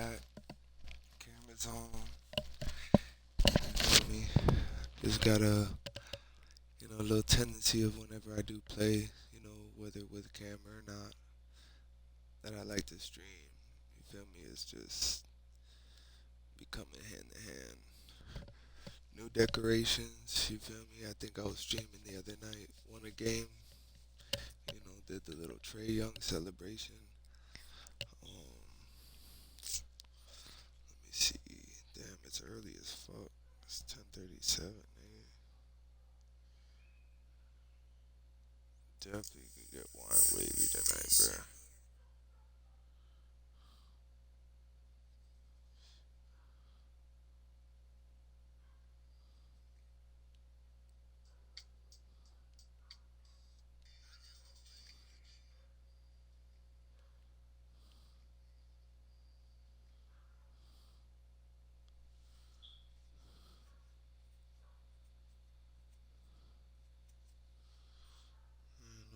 back. Camera's on. You feel me? Just got a little tendency of whenever I do play, whether with camera or not, that I like to stream. You feel me? It's just becoming hand to hand. New decorations. You feel me? I think I was streaming the other night. Won a game. Did the little Trey Young celebration. Um, Let me see. Damn, it's early as fuck. It's 10:37, man. Definitely could get wine wavy tonight, bruh.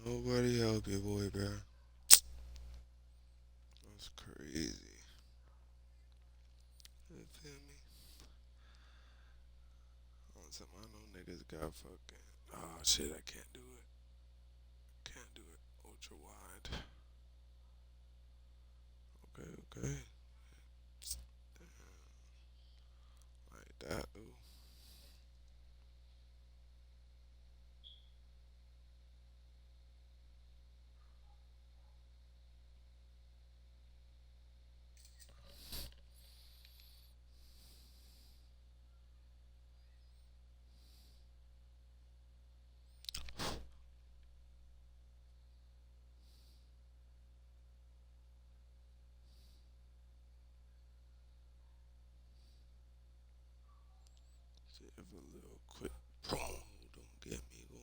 Nobody help your boy, bruh. That's crazy. You feel me? On some I know niggas got fucking. Oh shit, I can't do it. Can't do it. Ultra wide. Okay, okay. Like that, ooh. See if a little quick promo don't get me going.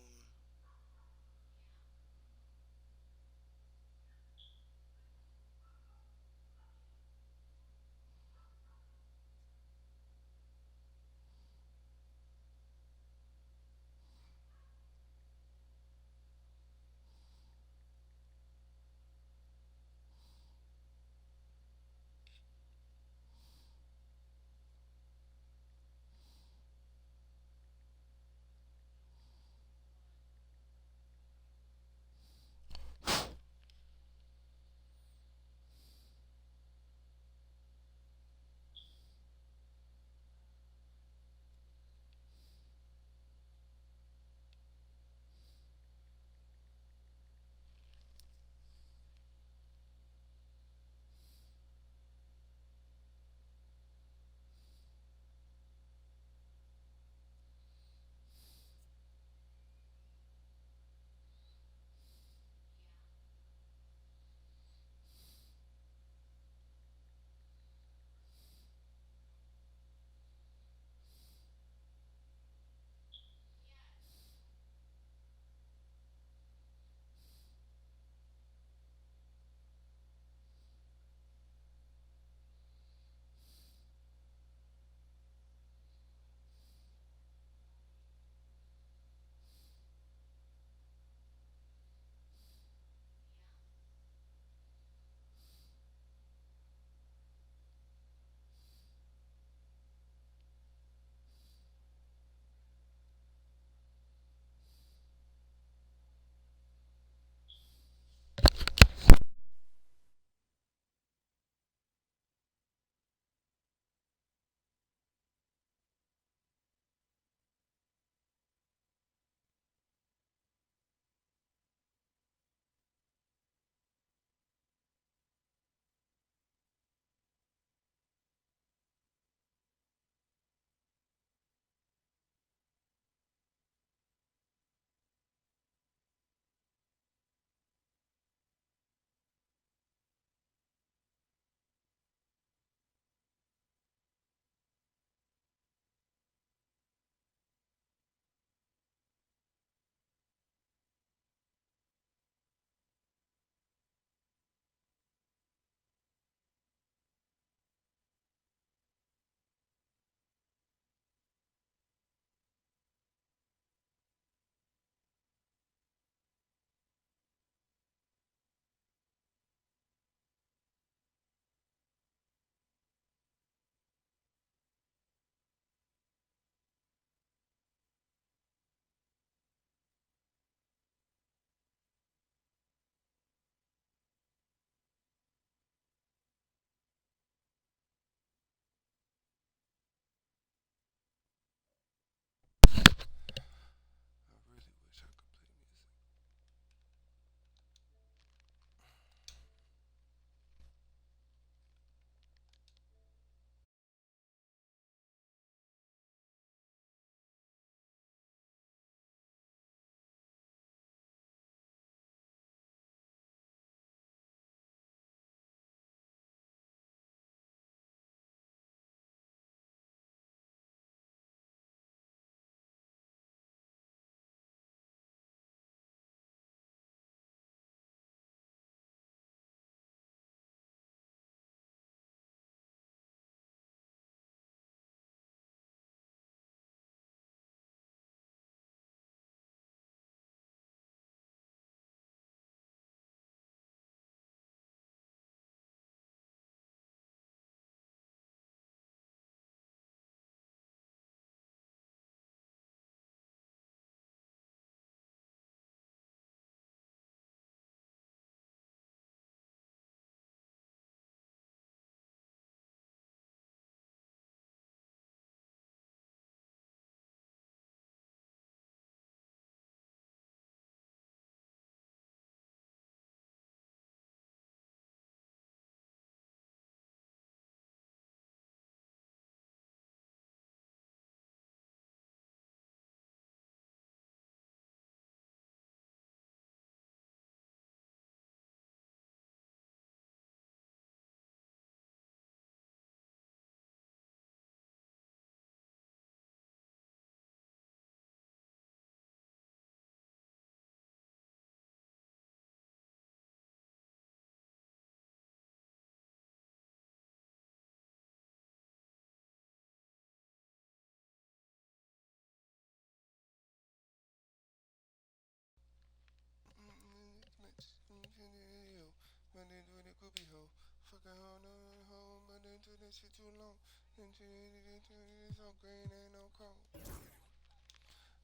but then do it could be hoe. Fucking hoe, no hoe, but then do that shit too long. Then it's so green, ain't no cold.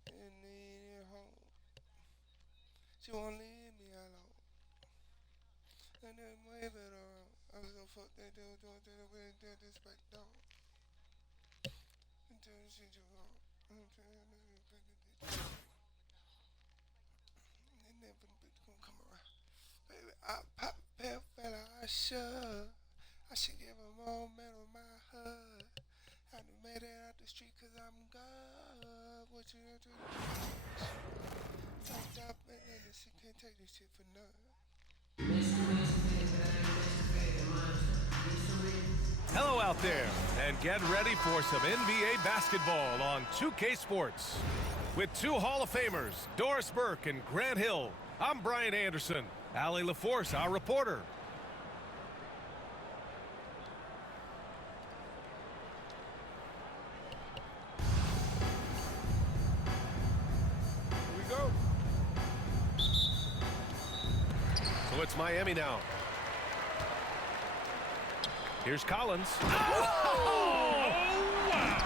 And need it home. She won't leave me alone. And then wave it around. I was gonna fuck that dude, do the way that this back down. Until she too long. And never gonna come around. Baby, I pop that fella, I should give him all metal my hug. I done made it out the street cause I'm God. What you gonna do? Don't stop and then she can't take this shit for nothing. Hello out there, and get ready for some NBA basketball on 2K Sports. With two Hall of Famers, Doris Burke and Grant Hill, I'm Brian Anderson. Allie LaForce, our reporter. Here we go. So it's Miami now. Here's Collins. Oh, wow.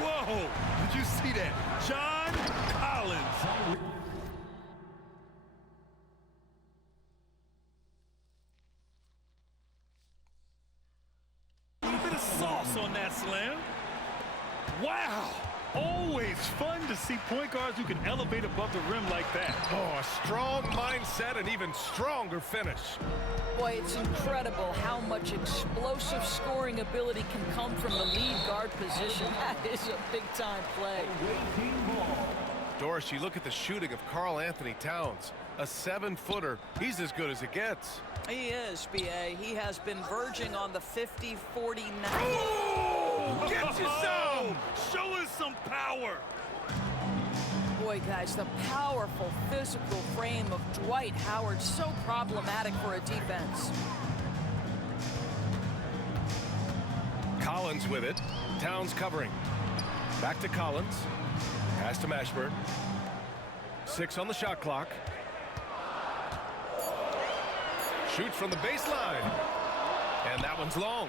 Whoa, did you see that? John Collins. A little bit of sauce on that slam. Wow. Always fun to see point guards who can elevate above the rim like that. Oh, a strong mindset and even stronger finish. Boy, it's incredible how much explosive scoring ability can come from the lead guard position. That is a big-time play. Doris, you look at the shooting of Karl Anthony Towns. A 7-footer. He's as good as it gets. He is, B.A. He has been verging on the 50-40-90. Oh! Get you some! Show us some power! Boy, guys, the powerful physical frame of Dwight Howard, so problematic for a defense. Collins with it. Towns covering. Back to Collins. Pass to Mashburn. 6 on the shot clock. Shoots from the baseline. And that one's long.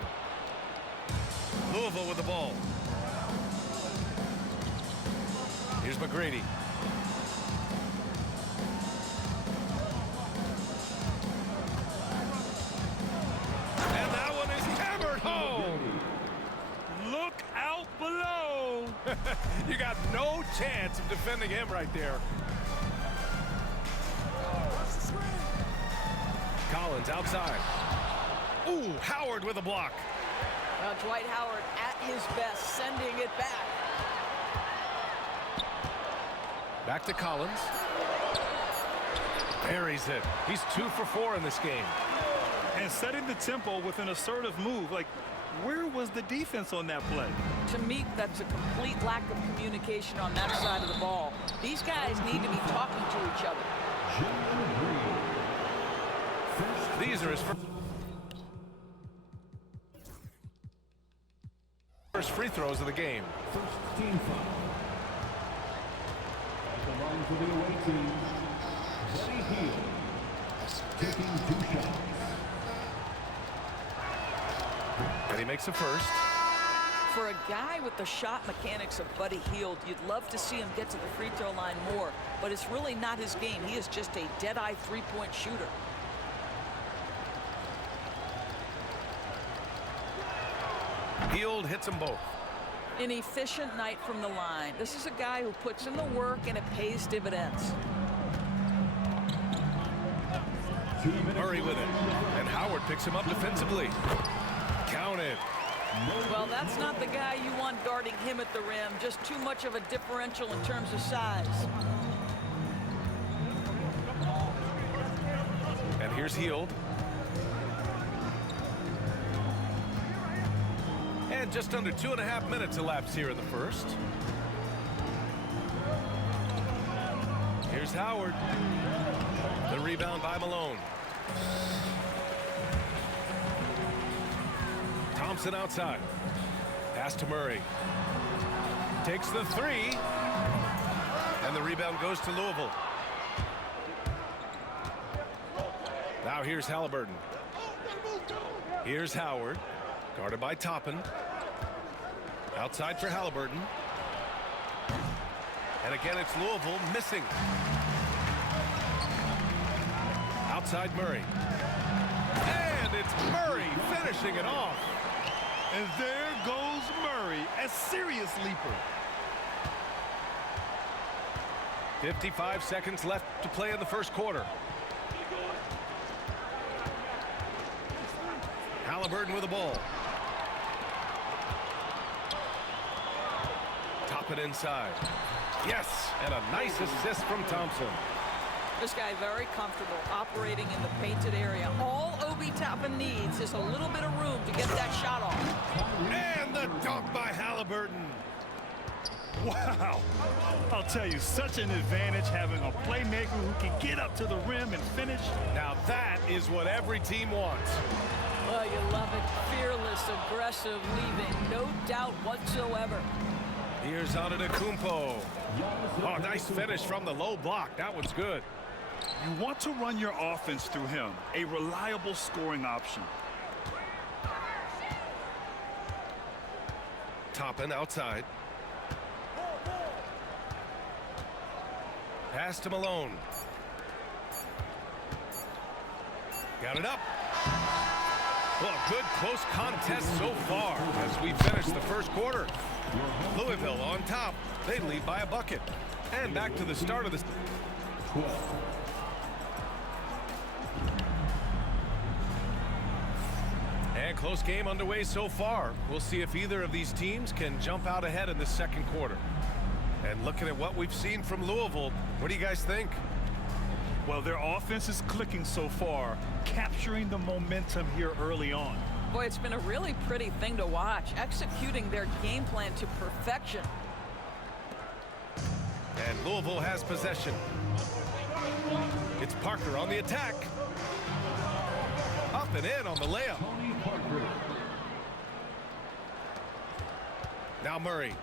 Louisville with the ball. Here's McGrady. And that one is hammered home. Look out below. You got no chance of defending him right there. Collins outside. Ooh, Howard with a block. Dwight Howard at his best, sending it back. Back to Collins. Buries it. He's 2 for 4 in this game. And setting the tempo with an assertive move. Like, where was the defense on that play? To me, that's a complete lack of communication on that side of the ball. These guys need to be talking to each other. These are his first free throws of the game. First team foul. At the line for the away team, Buddy Hield, taking 2 shots. And he makes the first. For a guy with the shot mechanics of Buddy Hield, you'd love to see him get to the free throw line more, but it's really not his game. He is just a dead-eye three-point shooter. Hield hits them both. An efficient night from the line. This is a guy who puts in the work and it pays dividends. Murray with it. And Howard picks him up defensively. Counted. Well, that's not the guy you want guarding him at the rim. Just too much of a differential in terms of size. And here's Hield. And just under 2.5 minutes elapsed here in the first. Here's Howard. The rebound by Malone. Thompson outside. Pass to Murray. Takes the 3. And the rebound goes to Louisville. Now here's Halliburton. Here's Howard, guarded by Toppin. Outside for Halliburton. And again, it's Louisville missing. Outside Murray. And it's Murray finishing it off. And there goes Murray, a serious leaper. 55 seconds left to play in the first quarter. Halliburton with the ball. Toppin inside. Yes, and a nice assist from Thompson. This guy very comfortable operating in the painted area. All Obi Toppin needs is a little bit of room to get that shot off. And the dunk by Halliburton. Wow. I'll tell you, such an advantage having a playmaker who can get up to the rim and finish. Now that is what every team wants. Well, you love it. Fearless, aggressive, leaving no doubt whatsoever. Here's Antetokounmpo. Oh, nice finish from the low block. That one's good. You want to run your offense through him, a reliable scoring option. Toppin outside. Pass to Malone. Got it up. Well, good close contest so far as we finish the first quarter. Louisville on top. They lead by a bucket. And back to the start of the... And close game underway so far. We'll see if either of these teams can jump out ahead in the second quarter. And looking at what we've seen from Louisville, what do you guys think? Well, their offense is clicking so far, capturing the momentum here early on. Boy, it's been a really pretty thing to watch, executing their game plan to perfection. And Louisville has possession. It's Parker on the attack. Up and in on the layup. Now Murray.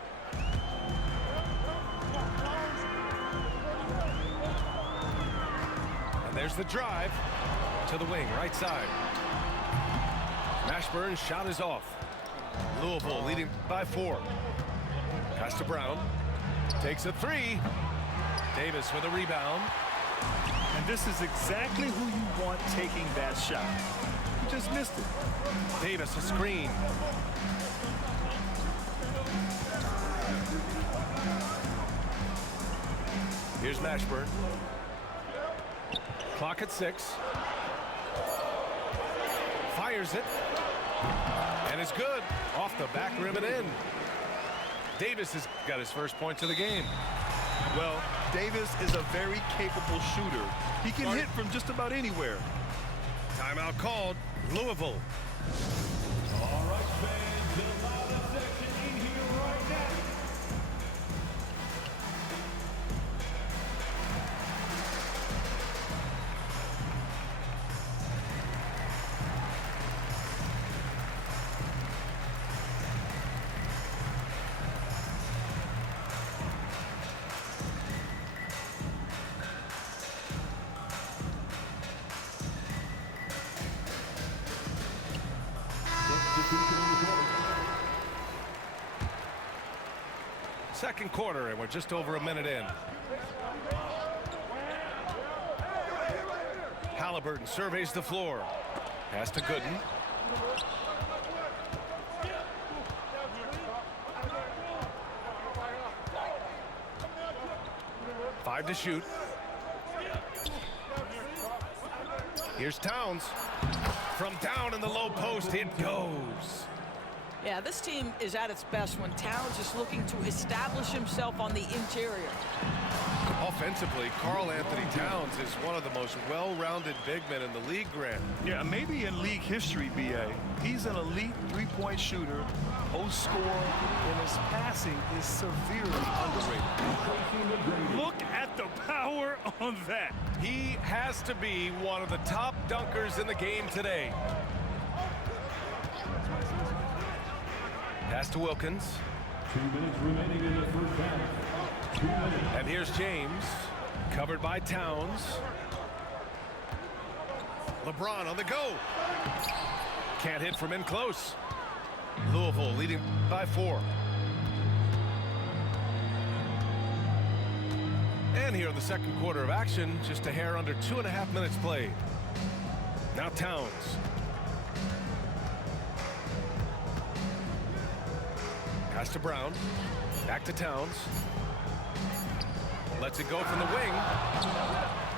And there's the drive to the wing, right side. Mashburn's shot is off. Louisville leading by 4. Pass to Brown. Takes a 3. Davis with a rebound. And this is exactly who you want taking that shot. You just missed it. Davis a screen. Here's Mashburn. Clock at 6. Fires it. And it's good. Off the back rim and in. Davis has got his first points of the game. Well, Davis is a very capable shooter. He can hit from just about anywhere. Timeout called. Louisville. All right, fans, the loudest section in here right now. Second quarter, and we're just over a minute in. Halliburton surveys the floor. Pass to Gooden. Five to shoot. Here's Towns. From down in the low post, it goes. Yeah, this team is at its best when Towns is looking to establish himself on the interior. Offensively, Karl Anthony Towns is one of the most well-rounded big men in the league, Grant. Yeah, maybe in league history, B.A. He's an elite three-point shooter, post scorer, and his passing is severely underrated. Look at the power on that. He has to be one of the top dunkers in the game today. Pass to Wilkins. 2 minutes remaining in the first half. 2 minutes. And here's James, covered by Towns. LeBron on the go. Can't hit from in close. Louisville leading by 4. And here in the second quarter of action, just a hair under 2.5 minutes played. Now Towns. Pass to Brown. Back to Towns. Lets it go from the wing.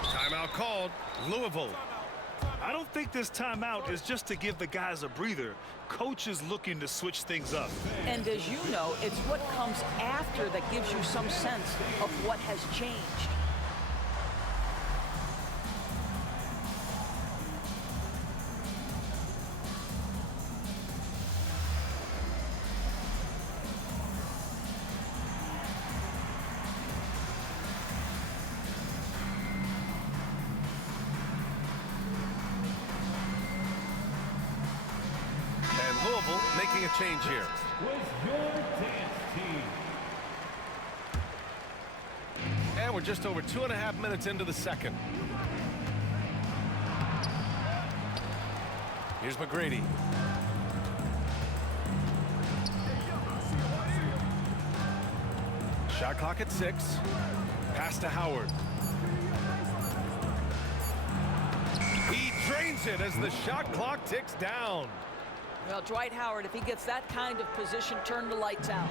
Timeout called. Louisville. I don't think this timeout is just to give the guys a breather. Coach is looking to switch things up. And as you know, it's what comes after that gives you some sense of what has changed. Louisville making a change here. Was your dance team. And we're just over 2.5 minutes into the second. Here's McGrady. Shot clock at 6. Pass to Howard. He drains it as the shot clock ticks down. Well, Dwight Howard, if he gets that kind of position, turn the lights out.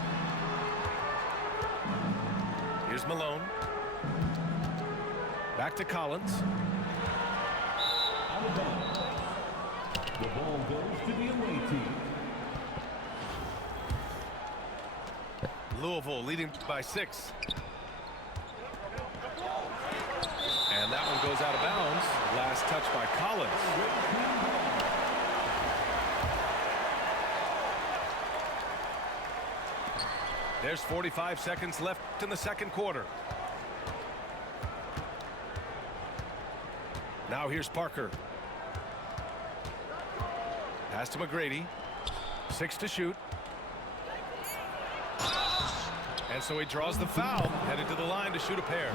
Here's Malone. Back to Collins. Out of bounds. The ball goes to the away team. Louisville leading by 6. And that one goes out of bounds. Last touch by Collins. There's 45 seconds left in the second quarter. Now here's Parker. Pass to McGrady. 6 to shoot. And so he draws the foul, headed to the line to shoot a pair.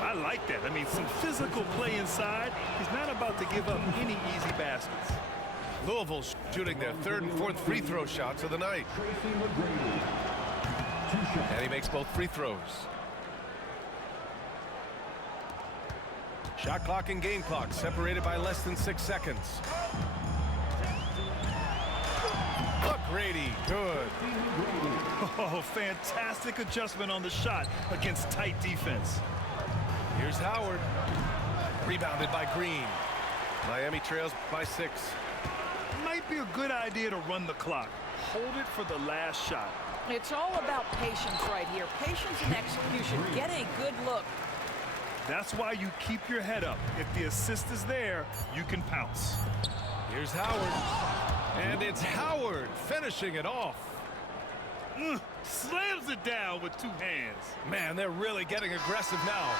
I like that. I mean, some physical play inside. He's not about to give up any easy baskets. Louisville's shooting their 3rd and 4th free throw shots of the night. And he makes both free throws. Shot clock and game clock separated by less than 6 seconds. McGrady, good. Oh, fantastic adjustment on the shot against tight defense. Here's Howard. Rebounded by Green. Miami trails by 6. Might be a good idea to run the clock. Hold it for the last shot. It's all about patience right here. Patience and execution. Get a good look. That's why you keep your head up. If the assist is there, you can pounce. Here's Howard. And it's Howard finishing it off. Slams it down with 2 hands. Man, they're really getting aggressive now.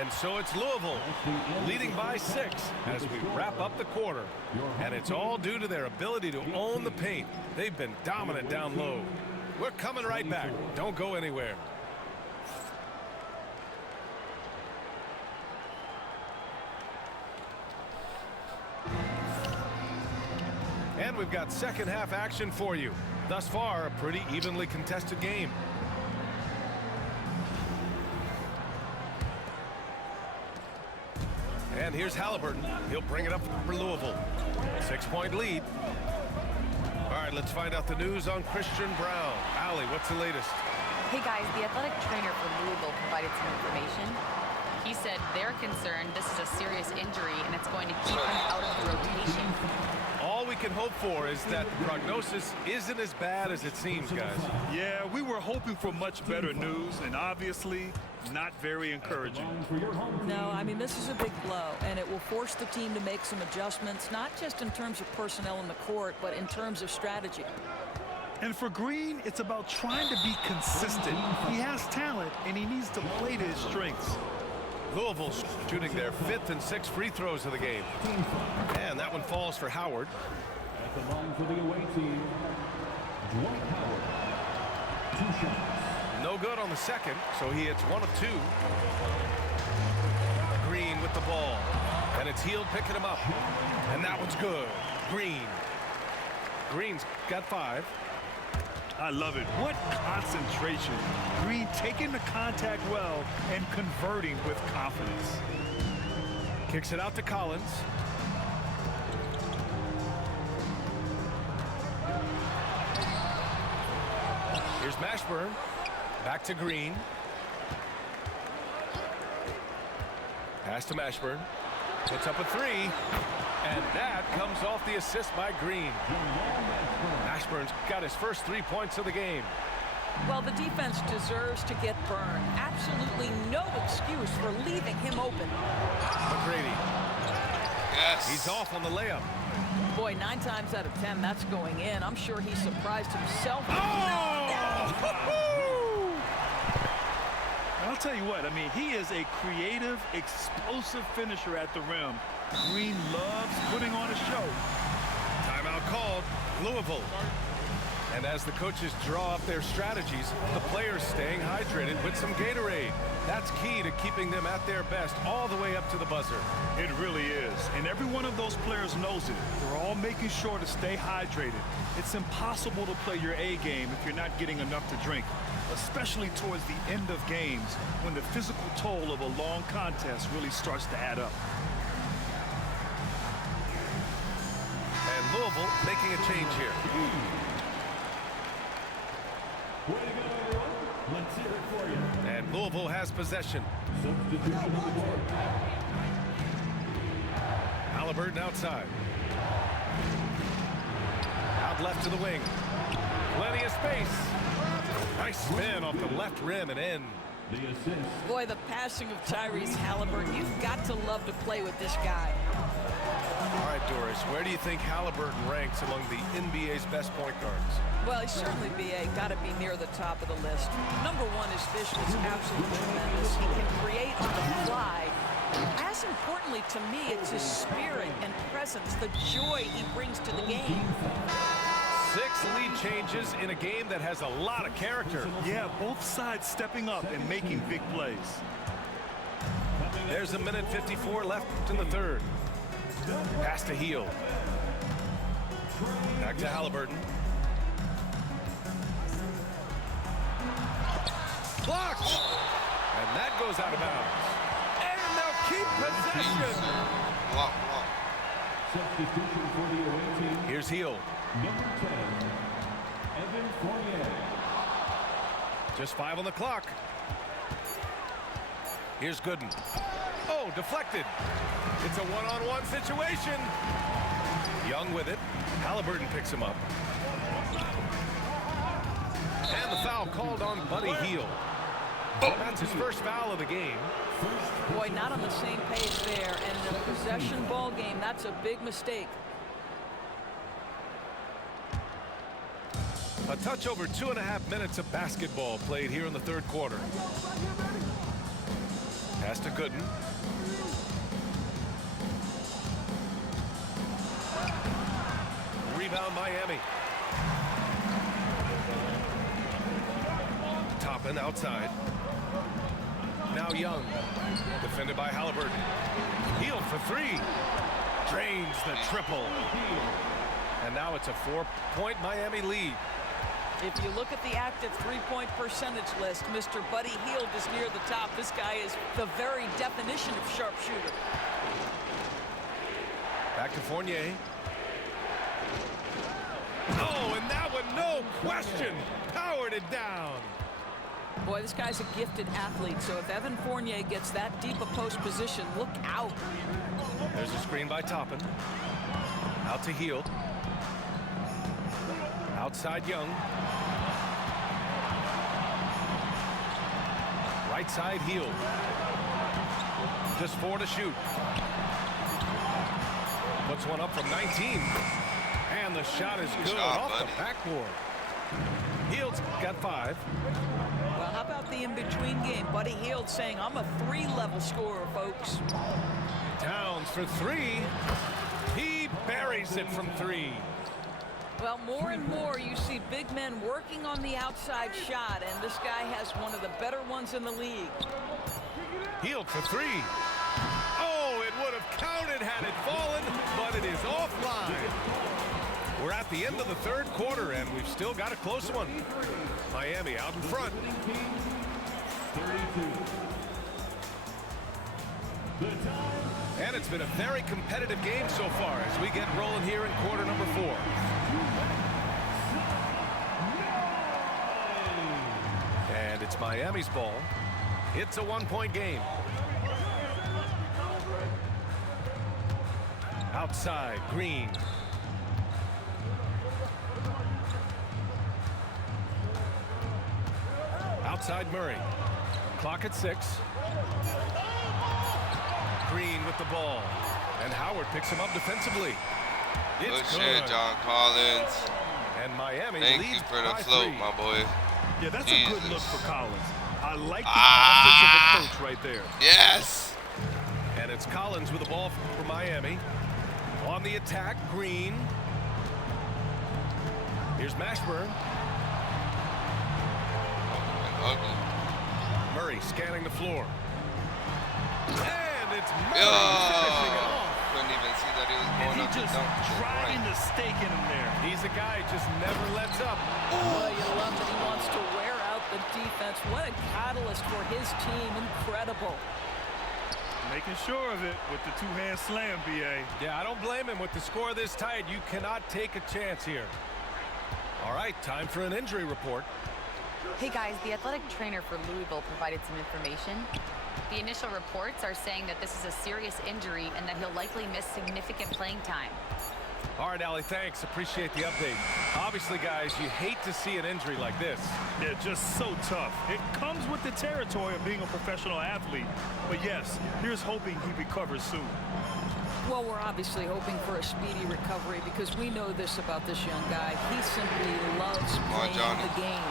And so it's Louisville leading by 6 as we wrap up the quarter. And it's all due to their ability to own the paint. They've been dominant down low. We're coming right back. Don't go anywhere. And we've got second half action for you. Thus far, a pretty evenly contested game. And here's Halliburton. He'll bring it up for Louisville. 6-point lead. All right, let's find out the news on Christian Brown. Allie, what's the latest? Hey guys, the athletic trainer for Louisville provided some information. He said they're concerned this is a serious injury and it's going to keep him out of the rotation. All we can hope for is that the prognosis isn't as bad as it seems, guys. Yeah, we were hoping for much better news, and obviously not very encouraging. No, I mean, this is a big blow, and it will force the team to make some adjustments, not just in terms of personnel in the court, but in terms of strategy. And for Green, it's about trying to be consistent. He has talent, and he needs to play to his strengths. Louisville's shooting their 5th and 6th free throws of the game. And that one falls for Howard. At the line for the away team, Dwight Howard. 2 shots. No good on the second, so he hits 1 of 2. Green with with the ball. And it's Hield picking him up. And that one's good. Green's got 5. I love it. What concentration. Green taking the contact well and converting with confidence. Kicks it out to Collins. Here's Mashburn. Back to Green. Pass to Mashburn. Puts up a 3. And that comes off the assist by Green. Mashburn's got his first 3 points of the game. Well, the defense deserves to get burned. Absolutely no excuse for leaving him open. McGrady. Yes. He's off on the layup. Boy, 9 times out of 10, that's going in. I'm sure he surprised himself. I'll tell you what, I mean, he is a creative, explosive finisher at the rim. Green loves putting on a show. Timeout called. Louisville. And as the coaches draw up their strategies, the players staying hydrated with some Gatorade. That's key to keeping them at their best all the way up to the buzzer. It really is. And every one of those players knows it. They're all making sure to stay hydrated. It's impossible to play your A game if you're not getting enough to drink, especially towards the end of games when the physical toll of a long contest really starts to add up. And Louisville making a change here. Way to go, everyone. Let's hear it for you. And Louisville has possession. Substitution on the court. Halliburton outside. Out left to the wing. Plenty of space. Nice spin off the left rim and in. The assist. Boy, the passing of Tyrese Halliburton. You've got to love to play with this guy. All right, Doris, where do you think Halliburton ranks among the NBA's best point guards? Well, he's certainly, BA, got to be near the top of the list. Number 1, his vision is absolutely tremendous. He can create on the fly. As importantly to me, it's his spirit and presence, the joy he brings to the game. 6 lead changes in a game that has a lot of character. Yeah, both sides stepping up and making big plays. There's a minute 54 left in the third. Pass to Hield. Back to Halliburton. Blocked! And that goes out of bounds. And they'll keep possession. Block. Substitution for the away team. Here's Hield. Number 10, Evan Fournier. Just 5 on the clock. Here's Gooden. Oh, deflected. It's a one-on-one situation. Young with it. Halliburton picks him up. And the foul called on Buddy Hield. That's his first foul of the game. Boy, not on the same page there. And in a possession ball game, that's a big mistake. A touch over 2.5 minutes of basketball played here in the third quarter. Pass to Gooden. Rebound Miami. Toppin outside. Now Young. Defended by Halliburton. Hield for 3. Drains the triple. And now it's a 4-point Miami lead. If you look at the active three-point percentage list, Mr. Buddy Hield is near the top. This guy is the very definition of sharpshooter. Back to Fournier. Oh, and that one, no question, powered it down. Boy, this guy's a gifted athlete, so if Evan Fournier gets that deep a post position, look out. There's a screen by Toppin. Out to Hield. Outside Young. Right side Hield. Just 4 to shoot. Puts one up from 19. And the shot is good off the backboard. Hield's got 5. Well, how about the in-between game? Buddy Hield saying, I'm a 3-level scorer, folks. Towns for 3. He buries it from 3. Well, more and more you see big men working on the outside shot, and this guy has one of the better ones in the league. Hield for 3. Oh, It fallen, but it is offline. We're at the end of the third quarter, and we've still got a close one. Miami out in front. 32. The time. And it's been a very competitive game so far as we get rolling here in quarter number 4. And it's Miami's ball. It's a one-point game. Outside, Green. Outside, Murray. Clock at 6. Green with the ball. And Howard picks him up defensively. Good It's shit, John Collins. And Miami Thank leads you for the by float, 3. my boy. Yeah, that's a Jesus. good look for Collins. I like the offensive approach right there. Yes. And it's Collins with the ball for Miami. On the attack, Green. Here's Mashburn. Ugly. Murray scanning the floor. And it's Murray Yo. finishing it off. Couldn't even see that he was And going he up the just dunk. driving Right. the stake in him there. He's a guy who just never lets up. Well, you love that he wants to wear out the defense. What a catalyst for his team. Incredible. Making sure of it with the two-hand slam, BA. Yeah, I don't blame him. With the score this tight, you cannot take a chance here. All right, time for an injury report. Hey guys, the athletic trainer for Louisville provided some information. The initial reports are saying that this is a serious injury and that he'll likely miss significant playing time. All right, Allie, thanks. Appreciate the update. Obviously, guys, you hate to see an injury like this. They're just so tough. It comes with the territory of being a professional athlete. But yes, here's hoping he recovers soon. Well, we're obviously hoping for a speedy recovery because we know this about this young guy. He simply loves playing Johnny. the game.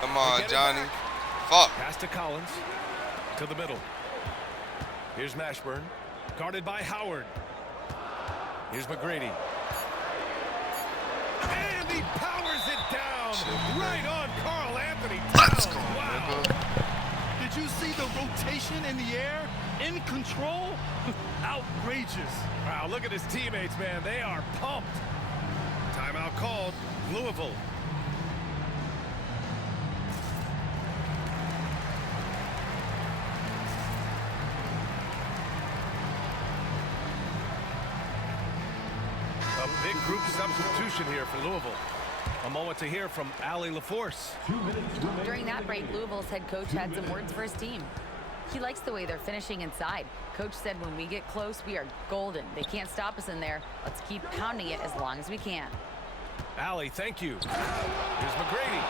Come on, Get it Johnny. back. Fuck. Pass to Collins. To the middle. Here's Mashburn. Guarded by Howard. Here's McGrady. And he powers it down. Right on Carl Anthony Towns. Let's go, Wow. nigga. Did you see the rotation in the air? In control? Outrageous. Wow, look at his teammates, man. They are pumped. Timeout called. Louisville. A big group substitution here for Louisville. A moment to hear from Allie LaForce. 2 minutes remaining. During that break, Louisville's head coach had some words for his team. He likes the way they're finishing inside. Coach said when we get close, we are golden. They can't stop us in there. Let's keep pounding it as long as we can. Allie, thank you. Here's McGrady.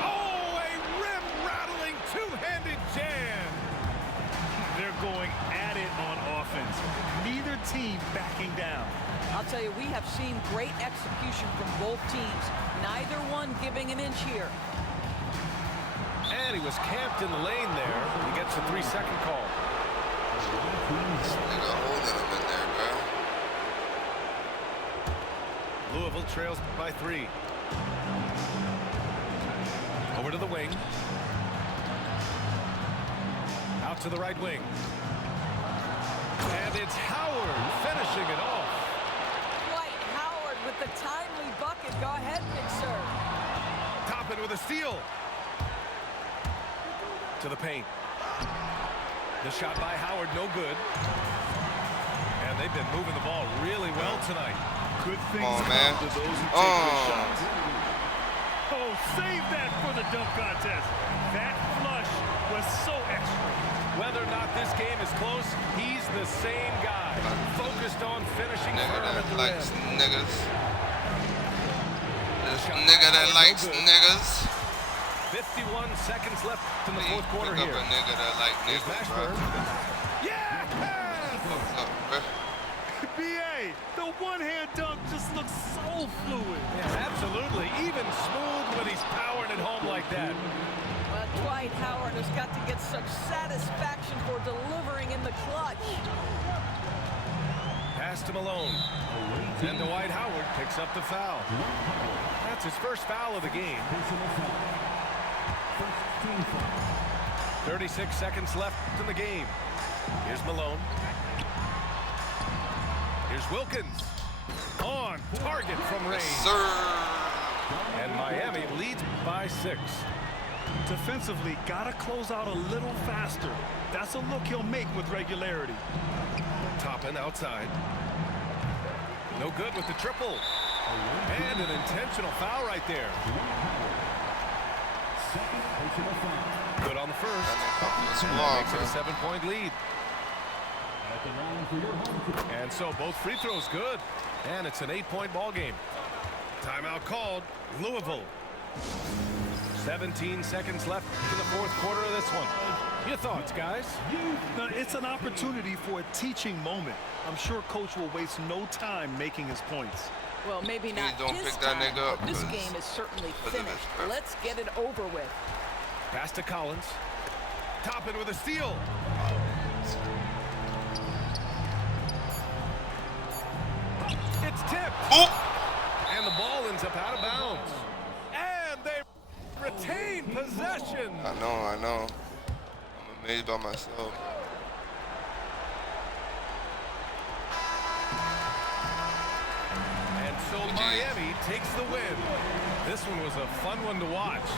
Oh, a rim-rattling two-handed jam. They're going at it on offense. Neither team backing down. I'll tell you, we have seen great execution from both teams. Neither one giving an inch here. And he was camped in the lane there. He gets a 3-second call. Nigga holding him in there, bro. Louisville trails by 3. Over to the wing. Out to the right wing. And it's Howard finishing it off. Dwight Howard with the timely bucket. Go ahead, big sir. Toppin with a steal. To the paint. The shot by Howard, no good. And they've been moving the ball really well tonight. Good things Come on, come man. to those who take good Oh. shots. Oh, save that for the dunk contest. That flush was so extra. Whether or not this game is close, he's the same guy. Focused on finishing Nigga firm at that the likes rim. niggas. This nigga that likes niggas. 51 seconds left in the fourth quarter Pick here. up a nigga that like Here's niggas, bro. Mashburn. Yes! What's up, bro? BA, the one-hand dunk just looks so fluid. Yeah, absolutely. Even smooth when he's powering it home like that. Well, Dwight Howard has got to get some satisfaction for delivering in the clutch. Pass to Malone. And Dwight Howard picks up the foul. That's his first foul of the game. 36 seconds left in the game. Here's Malone. Here's Wilkins. On target from range. Yes, sir. And Miami leads by 6. Defensively, gotta close out a little faster. That's a look he'll make with regularity. Toppin outside. No good with the triple. And an intentional foul right there. Second personal foul. Good on the first. That's And long, that makes it a bro. 7-point lead. At the line for your home team. And so both free throws good. And it's an 8-point ball game. Timeout called. Louisville. 17 seconds left in the fourth quarter of this one. Your thoughts, guys? Now, it's an opportunity for a teaching moment. I'm sure Coach will waste no time making his points. Well, maybe not don't this pick that time, nigga up, but this 'cause- game is certainly 'cause of his finished. preference. Let's get it over with. Pass to Collins. Toppin with a steal. It's tipped. Ooh. And the ball ends up out of bounds. And they retain possession. I know. I'm amazed by myself. And so Miami takes the win. This one was a fun one to watch.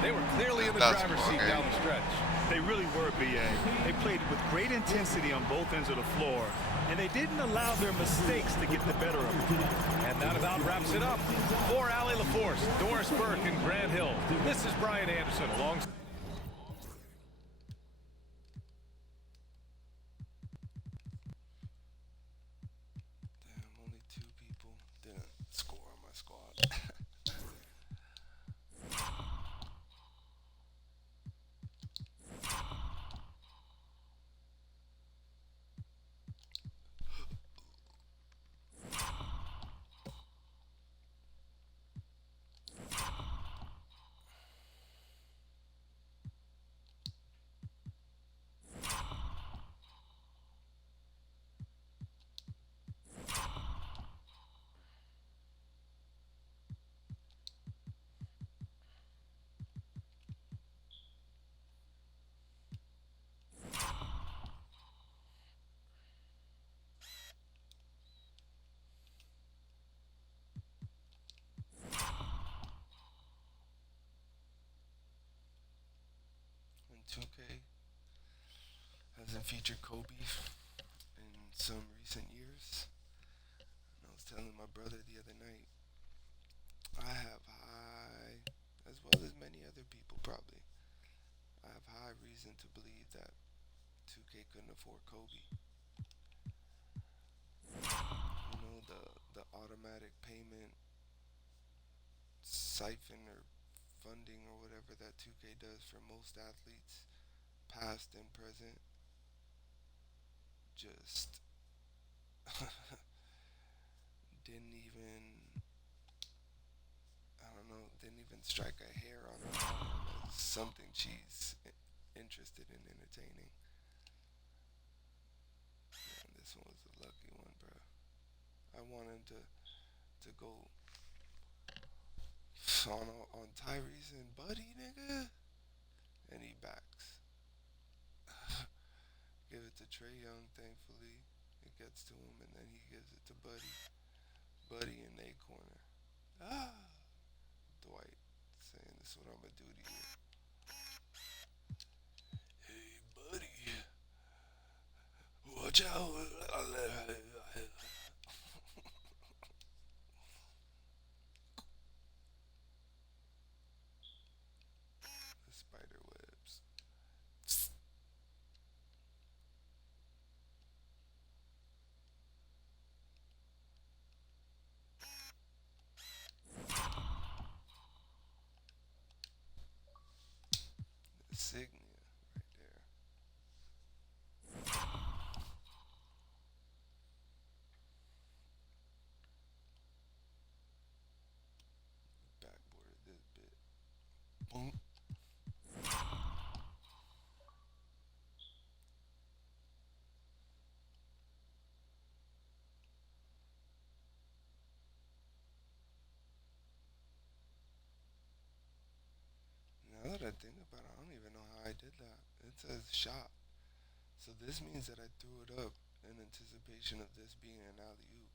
They were clearly in the driver's Basketball seat game. down the stretch. They really were, BA. They played with great intensity on both ends of the floor, and they didn't allow their mistakes to get the better of them. And that about wraps it up. For Allie LaForce, Doris Burke, and Grant Hill, this is Brian Anderson alongside. Damn, only 2 people didn't score on my squad. And 2K hasn't featured Kobe in some recent years. And I was telling my brother the other night, I have high, as well as many other people probably, I have high reason to believe that 2K couldn't afford Kobe. You know, the automatic payment siphon or funding or whatever that 2K does for most athletes, past and present, just didn't even, I don't know, didn't even strike a hair on her arm as something she's interested in entertaining. And this one was a lucky one, bro. I wanted to go on Tyrese and Buddy, nigga, and he backs. Give it to Trae Young, thankfully. It gets to him, and then he gives it to Buddy. Buddy in a corner. Dwight saying, this is what I'm going to do to you. Hey, Buddy. Watch out. The spider webs. Insignia right there. Backboard this bit. Boom. Now that I think about it, I don't even know how I did that. It says shot. So this means that I threw it up in anticipation of this being an alley-oop.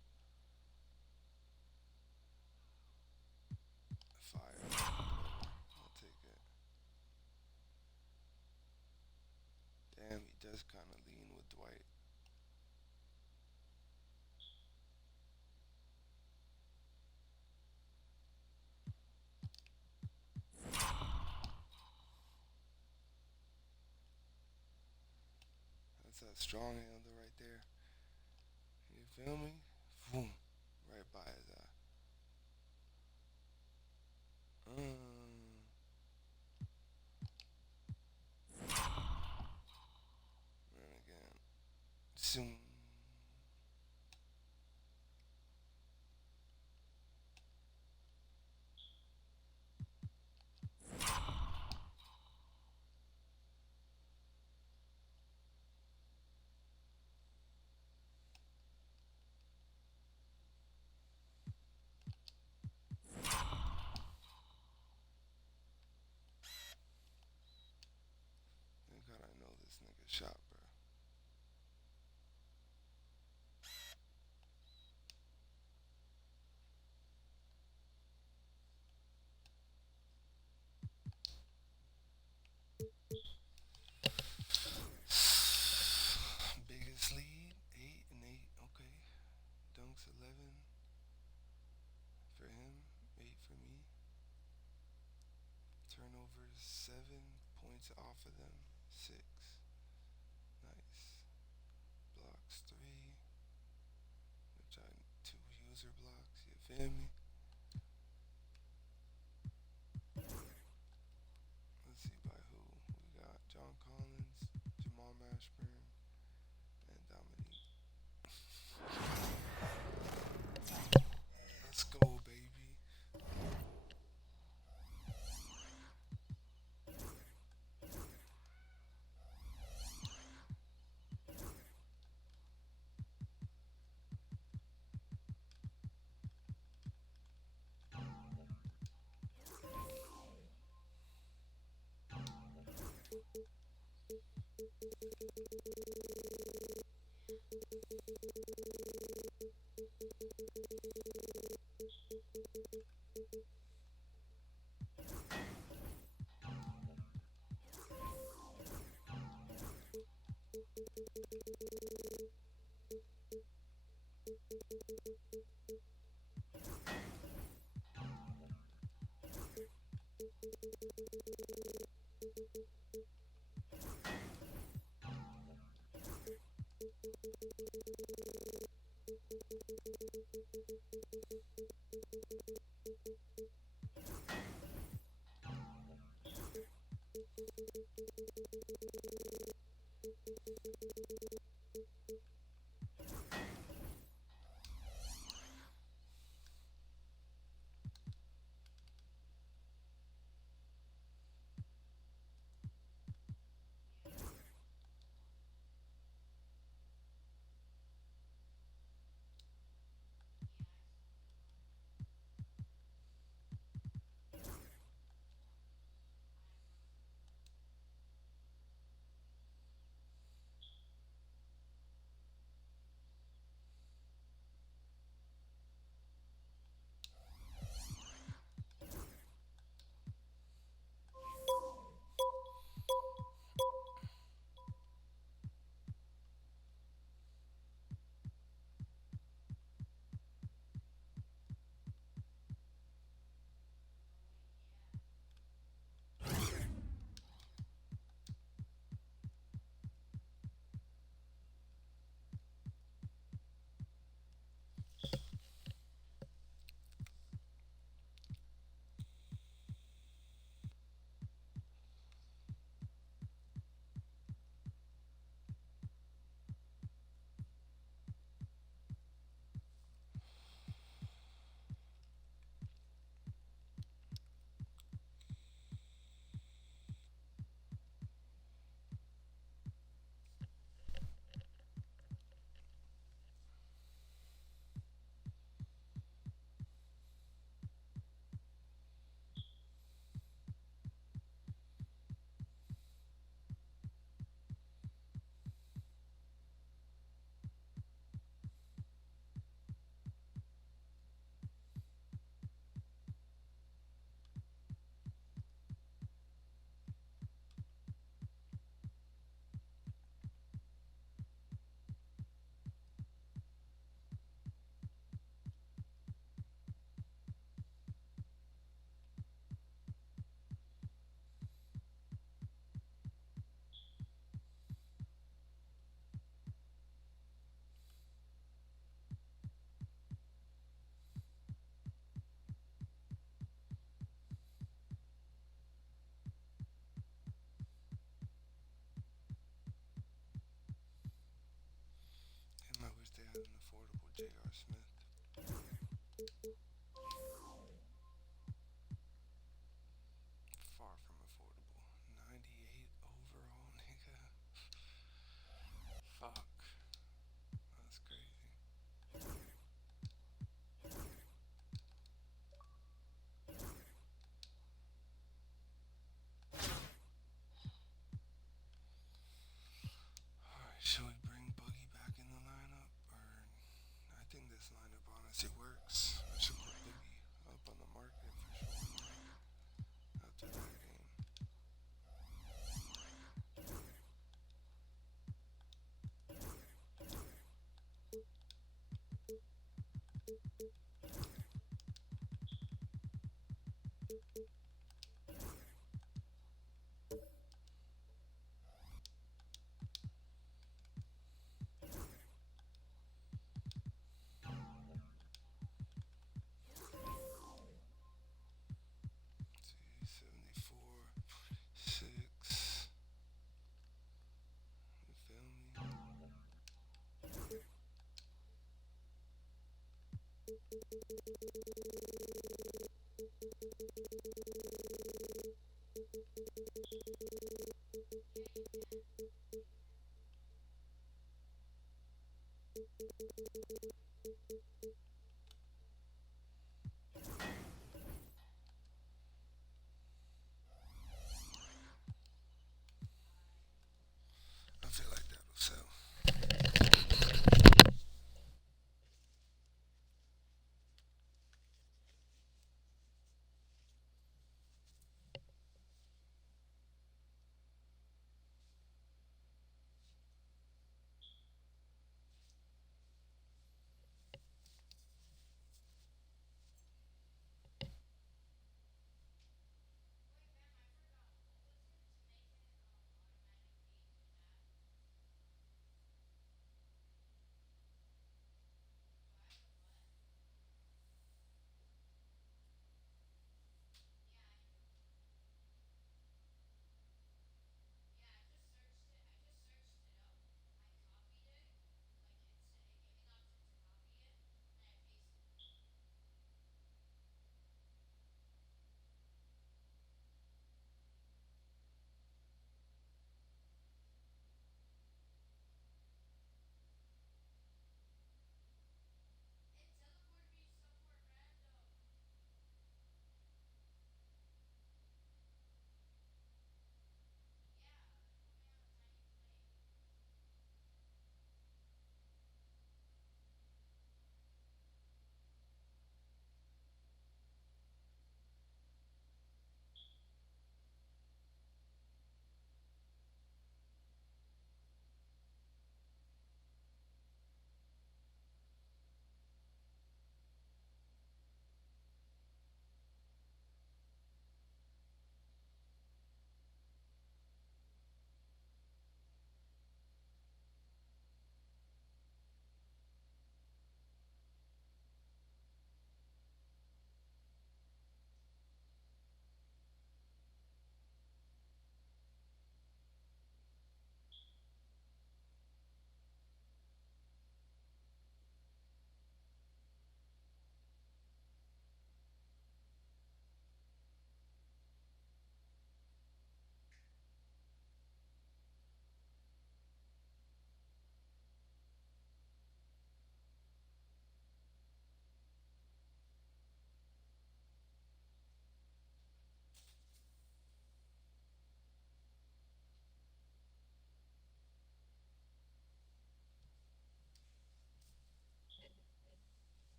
does kind of lean with Dwight. That's a strong handle right there. You feel me? Boom. Right by his eye. And again. Zoom. Thank God I know this nigga shot, bro. Biggest lead, 8-8. Okay. Dunks 11 for him, 8 for me. Turnovers 7, points off of them 6. Nice. Blocks 3, which I 2 user blocks. You feel me? Let's see by who. We got John Collins, Jamal Mashburn, and Dominique. Let's go, baby. J.R. Smith. Far from affordable. 98 overall, nigga. Fuck. That's crazy. Alright, should we bring Boogie back in the lineup? Or I think this lineup honestly works. I should put Boogie up on the market for sure after that game. See, 74, 6. You feel me? I feel like that'll sell.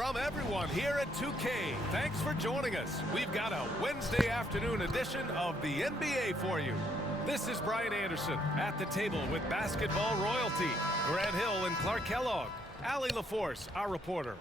From everyone here at 2K, thanks for joining us. We've got a Wednesday afternoon edition of the NBA for you. This is Brian Anderson at the table with basketball royalty, Grant Hill and Clark Kellogg, Allie LaForce, our reporter.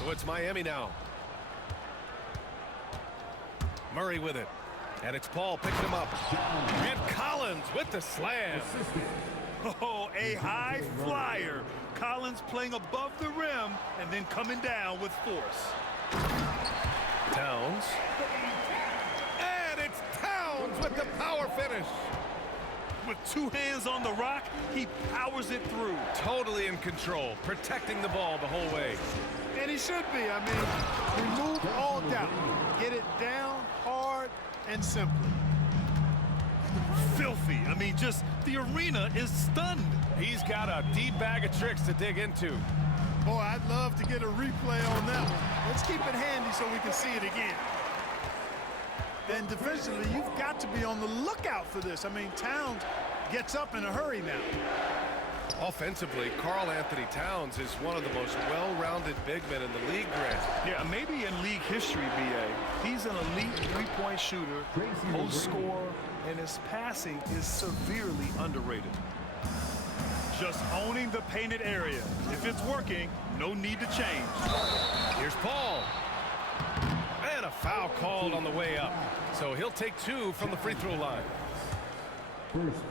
So it's Miami now. Murray with it. And it's Paul picking him up. And Collins with the slam. Oh, a high flyer. Collins playing above the rim and then coming down with force. Towns. And it's Towns with the power finish. With two hands on the rock, he powers it through. Totally in control, protecting the ball the whole way. And he should be. I mean, remove all doubt. Get it down, hard, and simple. Filthy. I mean, just the arena is stunned. He's got a deep bag of tricks to dig into. Boy, I'd love to get a replay on that one. Let's keep it handy so we can see it again. And defensively, you've got to be on the lookout for this. I mean, Towns gets up in a hurry now. Offensively, Karl Anthony Towns is one of the most well-rounded big men in the league, Grant. Yeah, maybe in league history, B.A. He's an elite three-point shooter, post scorer, and his passing is severely underrated. Just owning the painted area. If it's working, no need to change. Here's Paul. And a foul called on the way up. So he'll take two from the free throw line.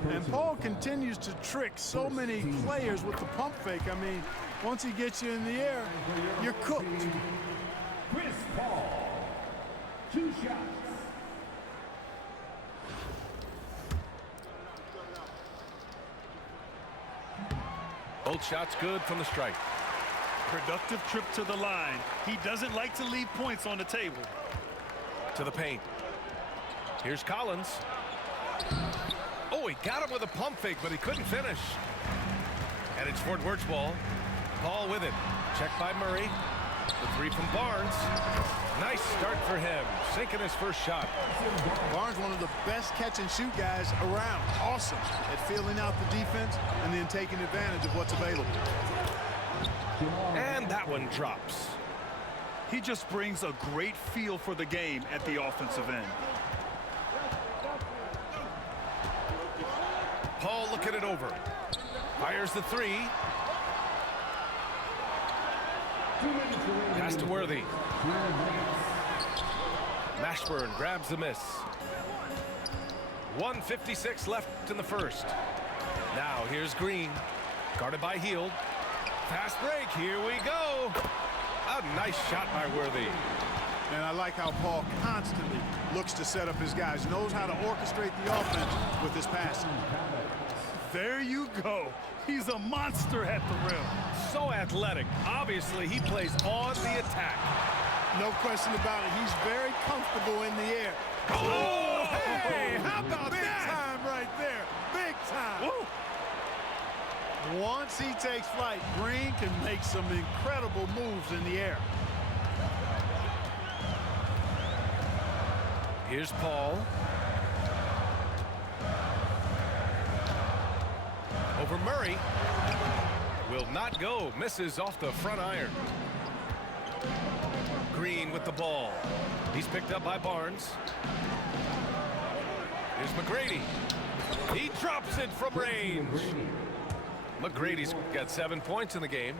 And Paul continues to trick so many players with the pump fake. I mean, once he gets you in the air, you're cooked. Chris Paul, 2 shots. Both shots good from the strike. Productive trip to the line. He doesn't like to leave points on the table. To the paint. Here's Collins. Oh, he got him with a pump fake, but he couldn't finish. And it's Fort Worth's ball. Paul with it. Checked by Murray. The three from Barnes. Nice start for him. Sinking his first shot. Barnes, one of the best catch-and-shoot guys around. Awesome at feeling out the defense and then taking advantage of what's available. And that one drops. He just brings a great feel for the game at the offensive end. Paul looking it over. Fires the three. Pass to Worthy. Mashburn grabs the miss. 1:56 left in the first. Now here's Green. Guarded by Hield. Fast break. Here we go. A nice shot by Worthy. And I like how Paul constantly looks to set up his guys, knows how to orchestrate the offense with his passing. There you go. He's a monster at the rim. So athletic. Obviously, he plays on the attack. No question about it. He's very comfortable in the air. Oh, hey, how about Big that? time right there. Big time. Woo. Once he takes flight, Green can make some incredible moves in the air. Here's Paul. Over Murray. Will not go. Misses off the front iron. Green with the ball. He's picked up by Barnes. Here's McGrady. He drops it from range. McGrady's got 7 points in the game.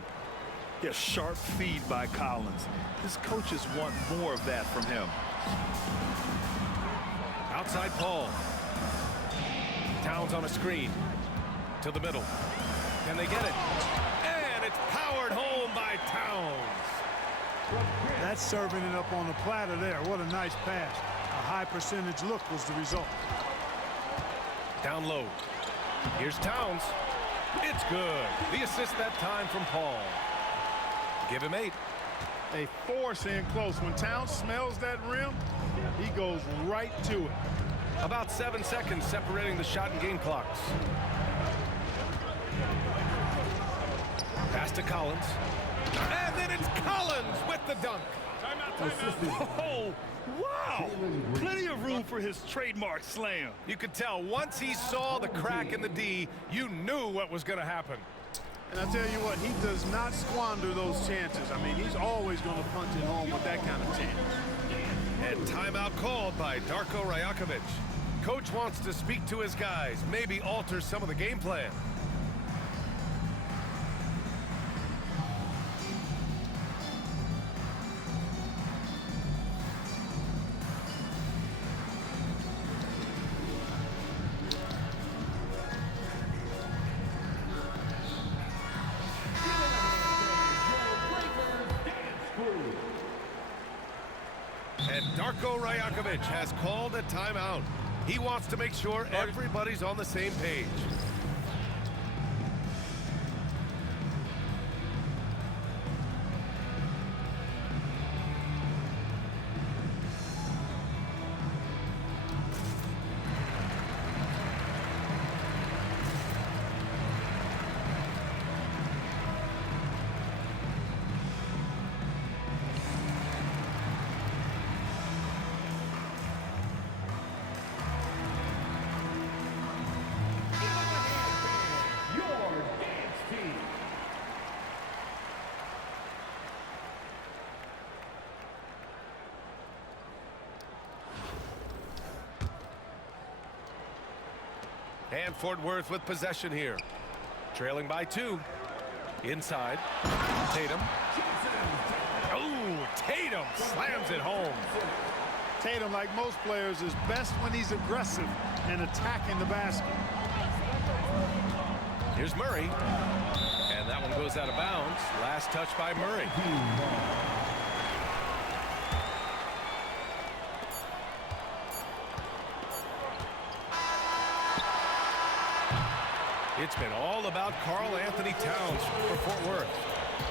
Yeah, sharp feed by Collins. His coaches want more of that from him. Outside Paul. Towns on a screen. To the middle. Can they get it? And it's powered home by Towns. That's serving it up on the platter there. What a nice pass. A high percentage look was the result. Down low. Here's Towns. It's good. The assist that time from Paul. Give him 8. They force in close. When Towns smells that rim, he goes right to it. About 7 seconds separating the shot and game clocks. Pass to Collins. And then it's Collins with the dunk. Oh, wow! Plenty of room for his trademark slam. You could tell once he saw the crack in the D, you knew what was going to happen. And I tell you what, he does not squander those chances. I mean, he's always going to punch it home with that kind of chance. And timeout called by Darko Rajakovic. Coach wants to speak to his guys, maybe alter some of the game plan. And Darko Rajakovic has called a timeout. He wants to make sure everybody's on the same page. And Fort Worth with possession here. Trailing by 2. Inside. Tatum. Oh, Tatum slams it home. Tatum, like most players, is best when he's aggressive and attacking the basket. Here's Murray. And that one goes out of bounds. Last touch by Murray. It's been all about Karl Anthony Towns for Fort Worth.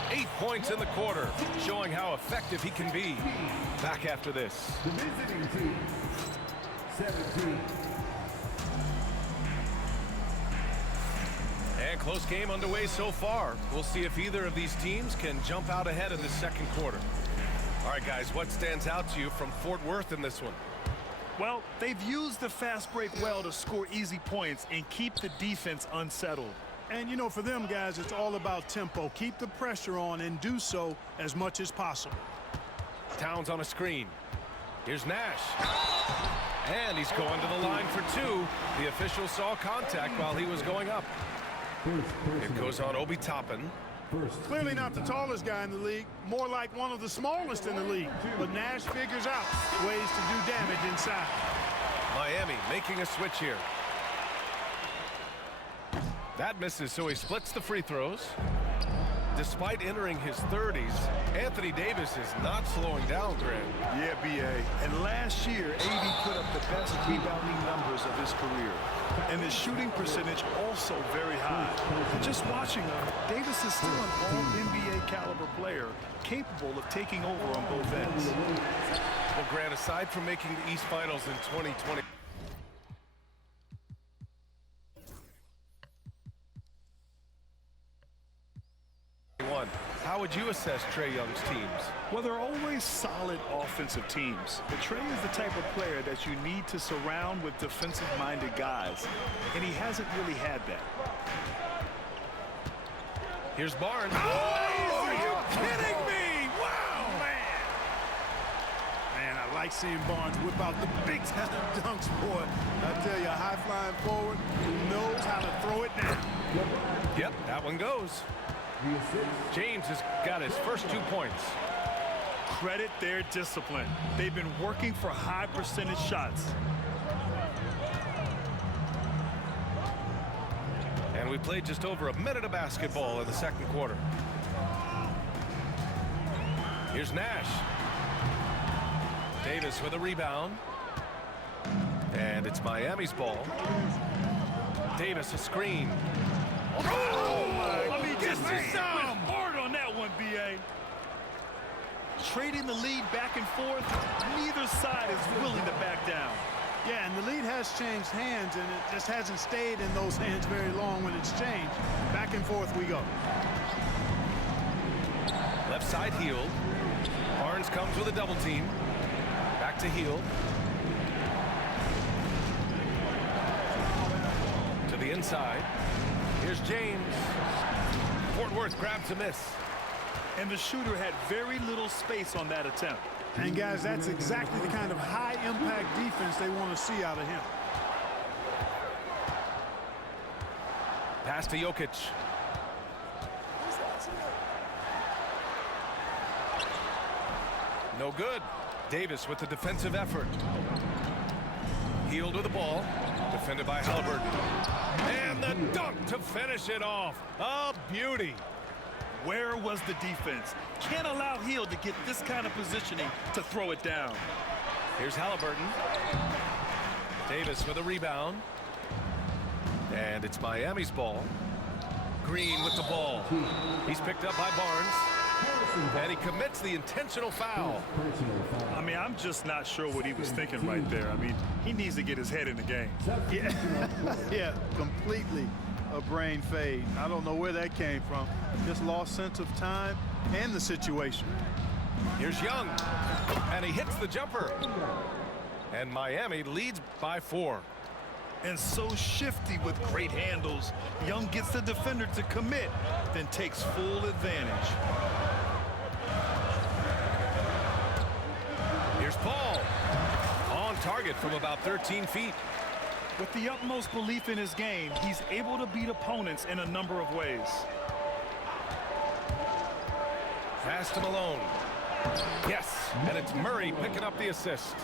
8 points in the quarter, showing how effective he can be. Back after this. The visiting team, 17. And close game underway so far. We'll see if either of these teams can jump out ahead of the second quarter. All right, guys, what stands out to you from Fort Worth in this one? Well, they've used the fast break well to score easy points and keep the defense unsettled. And, you know, for them guys, it's all about tempo. Keep the pressure on and do so as much as possible. Towns on a screen. Here's Nash. And he's going to the line for 2. The official saw contact while he was going up. It goes on Obi Toppin. Clearly not the tallest guy in the league, more like one of the smallest in the league. But Nash figures out ways to do damage inside. Miami making a switch here. That misses, so he splits the free throws. Despite entering his 30s, Anthony Davis is not slowing down, Grant. Yeah, B.A. And last year, AD put up the best rebounding numbers of his career. And his shooting percentage also very high. And just watching him, Davis is still an all-NBA caliber player, capable of taking over on both ends. Well, Grant, aside from making the East Finals in 2020, how would you assess Trae Young's teams? Well, they're always solid offensive teams. But Trae is the type of player that you need to surround with defensive-minded guys, and he hasn't really had that. Here's Barnes. Oh, are you kidding me? Wow! Man, I like seeing Barnes whip out the big-time dunks, boy. I tell you, a high-flying forward who knows how to throw it down. Yep, that one goes. James has got his first 2 points. Credit their discipline. They've been working for high percentage shots. And we played just over a minute of basketball in the second quarter. Here's Nash. Davis with a rebound. And it's Miami's ball. Davis a screen. Oh, my. I mean, Just went hard on that one, B.A. Trading the lead back and forth, neither side is willing to back down. Yeah, and the lead has changed hands, and it just hasn't stayed in those hands very long when it's changed. Back and forth we go. Left side Hield. Barnes comes with a double team. Back to Hield. To the inside. Here's James. Fort Worth grabs a miss. And the shooter had very little space on that attempt. And guys, that's exactly the kind of high-impact defense they want to see out of him. Pass to Jokic. No good. Davis with the defensive effort. Hield with the ball. Defended by Halliburton. And the dunk to finish it off. A beauty. Where was the defense? Can't allow Hield to get this kind of positioning to throw it down. Here's Halliburton. Davis with a rebound. And it's Miami's ball. Green with the ball. He's picked up by Barnes. And he commits the intentional foul. I mean, I'm just not sure what he was thinking right there. I mean, he needs to get his head in the game. Yeah, yeah, completely a brain fade. I don't know where that came from. Just lost sense of time and the situation. Here's Young. And he hits the jumper. And Miami leads by 4. And so shifty with great handles. Young gets the defender to commit, then takes full advantage. Here's Paul. On target from about 13 feet. With the utmost belief in his game, he's able to beat opponents in a number of ways. Pass to Malone. Yes, and it's Murray picking up the assist.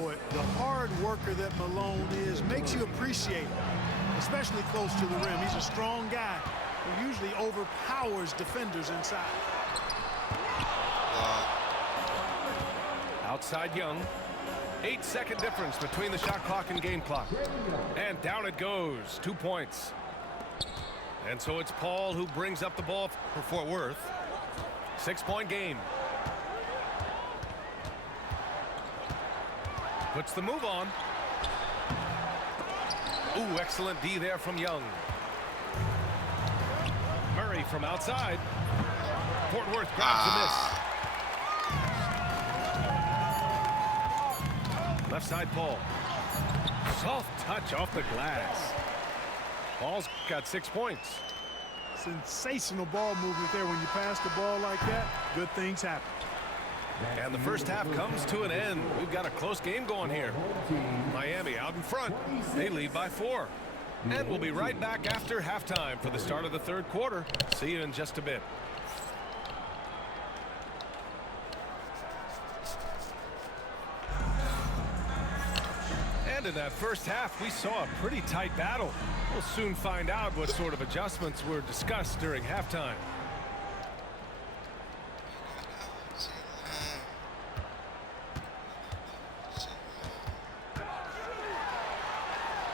Boy, the hard worker that Malone is makes you appreciate him, especially close to the rim. He's a strong guy who usually overpowers defenders inside. Outside Young. 8-second difference between the shot clock and game clock. And down it goes. 2 points. And so it's Paul who brings up the ball for Fort Worth. 6-point game. Puts the move on. Ooh, excellent D there from Young. Murray from outside. Fort Worth grabs a miss. Left side Paul. Soft touch off the glass. Paul's got 6 points. Sensational ball movement there. When you pass the ball like that, good things happen. And the first half comes to an end. We've got a close game going here. Miami out in front. They lead by 4. And we'll be right back after halftime for the start of the third quarter. See you in just a bit. And in that first half, we saw a pretty tight battle. We'll soon find out what sort of adjustments were discussed during halftime.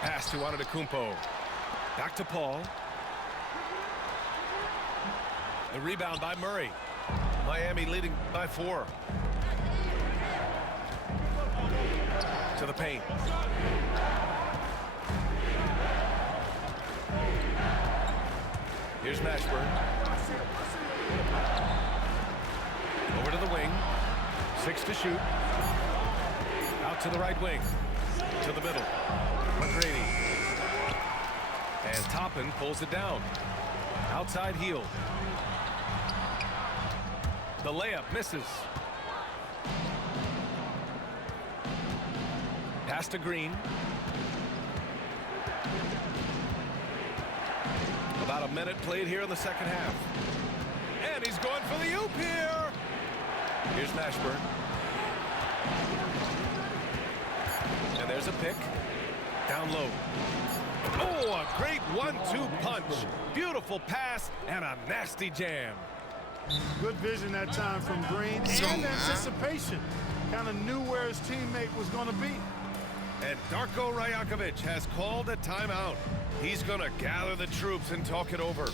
Pass to Antetokounmpo. Back to Paul. The rebound by Murray. Miami leading by 4. To the paint. Here's Mashburn. Over to the wing. 6 to shoot. Out to the right wing. To the middle. McGrady. And Toppin pulls it down. Outside Hield. The layup misses. Pass to Green. About a minute played here in the second half. And he's going for the oop here. Here's Mashburn. And there's a pick. Down low. Oh, a great 1-2 punch. Beautiful pass and a nasty jam. Good vision that time from Green and anticipation. Kind of knew where his teammate was going to be. And Darko Rajakovic has called a timeout. He's going to gather the troops and talk it over. You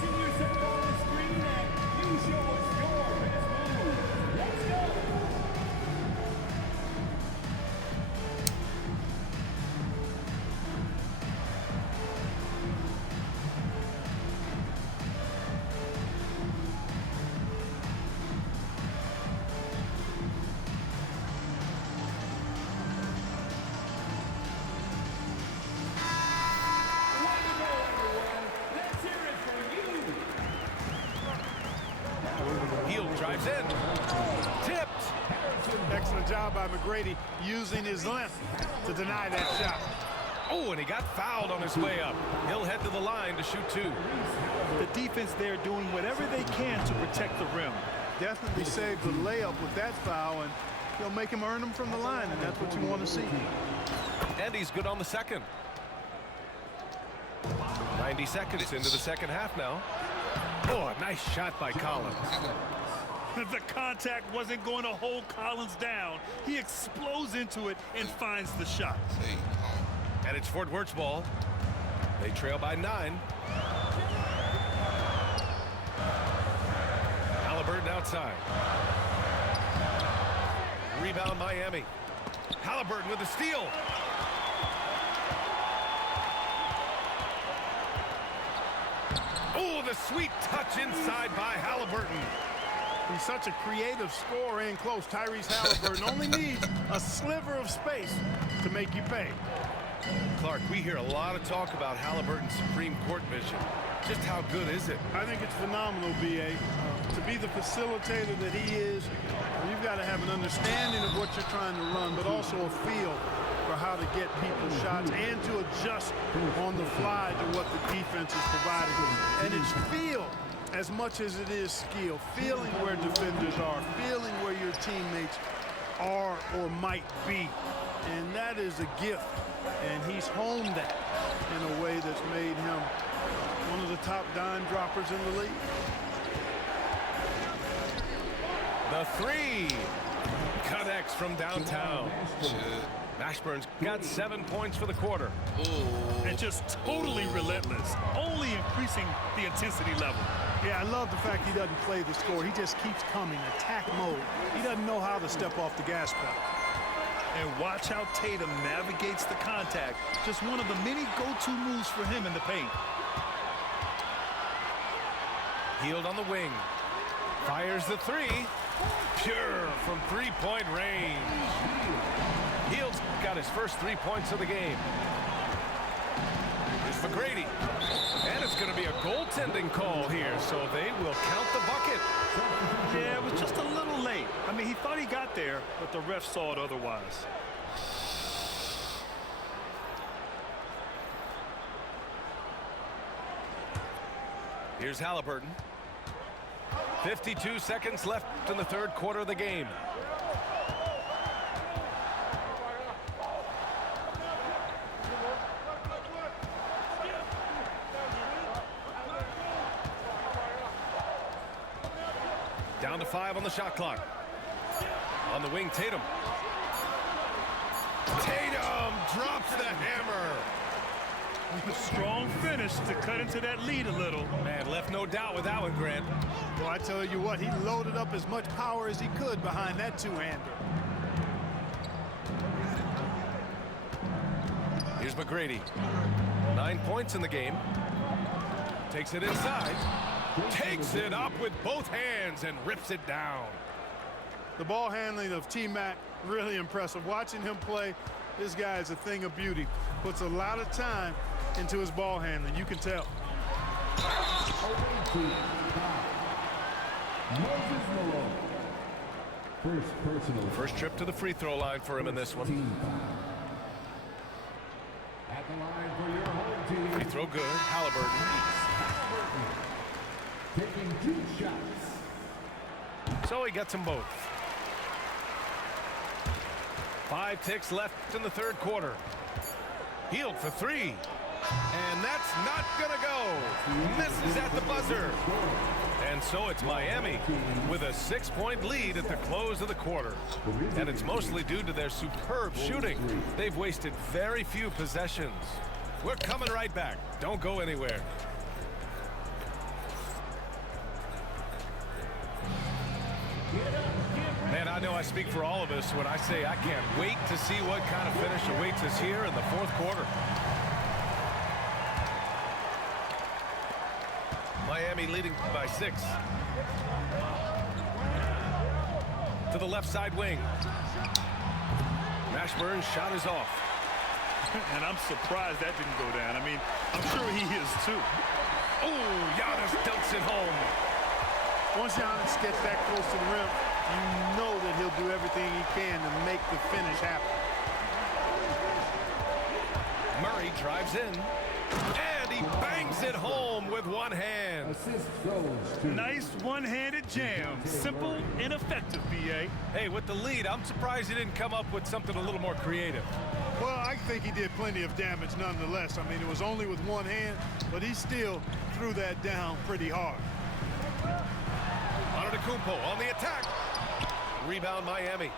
see yourself on the screen and you show us your best move. Let's go. Drives in. Tipped. Excellent job by McGrady using his length to deny that shot. Oh, and he got fouled on his way up. He'll head to the line to shoot 2. The defense there doing whatever they can to protect the rim. Definitely saved the layup with that foul, and he'll make him earn them from the line, and that's what you want to see. And he's good on the second. 90 seconds into the second half now. Oh, a nice shot by Collins. The contact wasn't going to hold Collins down. He explodes into it and finds the shot. And it's Fort Worth's ball. They trail by 9. Halliburton outside. Rebound Miami. Halliburton with the steal. Oh, the sweet touch inside by Halliburton. He's such a creative scorer in close. Tyrese Halliburton only needs a sliver of space to make you pay. Clark, we hear a lot of talk about Halliburton's Supreme Court vision. Just how good is it? I think it's phenomenal, B.A. To be the facilitator that he is, you've got to have an understanding of what you're trying to run, but also a feel for how to get people shots and to adjust on the fly to what the defense is providing. And it's feel as much as it is skill. Feeling where defenders are, feeling where your teammates are or might be. And that is a gift. And he's honed that in a way that's made him one of the top dime droppers in the league. The 3 connects from downtown. Mashburn's got 7 points for the quarter. And just totally relentless, only increasing the intensity level. Yeah, I love the fact he doesn't play the score. He just keeps coming, attack mode. He doesn't know how to step off the gas pedal. And watch how Tatum navigates the contact. Just one of the many go-to moves for him in the paint. Healed on the wing. Fires the 3. Pure from 3-point range. Heald's got his first 3 points of the game. Here's McGrady. And it's going to be a goaltending call here, so they will count the bucket. Yeah, it was just a little late. I mean, he thought he got there, but the ref saw it otherwise. Here's Halliburton. 52 seconds left in the third quarter of the game. Down to 5 on the shot clock. On the wing, Tatum. Tatum drops the hammer. A strong finish to cut into that lead a little. Man, left no doubt with that one, Grant. Well, I tell you what, he loaded up as much power as he could behind that two-hander. Here's McGrady. 9 points in the game. Takes it inside. Takes it up with both hands and rips it down. The ball handling of T-Mac, really impressive. Watching him play, this guy is a thing of beauty. Puts a lot of time into his ball handling, you can tell. First trip to the free throw line for him in this one. At the line for your home team. Free throw good. Halliburton. Taking 2 shots. So he gets them both. 5 ticks left in the third quarter. Healed for 3. And that's not gonna go. misses at the buzzer. And so it's Miami with a 6-point lead at the close of the quarter. And it's mostly due to their superb shooting. They've wasted very few possessions. We're coming right back. Don't go anywhere. Man, I know I speak for all of us when I say I can't wait to see what kind of finish awaits us here in the fourth quarter. Miami leading by 6. To the left side wing. Mashburn's shot is off. And I'm surprised that didn't go down. I mean, I'm sure he is too. Oh, Giannis dunks it home. Once Giannis gets that close to the rim, you know that he'll do everything he can to make the finish happen. Murray drives in, and he bangs it home with one hand. Assist goes to Nice one-handed jam. Simple and effective, B.A. Hey, with the lead, I'm surprised he didn't come up with something a little more creative. Well, I think he did plenty of damage nonetheless. I mean, it was only with one hand, but he still threw that down pretty hard. Antetokounmpo on the attack. Rebound Miami.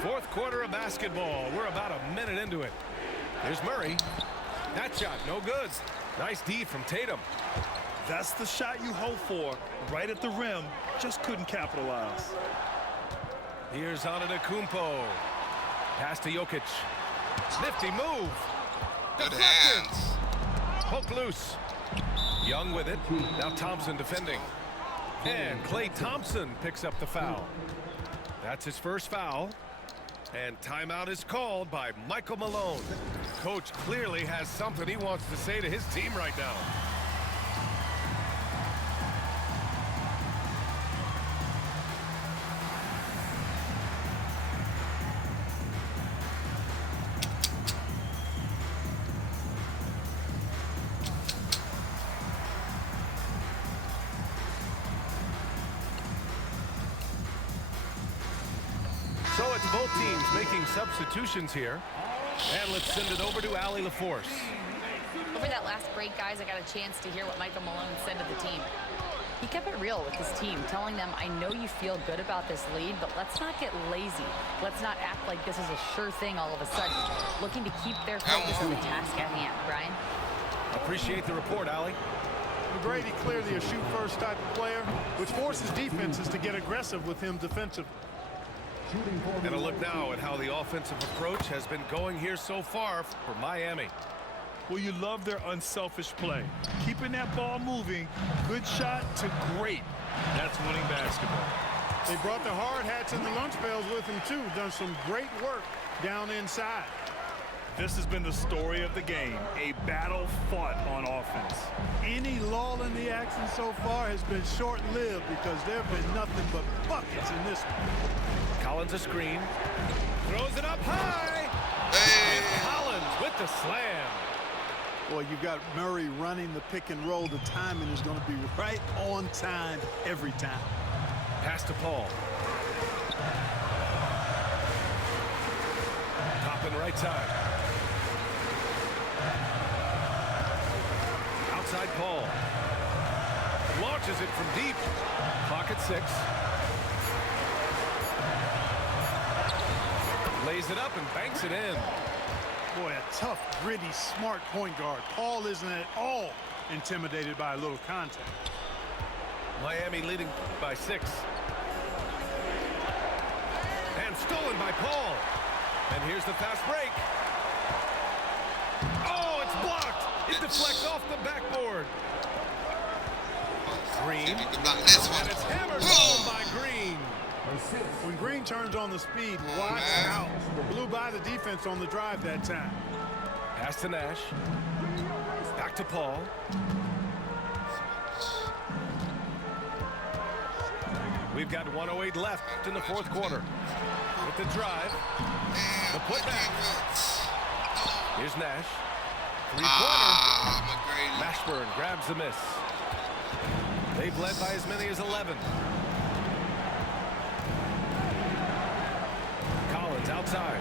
Fourth quarter of basketball. We're about a minute into it. Here's Murray. That shot, no good. Nice D from Tatum. That's the shot you hope for. Right at the rim. Just couldn't capitalize. Here's Antetokounmpo. Pass to Jokic. Nifty move. Good Deflected. hands. Poke loose. Young with it. Now Thompson defending. And Klay Thompson picks up the foul. That's his first foul. And timeout is called by Michael Malone. Coach clearly has something he wants to say to his team right now. So it's both teams making substitutions here. And let's send it over to Allie LaForce. Over that last break, guys, I got a chance to hear what Michael Malone said to the team. He kept it real with his team, telling them, I know you feel good about this lead, but let's not get lazy. Let's not act like this is a sure thing all of a sudden. Looking to keep their focus on the task at hand. Brian? Appreciate the report, Allie. McGrady clearly a shoot-first type of player, which forces defenses to get aggressive with him defensively. And a look now at how the offensive approach has been going here so far for Miami. Well, you love their unselfish play. Keeping that ball moving, good shot to great. That's winning basketball. They brought the hard hats and the lunch bells with them, too. Done some great work down inside. This has been the story of the game, a battle fought on offense. Any lull in the action so far has been short-lived because there have been nothing but buckets in this one. Collins a screen. Throws it up high. Hey. And Collins with the slam. Boy, you've got Murray running the pick and roll. The timing is going to be right on time every time. Pass to Paul. Top and right side. Outside Paul. Launches it from deep. Clock at 6. Lays it up and banks it in. Boy, a tough, gritty, smart point guard. Paul isn't at all intimidated by a little contact. Miami leading by 6. And stolen by Paul. And here's the fast break. Oh, it's blocked. It deflects off the backboard. Green. See if you can block this one. And it's hammered home by Green. When Green turns on the speed, watch out. Blew by the defense on the drive that time. Pass to Nash. Back to Paul. We've got 1:08 left in the fourth quarter. With the drive. The putback. Here's Nash. Three-pointer. McGrady. Mashburn grabs the miss. They've led by as many as 11. Collins outside.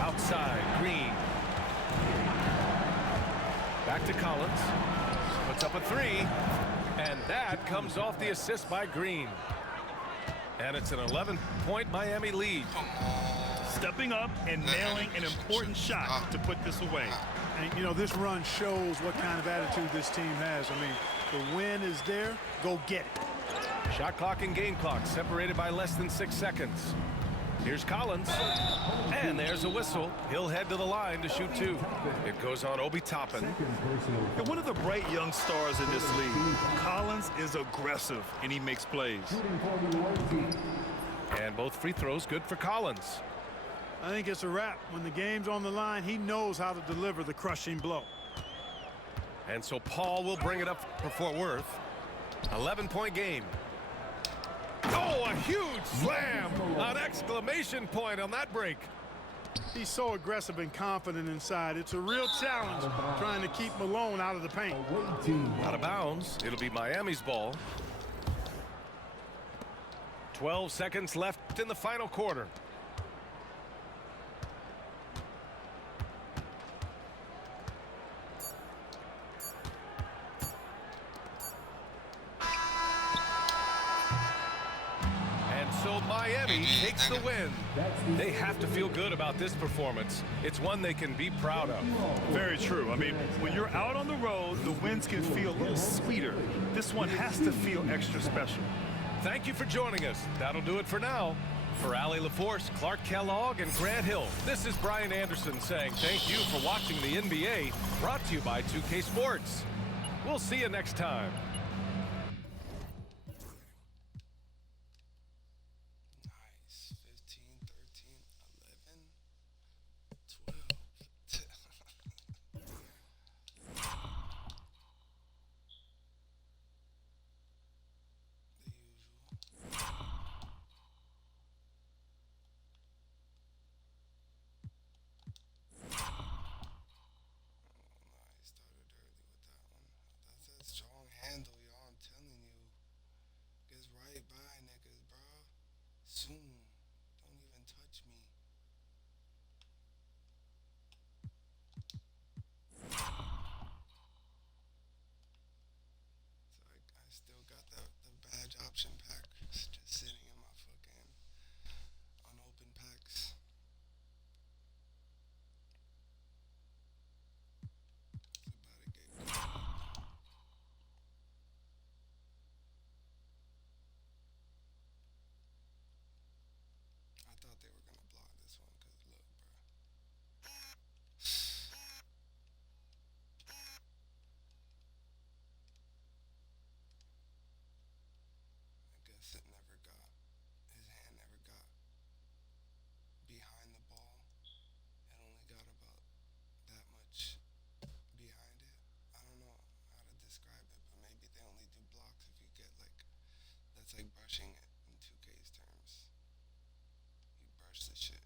Outside. Green. back to Collins. Puts up a three. And that comes off the assist by Green. And it's an 11-point Miami lead. Stepping up and nailing an important shot to put this away. And, you know, this run shows what kind of attitude this team has. I mean, the win is there. Go get it. Shot clock and game clock separated by less than 6 seconds. Here's Collins. And there's a whistle. He'll head to the line to shoot two. It goes on Obi Toppin. And one of the bright young stars in this league. Collins is aggressive, and he makes plays. And both free throws good for Collins. I think it's a wrap. When the game's on the line, he knows how to deliver the crushing blow. And so Paul will bring it up for Fort Worth. 11-point game. Oh, a huge slam! An exclamation point on that break. He's so aggressive and confident inside. It's a real challenge trying to keep Malone out of the paint. Out of bounds. It'll be Miami's ball. 12 seconds left in the final quarter. So Miami takes the win. They have to feel good about this performance. It's one they can be proud of. Very true. I mean, when you're out on the road, the wins can feel a little sweeter. This one has to feel extra special. Thank you for joining us. That'll do it for now. For Allie LaForce, Clark Kellogg, and Grant Hill, this is Brian Anderson saying thank you for watching the NBA, brought to you by 2K Sports. We'll see you next time. Nice. 15, 13, 11, 12. The usual. That's a strong handle, y'all. I'm telling you. Gets right by niggas, bro. Soon. Don't even touch me. So I still got the badge option pack just sitting in my fucking unopened packs. It's about to get good. I thought they were gonna block this one because look, bro. I guess it never got, his hand never got behind the ball. It only got about that much behind it. I don't know how to describe it, but maybe they only do blocks if you get like, that's like brushing it in 2K's terms. You brush the shit,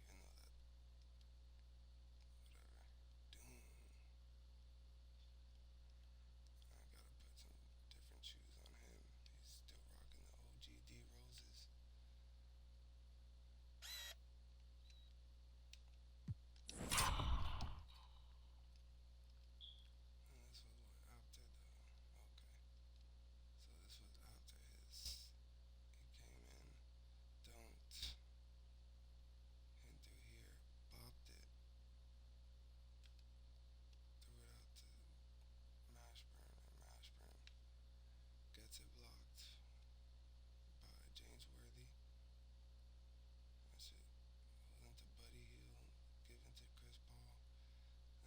even though that, whatever. Doom. I gotta put some different shoes on him. He's still rocking the OGD roses. And this was what after the, okay. So this was after his, he came in, dunked, hit through here, bopped it, threw it out to Mashburn, and Mashburn gets it blocked by James Worthy. That's it. Wasn't to Buddy Hield, given to Chris Paul.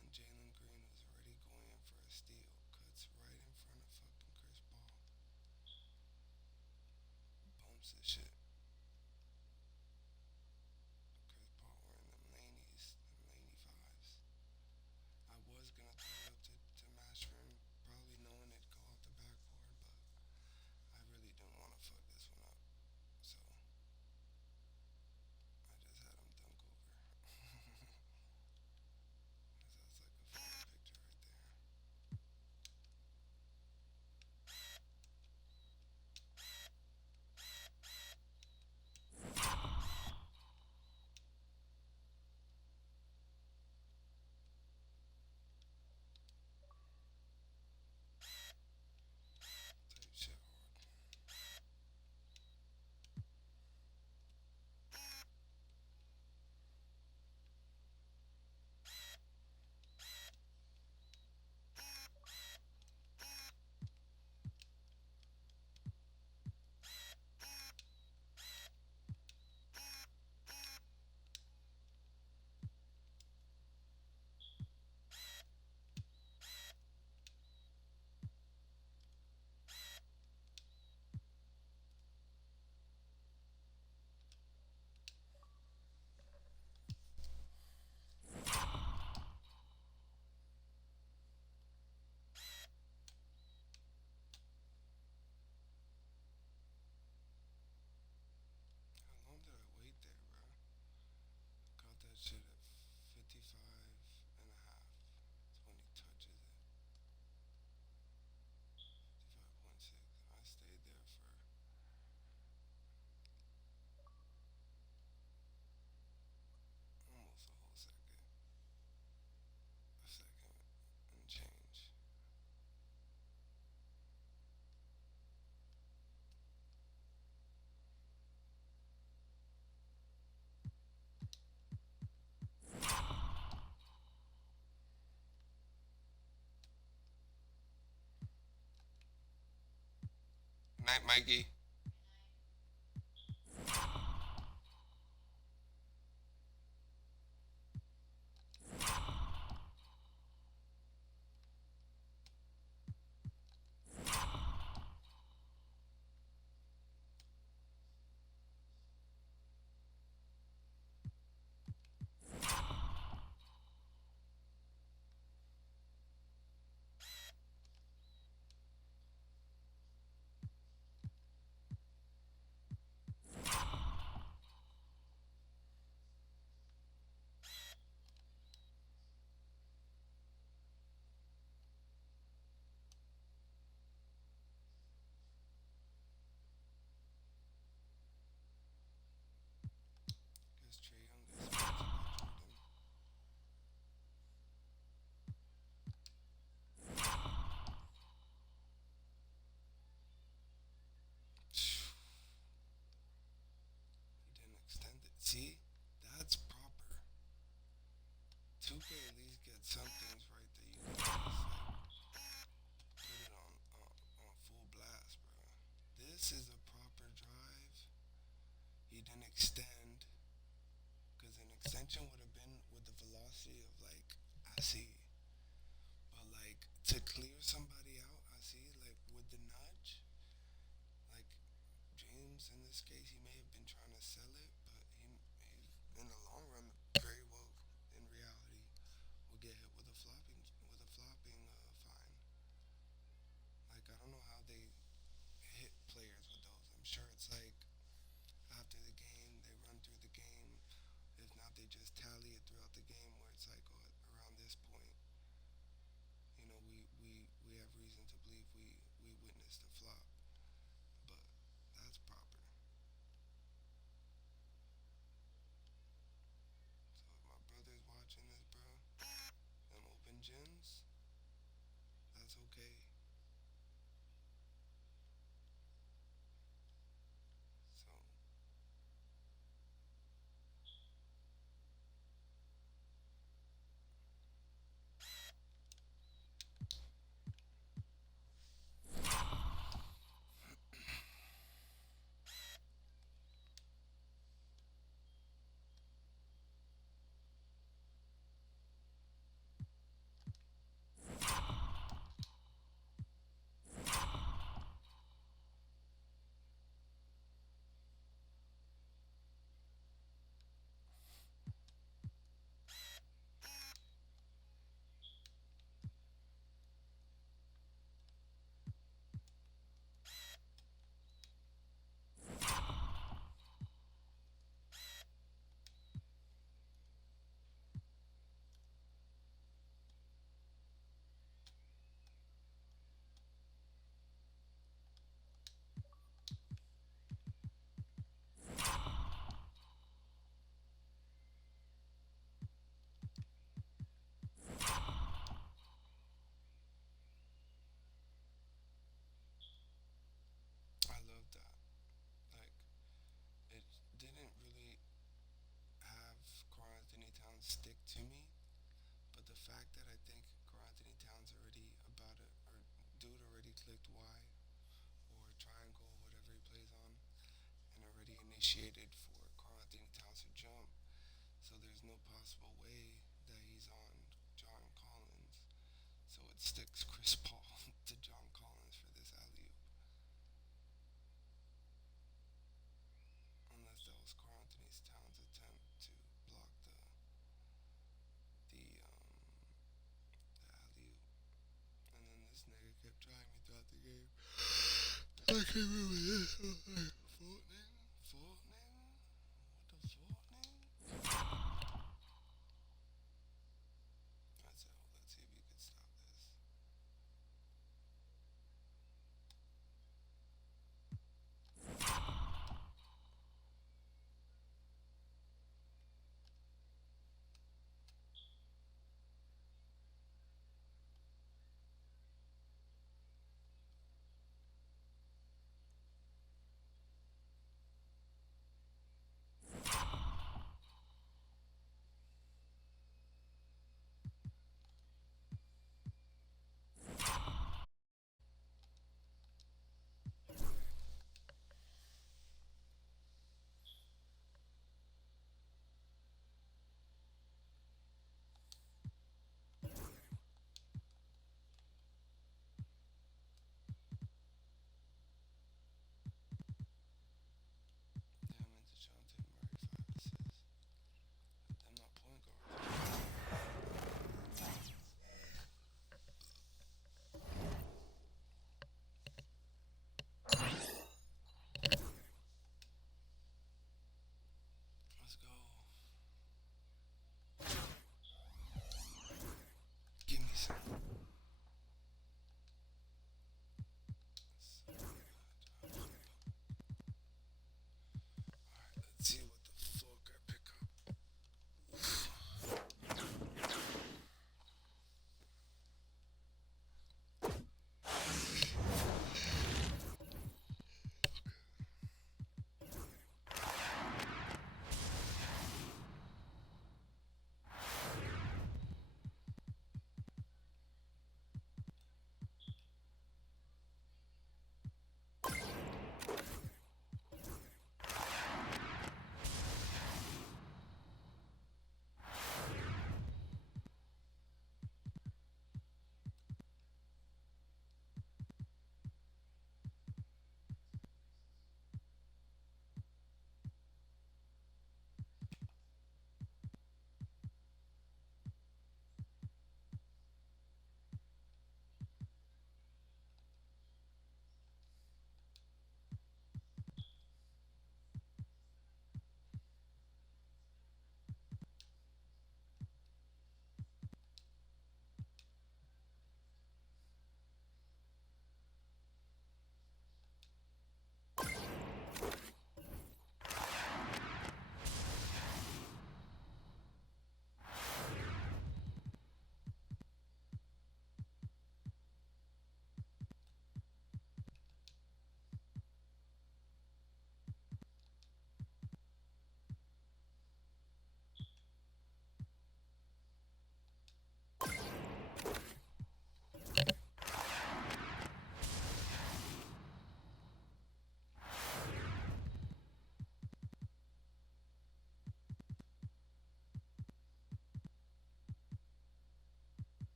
And Jalen Green was already going in for a steal. Cuts right in front of fucking Chris Paul. Bumps his shit. Chris Paul wearing them Laneys, them Laney 5s. I was gonna throw it up to Mashburn, probably knowing it'd go off the backboard, but I really didn't want to fuck this one up. So I just had him dunk over. That's like a funny picture right there. night, Mikey. Guess Trey Young is Jordan. He didn't extend it. See, that's proper. 2K at least get some things right that you can just like put it on full blast, bro. This is a proper drive. He didn't extend because an extension would have been with the velocity of like I see, but like to clear somebody out, I see like with the nudge, like James in this case, he may have been trying to sell it, but he in the long run very well in reality will get hit with a flopping fine. Like I don't know how they hit players with those. I'm sure it's like after the game they run through the game. If not, they just tally it throughout the game where it's like oh, around this point, we have reason to believe we witnessed a flop, but that's proper. So if my brother's watching this, bro, them open gyms, that's okay. So I love that. Like it didn't really have Carl Anthony Towns stick to me, but the fact that I think Carl Anthony Towns already about it, or dude already clicked Y or triangle, whatever he plays on, and already initiated for Carl Anthony Towns to jump. So there's no possible way that he's on John Collins. So it sticks Chris Paul to John Collins for this alley oop, unless that was Carl Anthony Towns' attempt to block the alley oop. And then this nigga kept trying me throughout the game. I can't remember this. Fortnite? Fortnite? What the Fortnite? Let's see if we could stop this.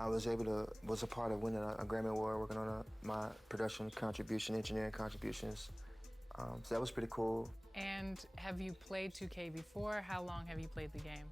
I was a part of winning a Grammy Award, working on my production contribution, engineering contributions. So that was pretty cool. And have you played 2K before? How long have you played the game?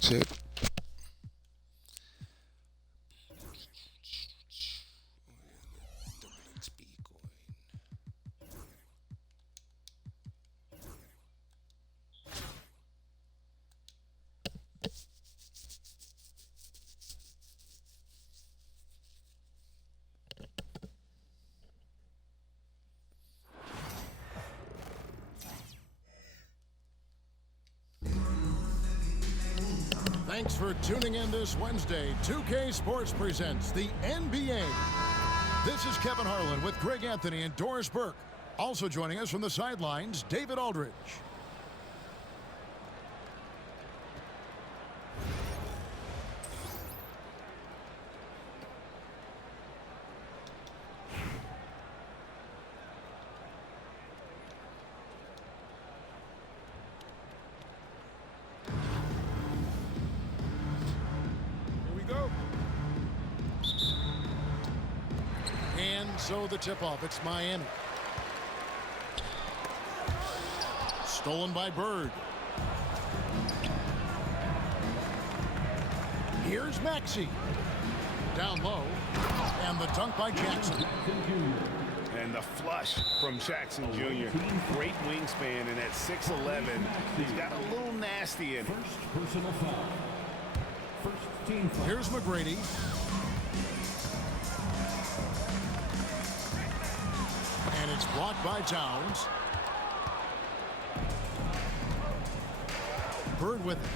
check. Double XP coin. Thanks for tuning in this Wednesday. 2K Sports presents the NBA. This is Kevin Harlan with Greg Anthony and Doris Burke. Also joining us from the sidelines, David Aldridge. So the tip-off, it's Miami. Stolen by Bird. Here's Maxey. Down low. And the dunk by Jackson. And the flush from Jackson Jr. Great wingspan, and at 6'11", he's got a little nasty in it. First personal foul. First team foul. Here's McGrady. And it's blocked by Towns. Bird with it.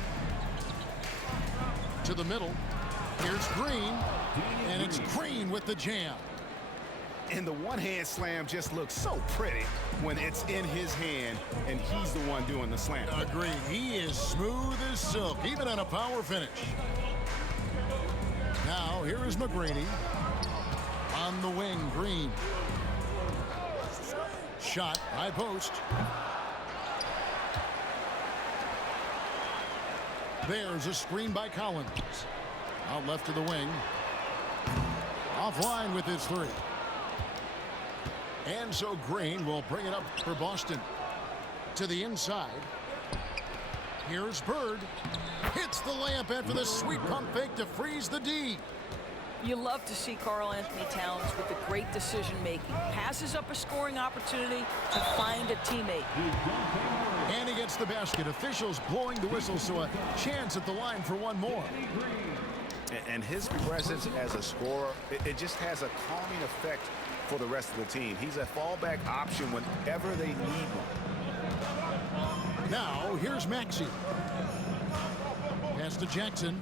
To the middle. Here's Green. And it's Green with the jam. And the one-hand slam just looks so pretty when it's in his hand and he's the one doing the slam. Agreed. He is smooth as silk, even on a power finish. Now, here is McGrady. On the wing, Green. Shot, high post. There's a screen by Collins. Out left to the wing. Offline with his three. And so Green will bring it up for Boston. To the inside. Here's Bird. Hits the layup after the sweet pump fake to freeze the D. You love to see Karl Anthony Towns with the great decision-making. Passes up a scoring opportunity to find a teammate. And he gets the basket. Officials blowing the whistle, so a chance at the line for one more. And his presence as a scorer, it just has a calming effect for the rest of the team. He's a fallback option whenever they need one. Now, here's Maxey. Pass to Jackson.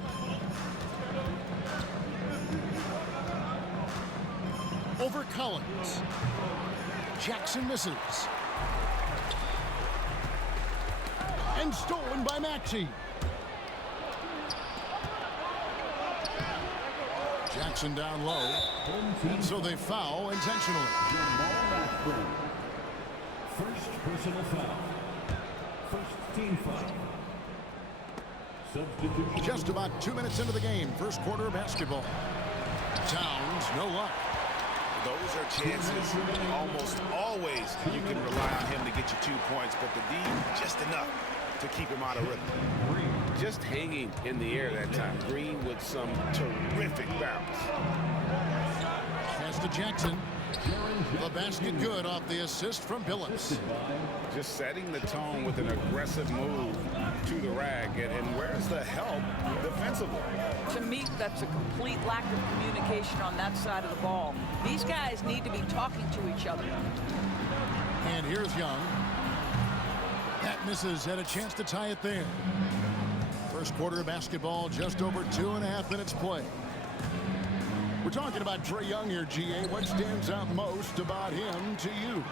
Over Collins. Jackson misses. And stolen by Maxey. Jackson down low. And so they foul intentionally. First personal foul. First team foul. Substitution. Just about 2 minutes into the game. First quarter of basketball. Towns, no luck. Those are chances. Almost always you can rely on him to get you 2 points, but the D just enough to keep him out of rhythm. Just hanging in the air that time. Green with some terrific bounce. Pass to Jackson. The basket good off the assist from Billups. Just setting the tone with an aggressive move to the rack. And where's the help defensively? To me, that's a complete lack of communication on that side of the ball. These guys need to be talking to each other. And here's Young. That misses. Had a chance to tie it there. First quarter of basketball, just over 2.5 minutes play. We're talking about Trae Young here, GA. What stands out most about him to you?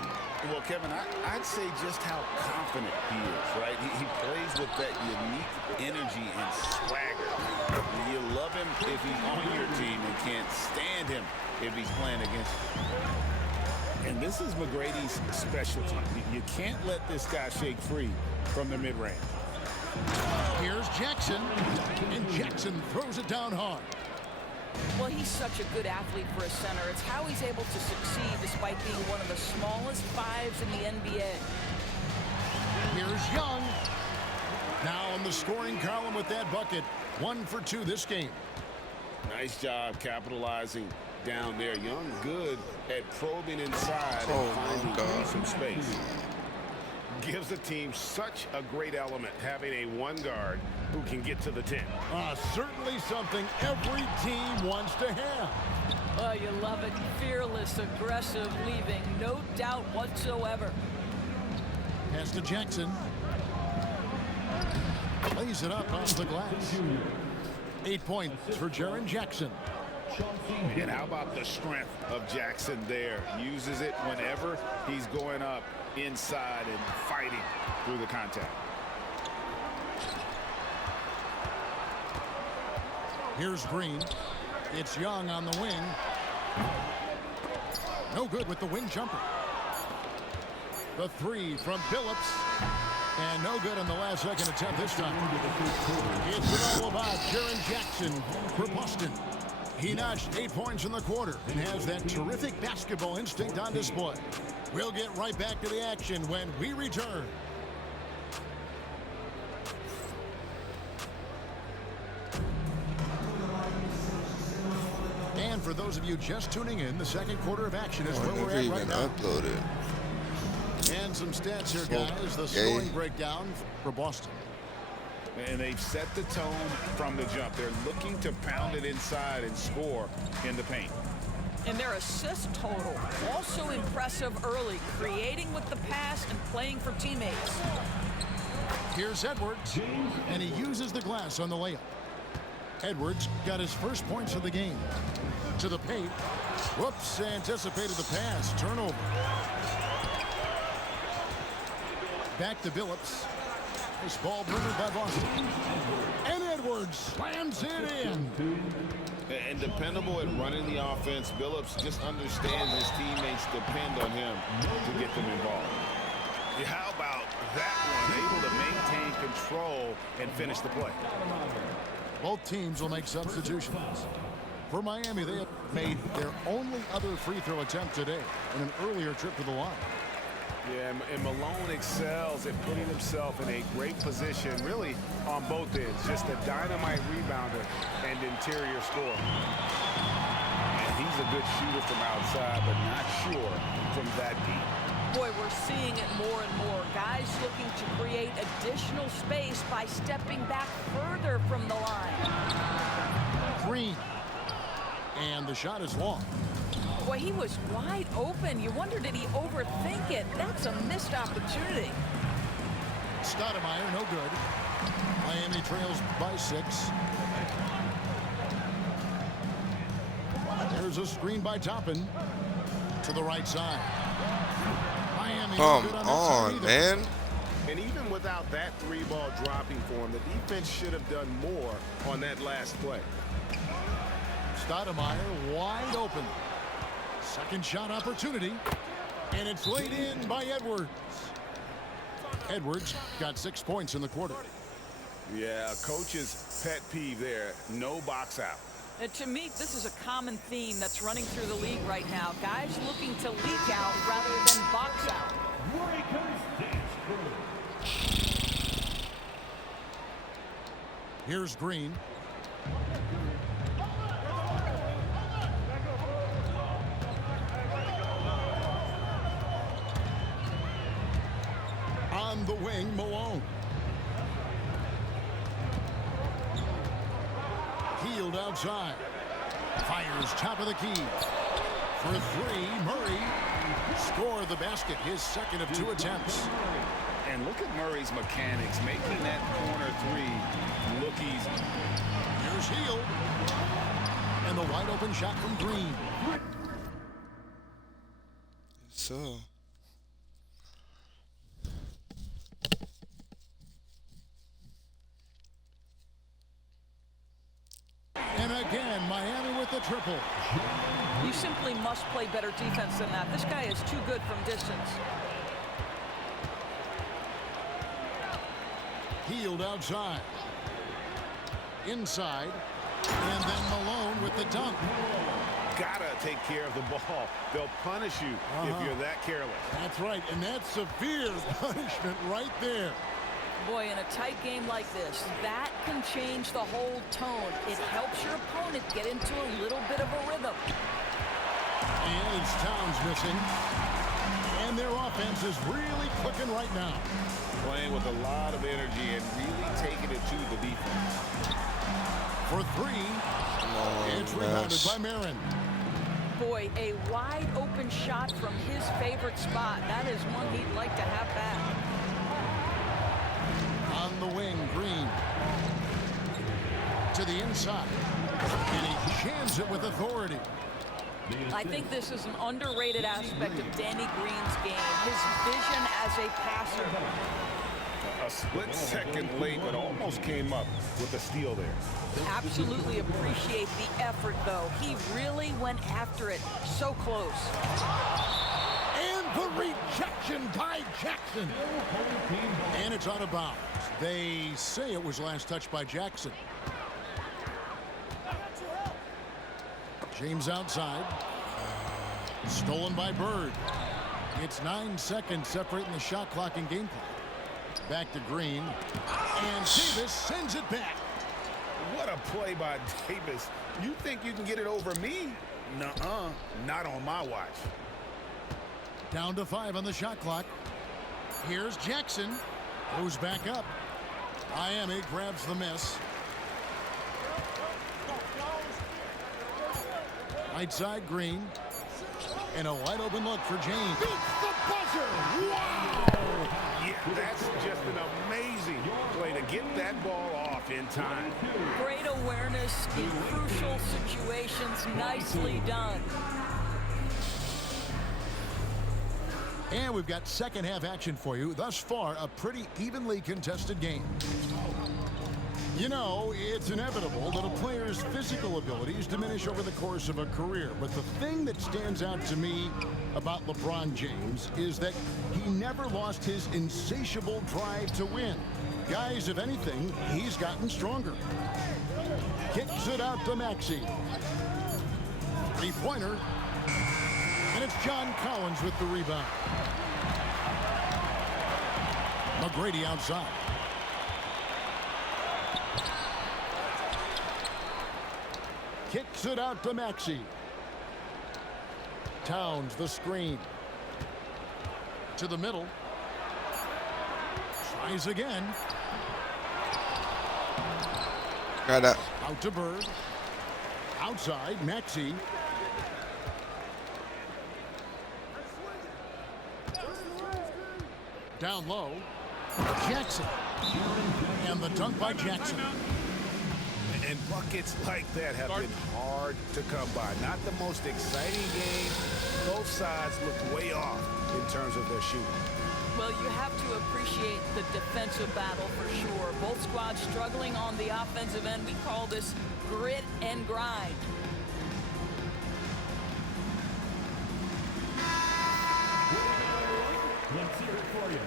Well, Kevin, I'd say just how confident he is, right? He plays with that unique energy and swagger. You love him if he's on your team and can't stand him if he's playing against you. And this is McGrady's specialty. You can't let this guy shake free from the mid-range. Here's Jackson, and Jackson throws it down hard. Well, he's such a good athlete for a center. It's how he's able to succeed despite being one of the smallest fives in the NBA. Here's Young. Now on the scoring column with that bucket. 1 for 2 this game. Nice job capitalizing down there. Young good at probing inside and finding some space. Gives the team such a great element having a one guard who can get to the 10. Certainly something every team wants to have. Oh, you love it. Fearless, aggressive, leaving. No doubt whatsoever. Pass to Jackson. Lays it up off the glass. 8 points for Jaren Jackson. And how about the strength of Jackson there? Uses it whenever he's going up inside and fighting through the contact. Here's Green. It's Young on the wing. No good with the wing jumper. The 3 from Billups. And no good on the last second attempt this time. It's all about Jaren Jackson for Boston. He notched 8 points in the quarter and has that terrific basketball instinct on display. We'll get right back to the action when we return. And for those of you just tuning in, the second quarter of action is where we're at right now. Uploaded. And some stats here, guys. The scoring breakdown for Boston. And they've set the tone from the jump. They're looking to pound it inside and score in the paint. And their assist total, also impressive early, creating with the pass and playing for teammates. Here's Edwards, and he uses the glass on the layup. Edwards got his first points of the game. To the paint. Whoops, anticipated the pass. Turnover. Back to Billups. This ball driven by Boston. And Edwards slams it in. And dependable at running the offense. Billups just understands his teammates depend on him to get them involved. How about that one? Able to maintain control and finish the play. Both teams will make substitutions. For Miami, they have made their only other free throw attempt today in an earlier trip to the line. Yeah, and Malone excels at putting himself in a great position, really on both ends. Just a dynamite rebounder and interior scorer. And he's a good shooter from outside, but not sure from that deep. Boy, we're seeing it more and more. Guys looking to create additional space by stepping back further from the line. Green. And the shot is long. Boy, he was wide open. You wonder, did he overthink it? That's a missed opportunity. Stoudemire, no good. Miami trails by 6. There's a screen by Toppin to the right side. Miami Come no good on, man. And even without that 3-ball dropping for him, the defense should have done more on that last play. Stoudemire wide open. Second shot opportunity. And it's laid in by Edwards. Edwards got 6 points in the quarter. Yeah, coach's pet peeve there. No box out. And to me, this is a common theme that's running through the league right now. Guys looking to leak out rather than box out. Here's Green. On the wing, Malone. Healed outside. Fires top of the key. For 3, Murray. Scored the basket, his second of 2 attempts. And look at Murray's mechanics, making that corner 3 look easy. Here's Hield. And the wide open shot from Green. So. And again, Miami with the triple. You simply must play better defense than that. This guy is too good from distance. Healed outside. Inside. And then Malone with the dunk. Gotta take care of the ball. They'll punish you if you're that careless. That's right, and that's severe punishment right there. Boy, in a tight game like this, that can change the whole tone. It helps your opponent get into a little bit of a rhythm. And it's Towns missing. And their offense is really clicking right now. Playing with a lot of energy and really taking it to the defense. For three, it's rebounded by Marin. Boy, a wide open shot from his favorite spot. That is one he'd like to have back. On the wing, Green. To the inside. And he jams it with authority. I think this is an underrated aspect of Danny Green's game, his vision as a passer. A split second late, but almost came up with a steal there. Absolutely appreciate the effort, though. He really went after it. So close. And the rejection by Jackson. And it's out of bounds. They say it was last touched by Jackson. James outside. Stolen by Bird. It's 9 seconds separating the shot clock and game clock. Back to Green. And Davis sends it back. What a play by Davis. You think you can get it over me? Nuh-uh. Not on my watch. Down to 5 on the shot clock. Here's Jackson. Goes back up. Miami grabs the miss. Right side, Green. And a wide open look for James. Beats the buzzer! Wow! Yeah, that's just an amazing play to get that ball off in time. Great awareness in crucial situations. Nicely done. And we've got second half action for you. Thus far, a pretty evenly contested game. You know, it's inevitable that a player's physical abilities diminish over the course of a career. But the thing that stands out to me about LeBron James is that he never lost his insatiable drive to win. Guys, if anything, he's gotten stronger. Kicks it out to Maxey. Three-pointer. And it's John Collins with the rebound. McGrady outside. Kicks it out to Maxey. Towns the screen. To the middle. Tries again. Got that. Out to Bird. Outside, Maxey. Down low. Jackson. And the dunk by Jackson. And buckets like that have been hard to come by. Not the most exciting game. Both sides look way off in terms of their shooting. Well, you have to appreciate the defensive battle for sure. Both squads struggling on the offensive end. We call this grit and grind. Let's hear it for you.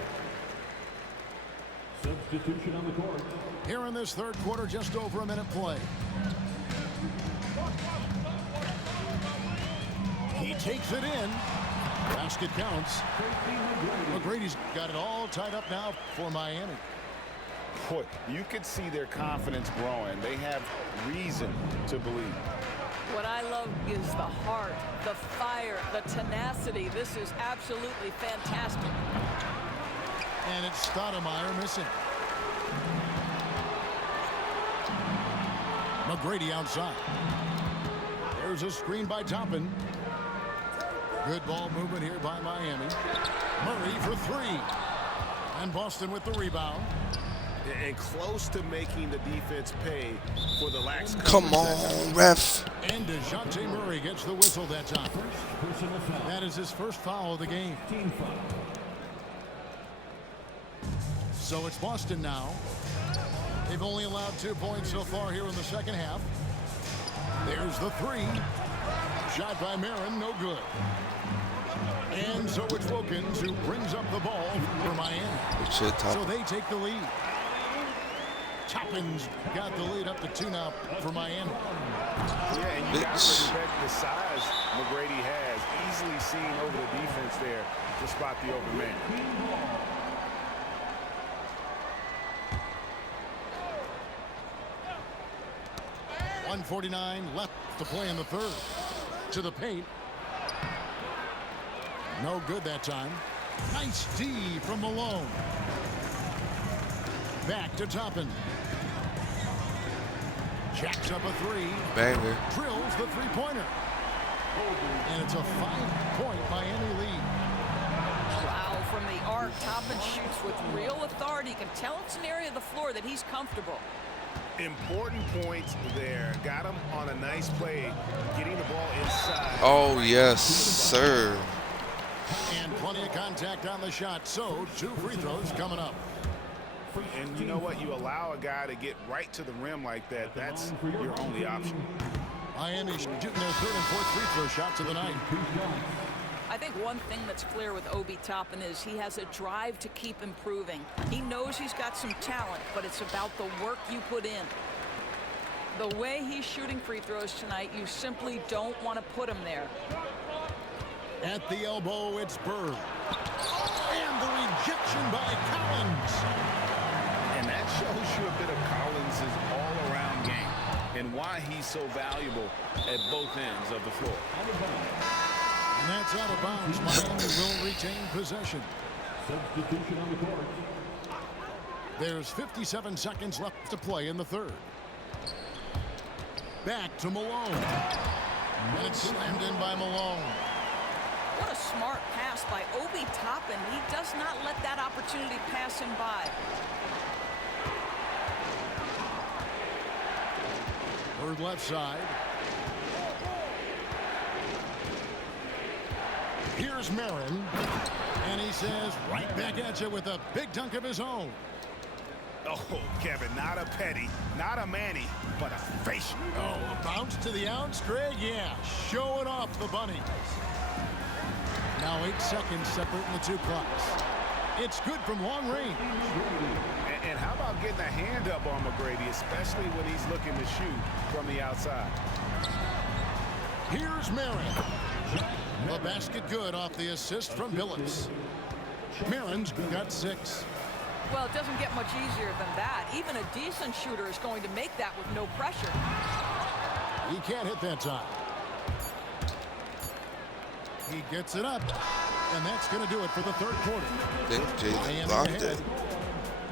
Substitution on the court. Here in this third quarter, just over a minute play. He takes it in. Basket counts. McGrady's got it all tied up now for Miami. Boy, you could see their confidence growing. They have reason to believe. What I love is the heart, the fire, the tenacity. This is absolutely fantastic. And it's Stoudemire missing. McGrady outside. There's a screen by Toppin. Good ball movement here by Miami. Murray for three. And Boston with the rebound. And close to making the defense pay for the lax. Come on, ref. And DeJounte Murray gets the whistle that time. That is his first foul of the game. So it's Boston now. They've only allowed 2 points so far here in the second half. There's the three. Shot by Marin, no good. And so it's Wilkins who brings up the ball for Miami. So they take the lead. Toppin's got the lead up to 2 now for Miami. Yeah, and you got to respect the size McGrady has. Easily seen over the defense there to spot the open man. 2:49 left to play in the third. To the paint. No good that time. Nice D from Malone. Back to Toppin. Jacks up a three. Banger. Drills the three-pointer. And it's a 5-point Miami lead. Wow, from the arc, Toppin shoots with real authority. You can tell it's an area of the floor that he's comfortable. Important points there. Got him on a nice play, getting the ball inside. Oh, yes, sir. And plenty of contact on the shot. So 2 free throws coming up. And you know what? You allow a guy to get right to the rim like that. That's your only option. Miami shooting their third and fourth free throw shots of the night. I think one thing that's clear with Obi Toppin is he has a drive to keep improving. He knows he's got some talent, but it's about the work you put in. The way he's shooting free throws tonight, you simply don't want to put him there. At the elbow, it's Bird. And the rejection by Collins. And that shows you a bit of Collins' all-around game and why he's so valuable at both ends of the floor. And that's out of bounds. Miami will retain possession. Substitution on the court. There's 57 seconds left to play in the third. Back to Malone. And it's slammed in by Malone. What a smart pass by Obi Toppin. He does not let that opportunity pass him by. Bird left side. Here's Marin. And he says, right back at you with a big dunk of his own. Oh, Kevin, not a petty, not a Manny, but a facial. Oh, a bounce to the ounce, Greg? Yeah, showing off the bunny. Now 8 seconds separating the two clocks. It's good from long range. And how about getting a hand up on McGrady, especially when he's looking to shoot from the outside? Here's Marin. The basket good off the assist from Billups. Marin's got 6. Well, it doesn't get much easier than that. Even a decent shooter is going to make that with no pressure. He can't hit that time. He gets it up, and that's going to do it for the third quarter. Think Jalen blocked it.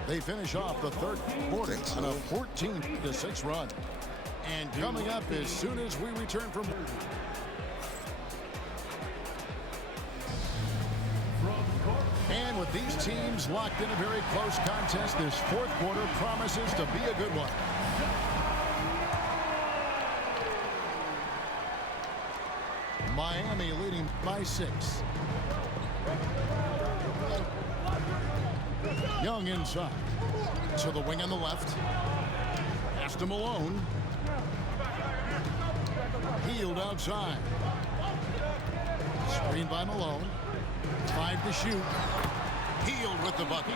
They finish off the third quarter on a 14-6 run. And coming up as soon as we return from... And with these teams locked in a very close contest, this fourth quarter promises to be a good one. Miami leading by 6. Young inside. To the wing on the left. Pass to Malone. Healed outside. Screen by Malone. 5 to shoot. Healed with the bucket.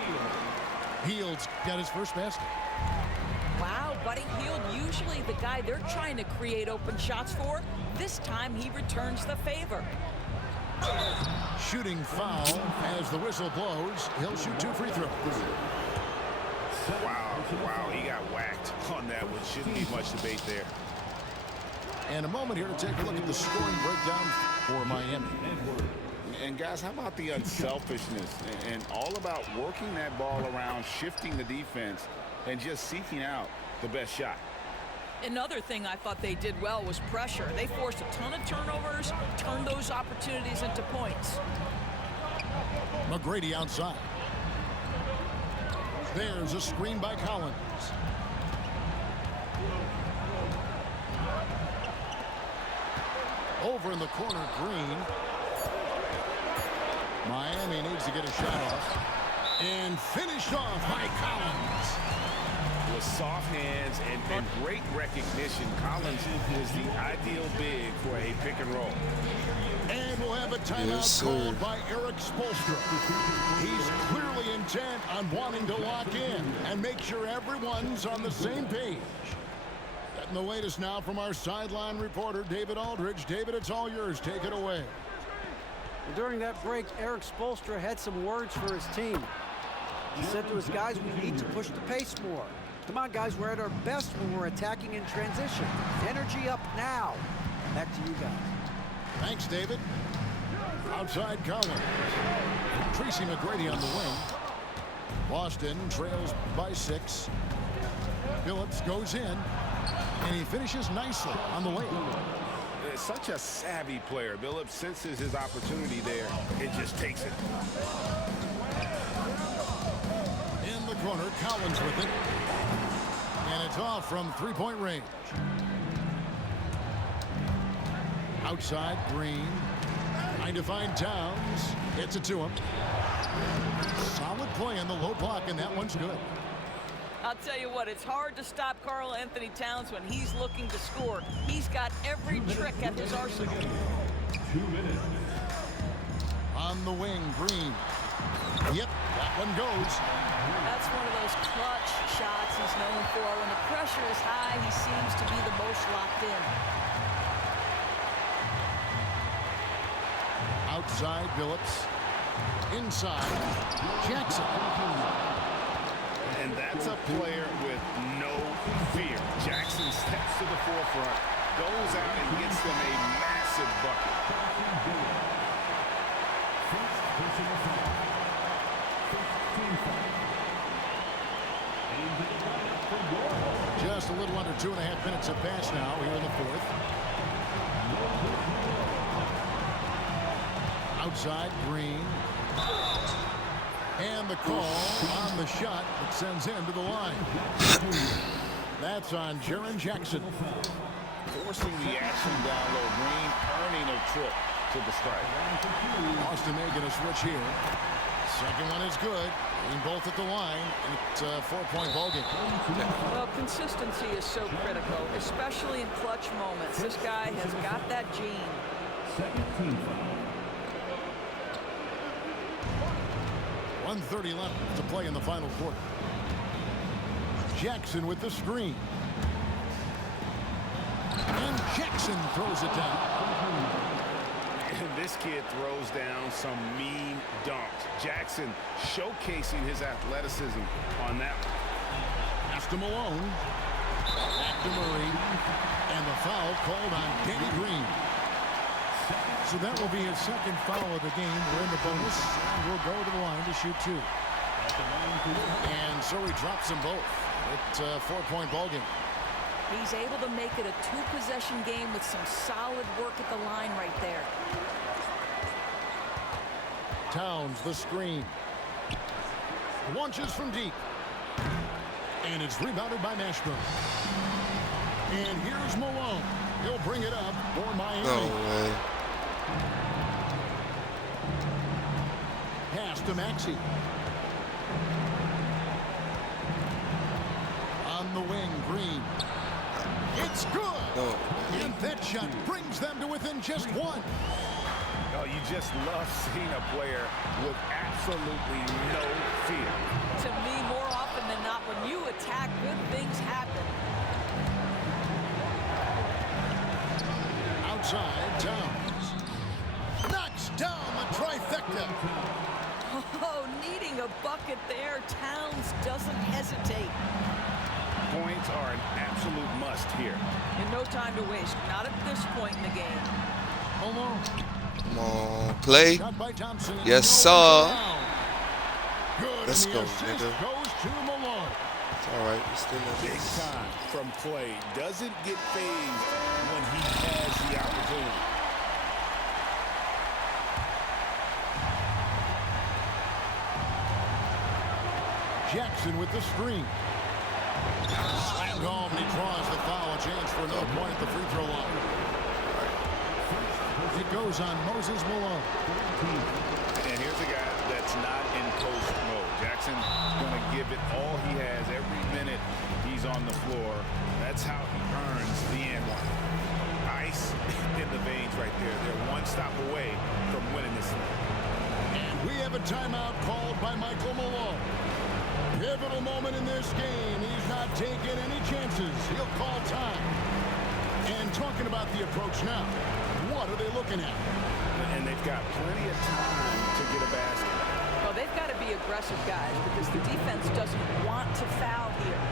Hield's got his first basket. Wow, Buddy Hield, usually the guy they're trying to create open shots for. This time he returns the favor. Shooting foul as the whistle blows. He'll shoot 2 free throws. Wow, he got whacked on that one. Shouldn't be much debate there. And a moment here to take a look at the scoring breakdown for Miami. And guys, how about the unselfishness and all about working that ball around, shifting the defense, and just seeking out the best shot. Another thing I thought they did well was pressure. They forced a ton of turnovers, turned those opportunities into points. McGrady outside. There's a screen by Collins. Over in the corner, Green. Miami needs to get a shot off. And finished off by Collins. With soft hands and great recognition, Collins is the ideal big for a pick and roll. And we'll have a timeout called by Eric Spoelstra. He's clearly intent on wanting to lock in and make sure everyone's on the same page. Getting the latest now from our sideline reporter, David Aldridge. David, it's all yours. Take it away. During that break, Eric Spoelstra had some words for his team. He said to his guys, we need to push the pace more. Come on, guys, we're at our best when we're attacking in transition. Energy up now. Back to you guys. Thanks, David. Outside Collins. Tracy McGrady on the wing. Boston trails by 6. Phillips goes in, and he finishes nicely on the lane. Such a savvy player. Billups senses his opportunity there and just takes it. In the corner, Collins with it. And it's off from three-point range. Outside, Green. Trying to find Towns. Gets it to him. Solid play on the low block, and that one's good. I'll tell you what, it's hard to stop Karl Anthony Towns when he's looking to score. He's got every trick at his arsenal. 2 minutes. On the wing, Green. Yep, that one goes. That's one of those clutch shots he's known for. When the pressure is high, he seems to be the most locked in. Outside, Phillips. Inside, Jackson. And that's a player with no fear. Jackson steps to the forefront, goes out and gets them a massive bucket. Just a little under 2.5 minutes have passed now here in the fourth. Outside, Green. And the call on the shot that sends him to the line. That's on Jaren Jackson. Forcing the action down low. Green earning a trip to the strike. Boston making a switch here. Second one is good. Green both at the line. It's a 4-point ball game. Well, consistency is so critical, especially in clutch moments. This guy has got that gene. Second team foul. 1:30 left to play in the final quarter. Jackson with the screen. And Jackson throws it down. And this kid throws down some mean dunks. Jackson showcasing his athleticism on that one. Pass to Malone. Back to Murray. And the foul called on Danny Green. So that will be his second foul of the game. We're in the bonus. And we'll go to the line to shoot 2. And so he drops them both. It's a 4-point ball game. He's able to make it a 2-possession game with some solid work at the line right there. Towns, the screen. Launches from deep. And it's rebounded by Mashburn. And here's Malone. He'll bring it up for Miami. No way. Pass to Maxey. On the wing, Green. It's good. No. And that shot brings them to within just 1. Oh, you just love seeing a player with absolutely no fear. To me, more often than not, when you attack, good things happen. Outside, Towns. Knocks down the trifecta. Oh, needing a bucket there. Towns doesn't hesitate. Points are an absolute must here. And no time to waste. Not at this point in the game. Malone. Come on, Clay. Shot by Thompson. Yes, sir. Good. Let's and go, the assist nigga. goes to Malone. It's all right. We're still in Big this. time from Clay. Doesn't get phased when he has the opportunity. Jackson with the screen. Slammed home, and he draws the foul. A chance for another point at the free throw line. It goes on Moses Malone. And here's a guy that's not in post mode. Jackson's going to give it all he has every minute he's on the floor. That's how he earns the and one. Ice in the veins right there. They're one stop away from winning this thing. And we have a timeout called by Michael Malone. Pivotal moment in this game. He's not taking any chances. He'll call time. And talking about the approach now, what are they looking at? And they've got plenty of time to get a basket. Well, they've got to be aggressive guys because the defense doesn't want to foul here.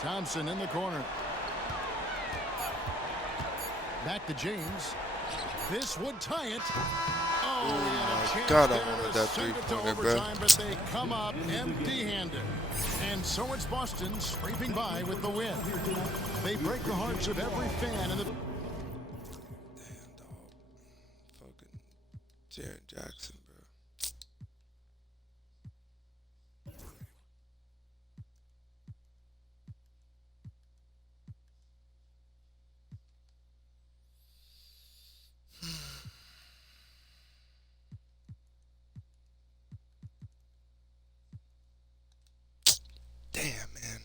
Thompson in the corner. Back to James. This would tie it. Oh, my God, I wanted that three-pointer, bro. But they come up empty-handed. And so it's Boston scraping by with the win. They break the hearts of every fan in the... Damn, dog. Fucking Jaren Jackson, bro. Damn, man.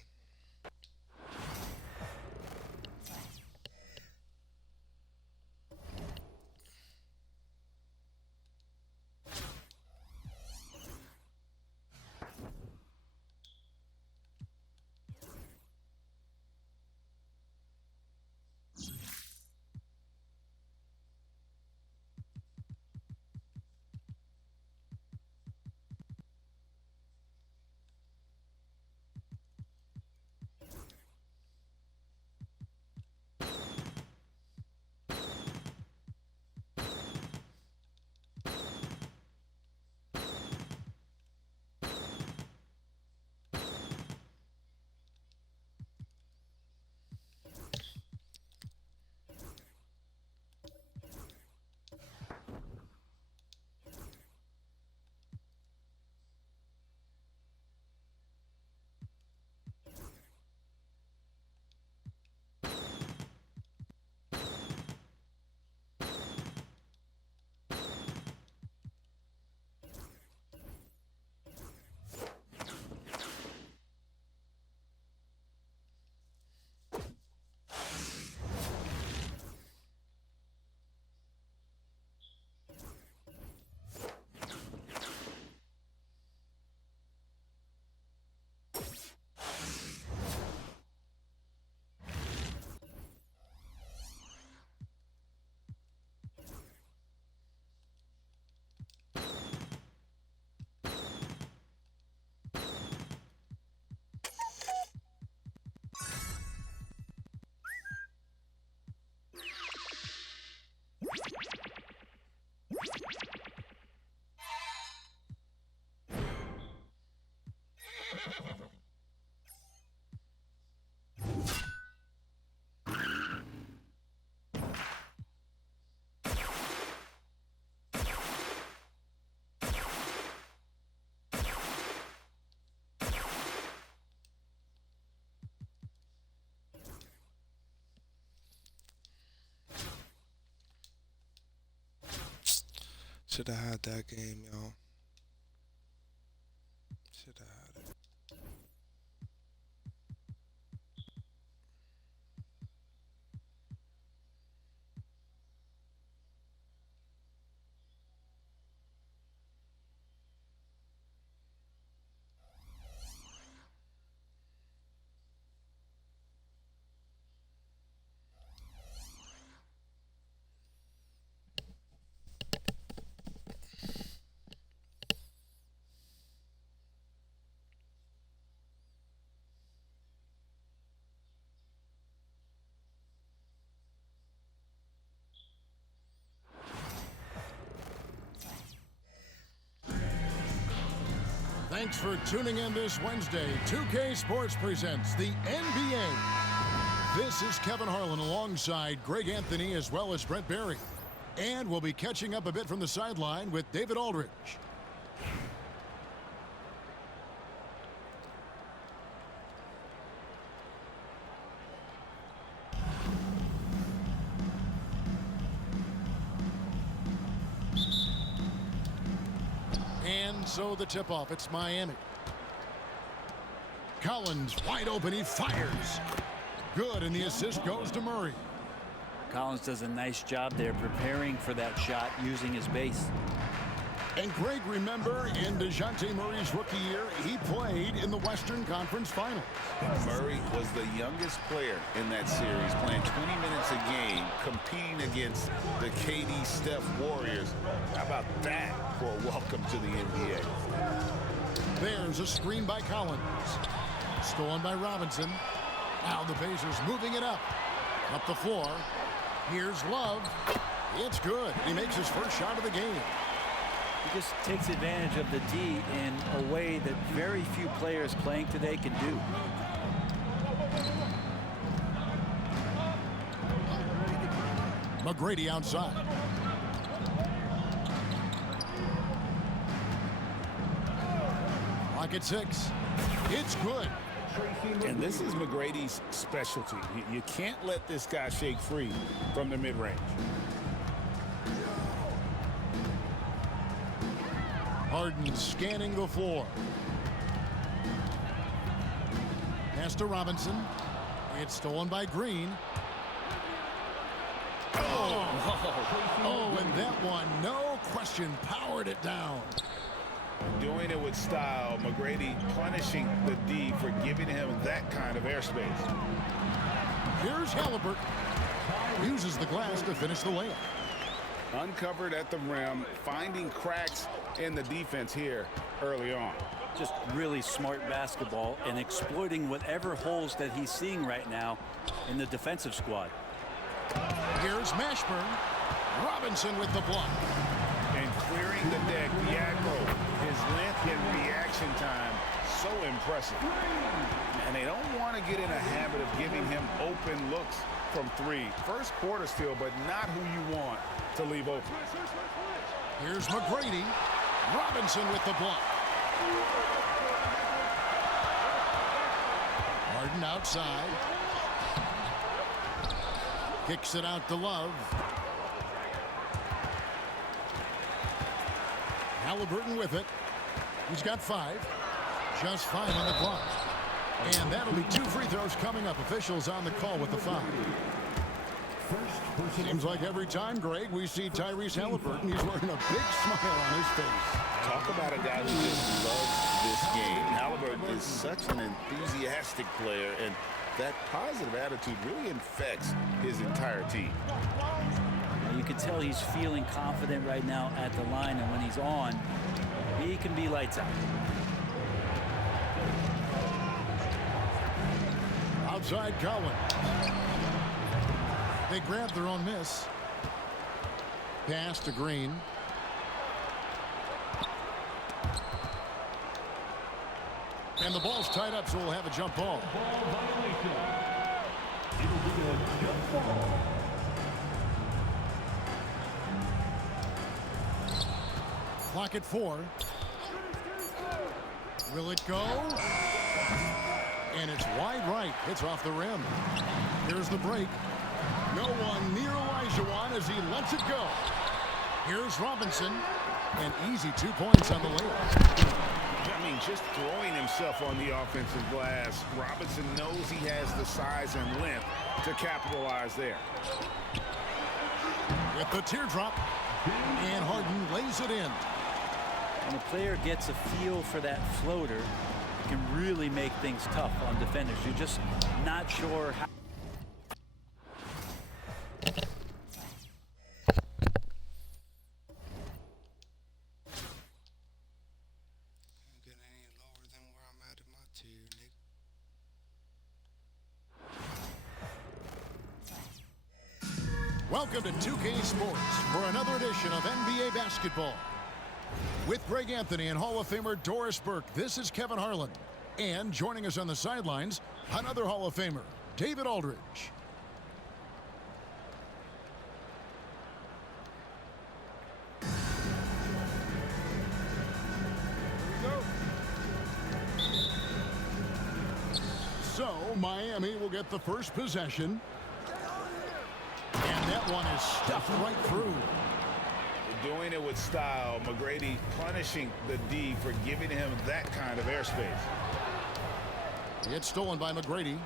Should have had that game, y'all. Should have had it. Thanks for tuning in this Wednesday. 2K Sports presents the NBA. This is Kevin Harlan alongside Greg Anthony as well as Brent Barry. And we'll be catching up a bit from the sideline with David Aldridge. And so the tip-off, it's Miami. Collins wide open, he fires. Good, and the assist goes to Murray. Collins does a nice job there preparing for that shot using his base. And Greg, remember, in DeJounte Murray's rookie year, he played in the Western Conference Finals. Murray was the youngest player in that series, playing 20 minutes a game, competing against the KD Steph Warriors. How about that for a welcome to the NBA? There's a screen by Collins. Stolen by Robinson. Now the Pacers moving it up the floor. Here's Love. It's good. He makes his first shot of the game. He just takes advantage of the D in a way that very few players playing today can do. McGrady outside. Clock at 6. It's good. And this is McGrady's specialty. You can't let this guy shake free from the mid-range. Harden scanning the floor. Pass to Robinson. It's stolen by Green. Oh, and that one, no question, powered it down. Doing it with style. McGrady punishing the D for giving him that kind of airspace. Here's Halliburton. Uses the glass to finish the layup. Uncovered at the rim, finding cracks in the defense here early on. Just really smart basketball and exploiting whatever holes that he's seeing right now in the defensive squad. Here's Mashburn. Robinson with the block. And clearing the deck, Diaco, his length and reaction time, so impressive. And they don't want to get in a habit of giving him open looks from 3. First quarter still, but not who you want to leave open. Here's McGrady. Robinson with the block. Harden outside. Kicks it out to Love. Halliburton with it. He's got 5. Just 5 on the clock. And that'll be 2 free throws coming up. Officials on the call with the foul. Seems like every time, Greg, we see Tyrese Halliburton, he's wearing a big smile on his face. Talk about a guy who just loves this game. Halliburton is such an enthusiastic player, and that positive attitude really infects his entire team. You can tell he's feeling confident right now at the line, and when he's on, he can be lights out. Outside Cowan. They grab their own miss. Pass to Green. And the ball's tied up, so we'll have a jump ball. Clock at 4. Will it go? And it's wide right. It's off the rim. Here's the break. No one near Olajuwon as he lets it go. Here's Robinson. And easy 2 points on the layup. I mean, just throwing himself on the offensive glass. Robinson knows he has the size and length to capitalize there. With the teardrop. And Harden lays it in. When a player gets a feel for that floater, it can really make things tough on defenders. You're just not sure how. Welcome to 2K Sports for another edition of NBA basketball. With Greg Anthony and Hall of Famer Doris Burke, this is Kevin Harlan. And joining us on the sidelines, another Hall of Famer, David Aldridge. So, Miami will get the first possession. And that one is stuffed right through. Doing it with style. McGrady punishing the D for giving him that kind of airspace. It's stolen by McGrady.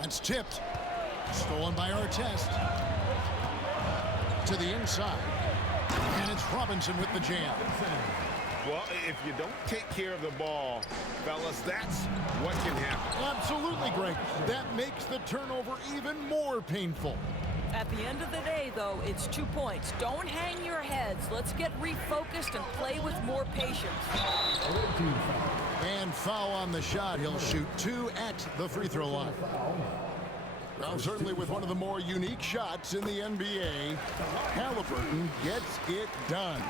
That's tipped. Stolen by Artest. To the inside. And it's Robinson with the jam. Well, if you don't take care of the ball, fellas, that's what can happen. Absolutely, Greg. That makes the turnover even more painful. At the end of the day, though, it's 2 points. Don't hang your heads. Let's get refocused and play with more patience. And foul on the shot. He'll shoot 2 at the free throw line. Well, certainly with one of the more unique shots in the NBA, Halliburton gets it done.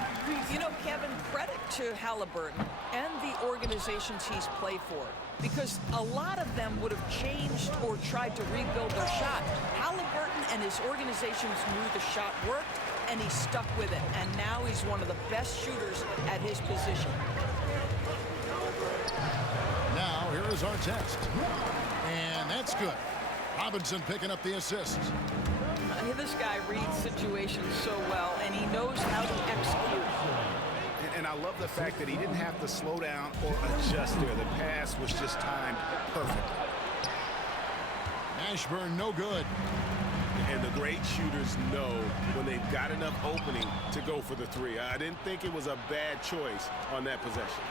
You know, Kevin, credit to Halliburton and the organizations he's played for, because a lot of them would have changed or tried to rebuild their shot. Halliburton and his organizations knew the shot worked, and he stuck with it. And now he's one of the best shooters at his position. Now, here is our test. And that's good. Robinson picking up the assist. This guy reads situations so well, and he knows how to execute. And I love the fact that he didn't have to slow down or adjust there. The pass was just timed perfectly. Ashburn, no good. And the great shooters know when they've got enough opening to go for the three. I didn't think it was a bad choice on that possession.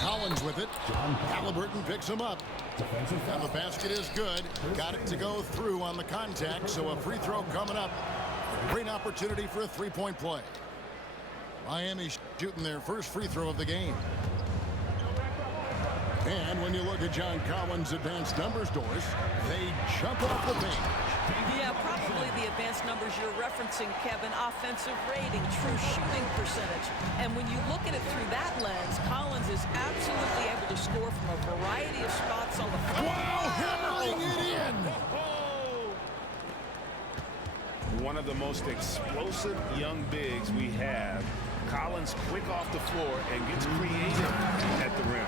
Collins with it. Halliburton picks him up. And the basket is good. Got it to go through on the contact, so a free throw coming up. A great opportunity for a three-point play. Miami shooting their first free throw of the game. And when you look at John Collins' advanced numbers, Doris, they jump off the page. Yeah, probably the advanced numbers you're referencing, Kevin. Offensive rating, true shooting percentage. And when you look at it through that lens, Collins is absolutely able to score from a variety of spots on the floor. Wow, hammering it in! One of the most explosive young bigs we have. Collins quick off the floor and gets creative at the rim.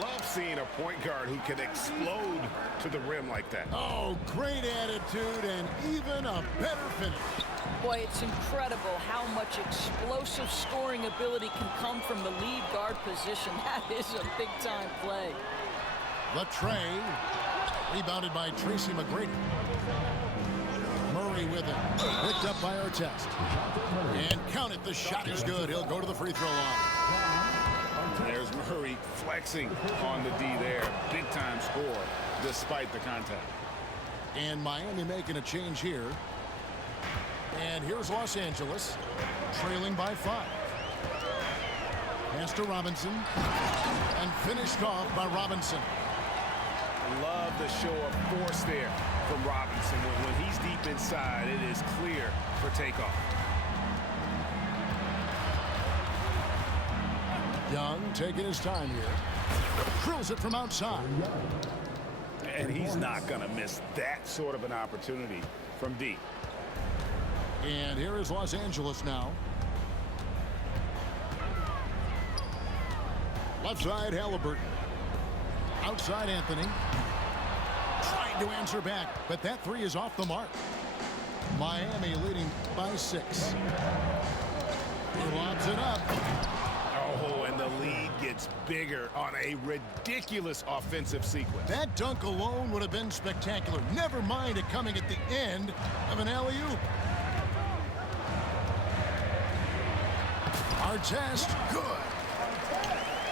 Love seeing a point guard who can explode to the rim like that. Oh, great attitude and even a better finish. Boy, it's incredible how much explosive scoring ability can come from the lead guard position. That is a big-time play. The tray, rebounded by Tracy McGrady. Murray with it, picked up by Artest. And count it, the shot is good. He'll go to the free throw line. There's Murray flexing on the D there. Big-time score despite the contact. And Miami making a change here. And here's Los Angeles, trailing by 5. Pass to Robinson. And finished off by Robinson. Love the show of force there from Robinson. When he's deep inside, it is clear for takeoff. Young taking his time here. Drills it from outside. And he's not going to miss that sort of an opportunity from deep. And here is Los Angeles now. Left side, Halliburton. Outside, Anthony. Trying to answer back, but that three is off the mark. Miami leading by 6. He lobs it up. Oh, and the lead gets bigger on a ridiculous offensive sequence. That dunk alone would have been spectacular. Never mind it coming at the end of an alley-oop. Artest, good.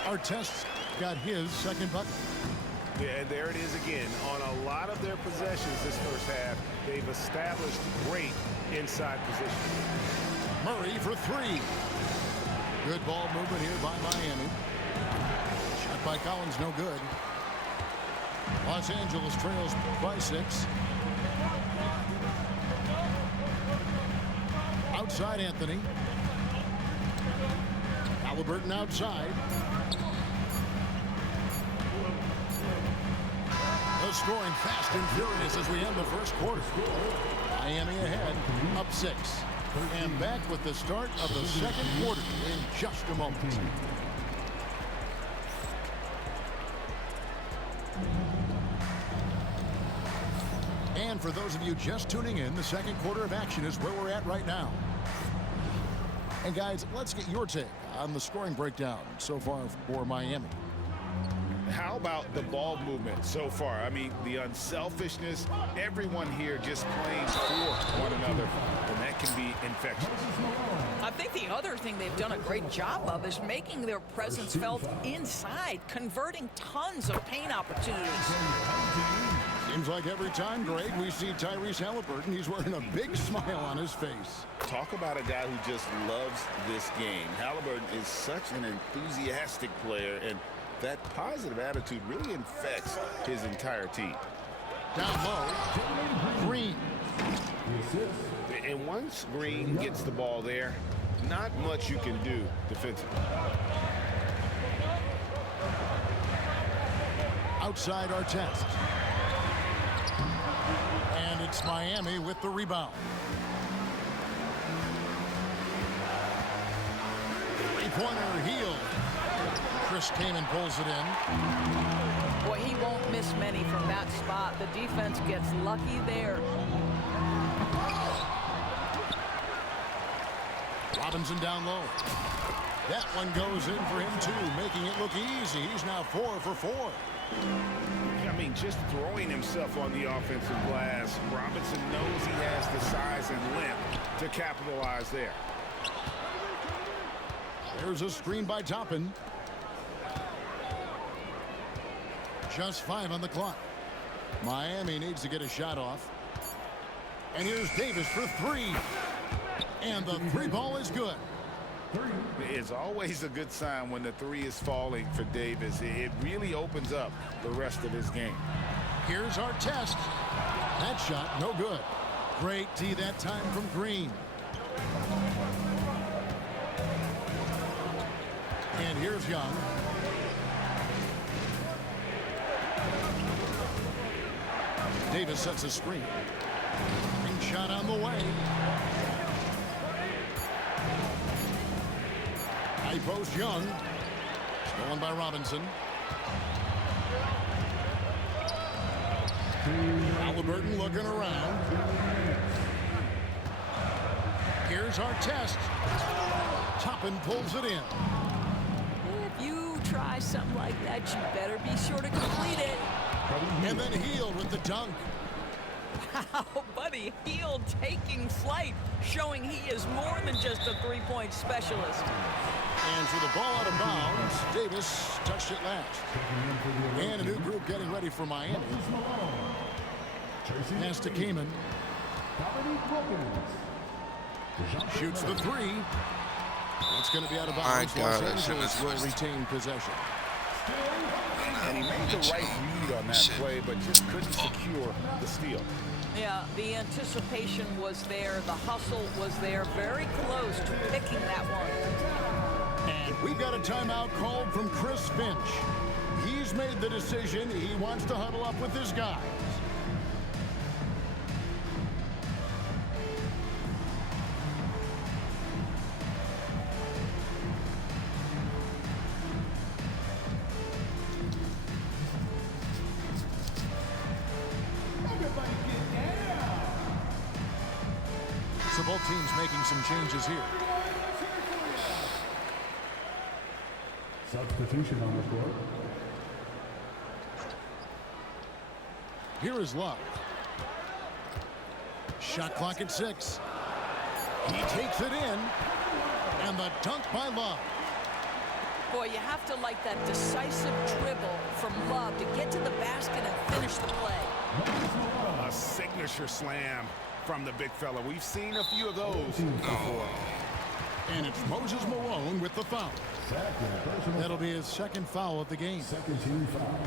Artest got his second bucket. Yeah, there it is again. On a lot of their possessions this first half, they've established great inside position. Murray for 3. Good ball movement here by Miami. Shot by Collins, no good. Los Angeles trails by 6. Outside, Anthony. Halliburton outside. The scoring fast and furious as we end the first quarter. Miami ahead, up 6. And back with the start of the second quarter in just a moment. And for those of you just tuning in, the second quarter of action is where we're at right now. And guys, let's get your take on the scoring breakdown so far for Miami. How about the ball movement so far? I mean, the unselfishness, everyone here just playing for one another, and that can be infectious. I think the other thing they've done a great job of is making their presence felt inside, converting tons of paint opportunities. Seems like every time, Greg, we see Tyrese Halliburton, he's wearing a big smile on his face. Talk about a guy who just loves this game. Halliburton is such an enthusiastic player, and that positive attitude really infects his entire team. Down low, Green. And once Green gets the ball there, not much you can do defensively. Outside our test. And it's Miami with the rebound. Three-pointer healed. Chris Kaman pulls it in. Boy, he won't miss many from that spot. The defense gets lucky there. Robinson down low. That one goes in for him too, making it look easy. He's now 4 for 4. I mean, just throwing himself on the offensive glass. Robinson knows he has the size and length to capitalize there. There's a screen by Toppin. Just 5 on the clock. Miami needs to get a shot off. And here's Davis for 3. And the 3 ball is good. It's always a good sign when the 3 is falling for Davis. It really opens up the rest of his game. Here's our test. That shot, no good. Great D that time from Green. And here's Young. Davis sets a screen. Green shot on the way. High post Young. Stolen by Robinson. Halliburton looking around. Here's our test. Toppin pulls it in. If you try something like that, you better be sure to complete it. And then Hield with the dunk. Wow, buddy, Hield taking flight, showing he is more than just a three-point specialist. And for the ball out of bounds, Davis touched it last. And a new group getting ready for Miami. Pass to Kaman. Shoots the 3. It's going to be out of bounds. Los Angeles will retain possession. And he made the right read on that play, but just couldn't secure the steal. Yeah, the anticipation was there. The hustle was there. Very close to picking that one. And we've got a timeout called from Chris Finch. He's made the decision. He wants to huddle up with his guys. So both teams making some changes here. Substitution on the court. Here is Love. Shot clock at 6. He takes it in. And the dunk by Love. Boy, you have to like that decisive dribble from Love to get to the basket and finish the play. A signature slam from the big fella. We've seen a few of those before. And it's Moses Malone with the foul. That'll be his second foul of the game. Second team foul.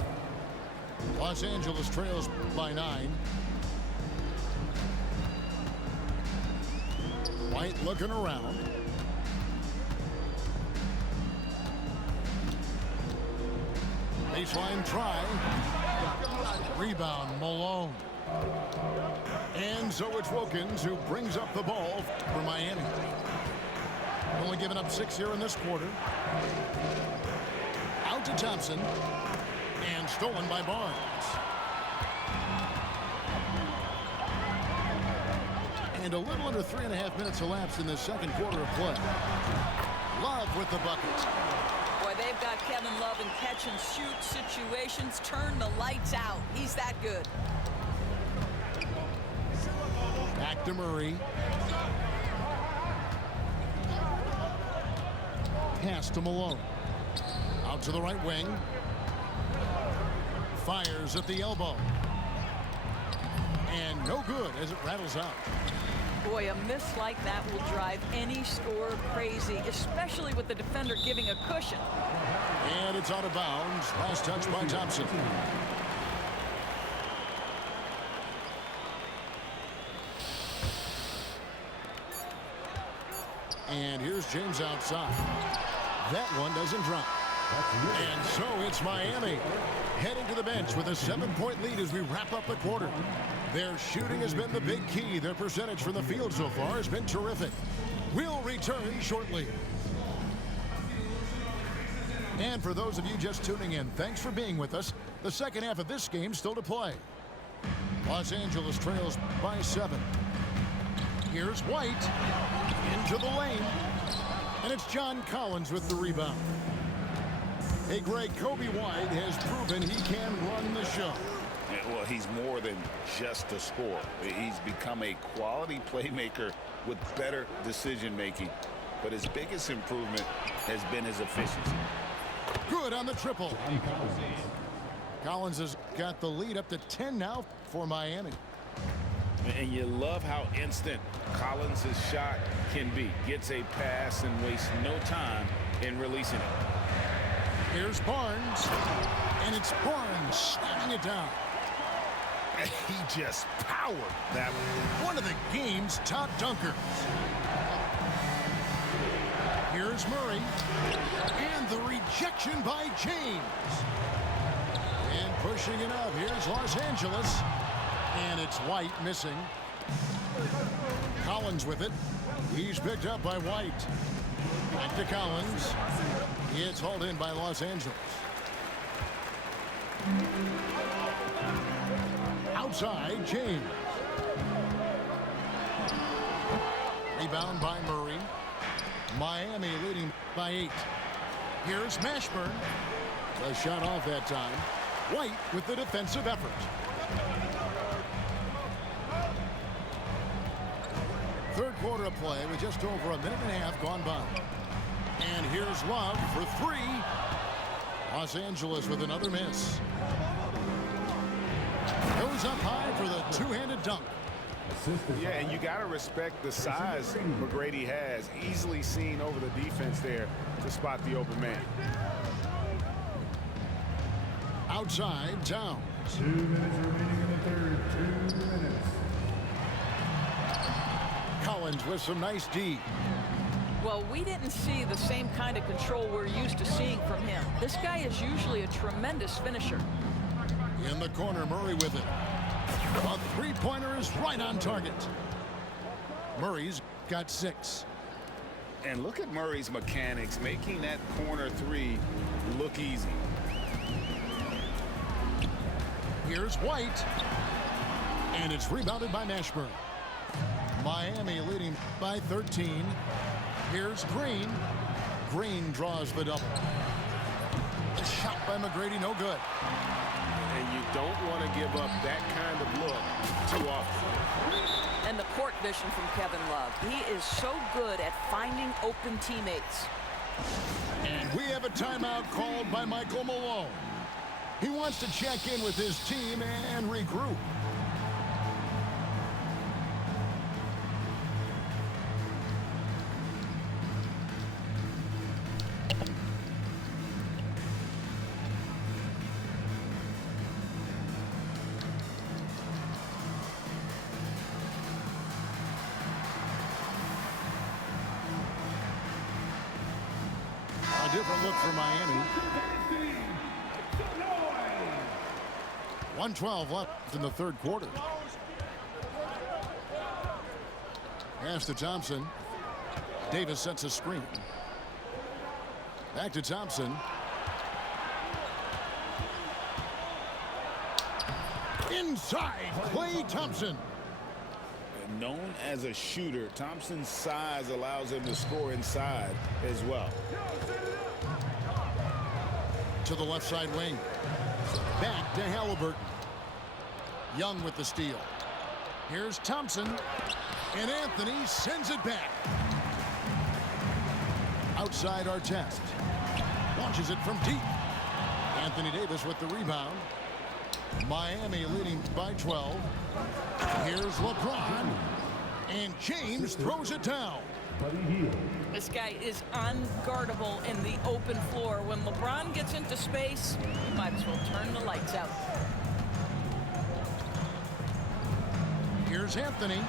Los Angeles trails by 9. White looking around. Baseline try. Rebound Malone. And so it's Wilkins who brings up the ball for Miami. Only giving up 6 here in this quarter. Out to Thompson. And stolen by Barnes. And a little under 3.5 minutes elapsed in the second quarter of play. Love with the bucket. Boy, they've got Kevin Love in catch-and-shoot situations. Turn the lights out. He's that good. Back to Murray. Pass to Malone. Out to the right wing. Fires at the elbow. And no good as it rattles out. Boy, a miss like that will drive any scorer crazy, especially with the defender giving a cushion. And it's out of bounds. Last touch by Thompson. And here's James outside. That one doesn't drop. And so it's Miami heading to the bench with a 7-point lead as we wrap up the quarter. Their shooting has been the big key. Their percentage from the field so far has been terrific. We'll return shortly. And for those of you just tuning in, thanks for being with us. The second half of this game still to play. Los Angeles trails by 7. Here's White into the lane. And it's John Collins with the rebound. Hey, Greg, Kobe White has proven he can run the show. Well, he's more than just a scorer. He's become a quality playmaker with better decision-making. But his biggest improvement has been his efficiency. Good on the triple. Collins has got the lead up to 10 now for Miami. And you love how instant Collins' shot can be. Gets a pass and wastes no time in releasing it. Here's Barnes. And it's Barnes slamming it down. He just powered that one of the game's top dunkers. Here's Murray. And the rejection by James. And pushing it up. Here's Los Angeles. And it's White missing. Collins with it. He's picked up by White. Back to Collins. It's hauled in by Los Angeles. Outside, James. Rebound by Murray. Miami leading by 8. Here's Mashburn. The shot off that time. White with the defensive effort. Third quarter of play with just over a minute and a half gone by. And here's Love for 3. Los Angeles with another miss. Goes up high for the two-handed dunk. Yeah, and you got to respect the size McGrady has. Easily seen over the defense there to spot the open man. Outside, Towns. 2 minutes remaining in the third. 2 minutes. Collins with some nice D. Well, we didn't see the same kind of control we're used to seeing from him. This guy is usually a tremendous finisher. In the corner, Murray with it. A three-pointer is right on target. Murray's got 6. And look at Murray's mechanics, making that corner 3 look easy. Here's White. And it's rebounded by Mashburn. Miami leading by 13. Here's Green. Green draws the double. The shot by McGrady, no good. And you don't want to give up that kind of look too often. And the court vision from Kevin Love. He is so good at finding open teammates. And we have a timeout called by Michael Malone. He wants to check in with his team and regroup. A different look for Miami. 1:12 left in the third quarter. Pass to Thompson. Davis sets a screen. Back to Thompson. Inside, Klay Thompson. Known as a shooter, Thompson's size allows him to score inside as well. To the left side wing. Back to Halliburton. Young with the steal. Here's Thompson. And Anthony sends it back. Outside Artest. Launches it from deep. Anthony Davis with the rebound. Miami leading by 12. Here's LeBron. And James throws it down. This guy is unguardable in the open floor. When LeBron gets into space, you might as well turn the lights out. Here's Anthony.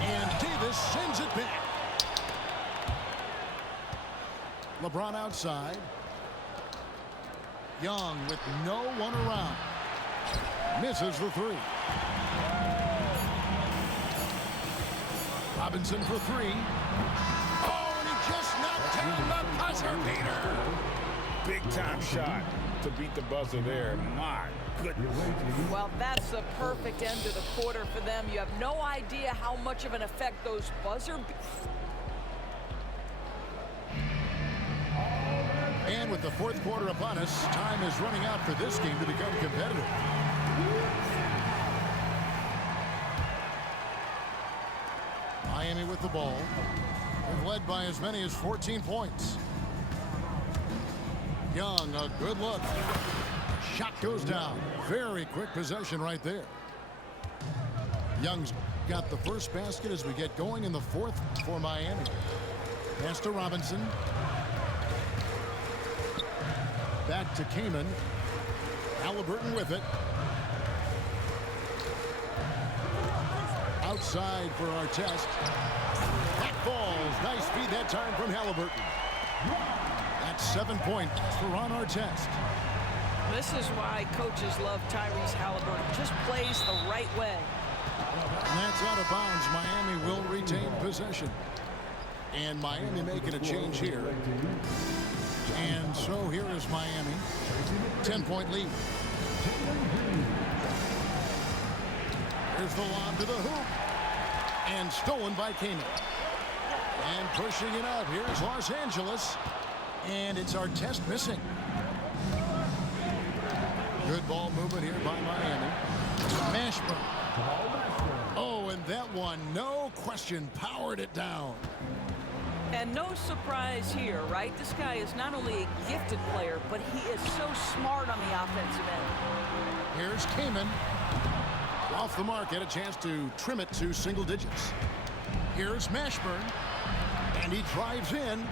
And Davis sends it back. LeBron outside. Young with no one around. Misses the three. Robinson for three. Oh, and he just knocked down the buzzer beater. Big time shot to beat the buzzer there. My goodness. Well, that's the perfect end to the quarter for them. You have no idea how much of an effect those And with the fourth quarter upon us, time is running out for this game to become competitive. Miami with the ball. They've led by as many as 14 points. Young, a good look. Shot goes down. Very quick possession right there. Young's got the first basket as we get going in the fourth for Miami. Pass to Robinson. Back to Kaman. Halliburton with it. Outside for Artest. That falls. Nice feed that time from Halliburton. That's 7 points for Ron Artest. This is why coaches love Tyrese Halliburton. Just plays the right way. And that's out of bounds. Miami will retain possession. And Miami making a change here. And so here is Miami. 10-point lead. Here's the lob to the hoop. And stolen by Kaman. And pushing it up. Here's Los Angeles. And it's Artest missing. Good ball movement here by Miami. Mashburn. Oh, and that one, no question, powered it down. And no surprise here, right? This guy is not only a gifted player, but he is so smart on the offensive end. Here's Kaman. Off the mark, had a chance to trim it to single digits. Here's Mashburn. And he drives in.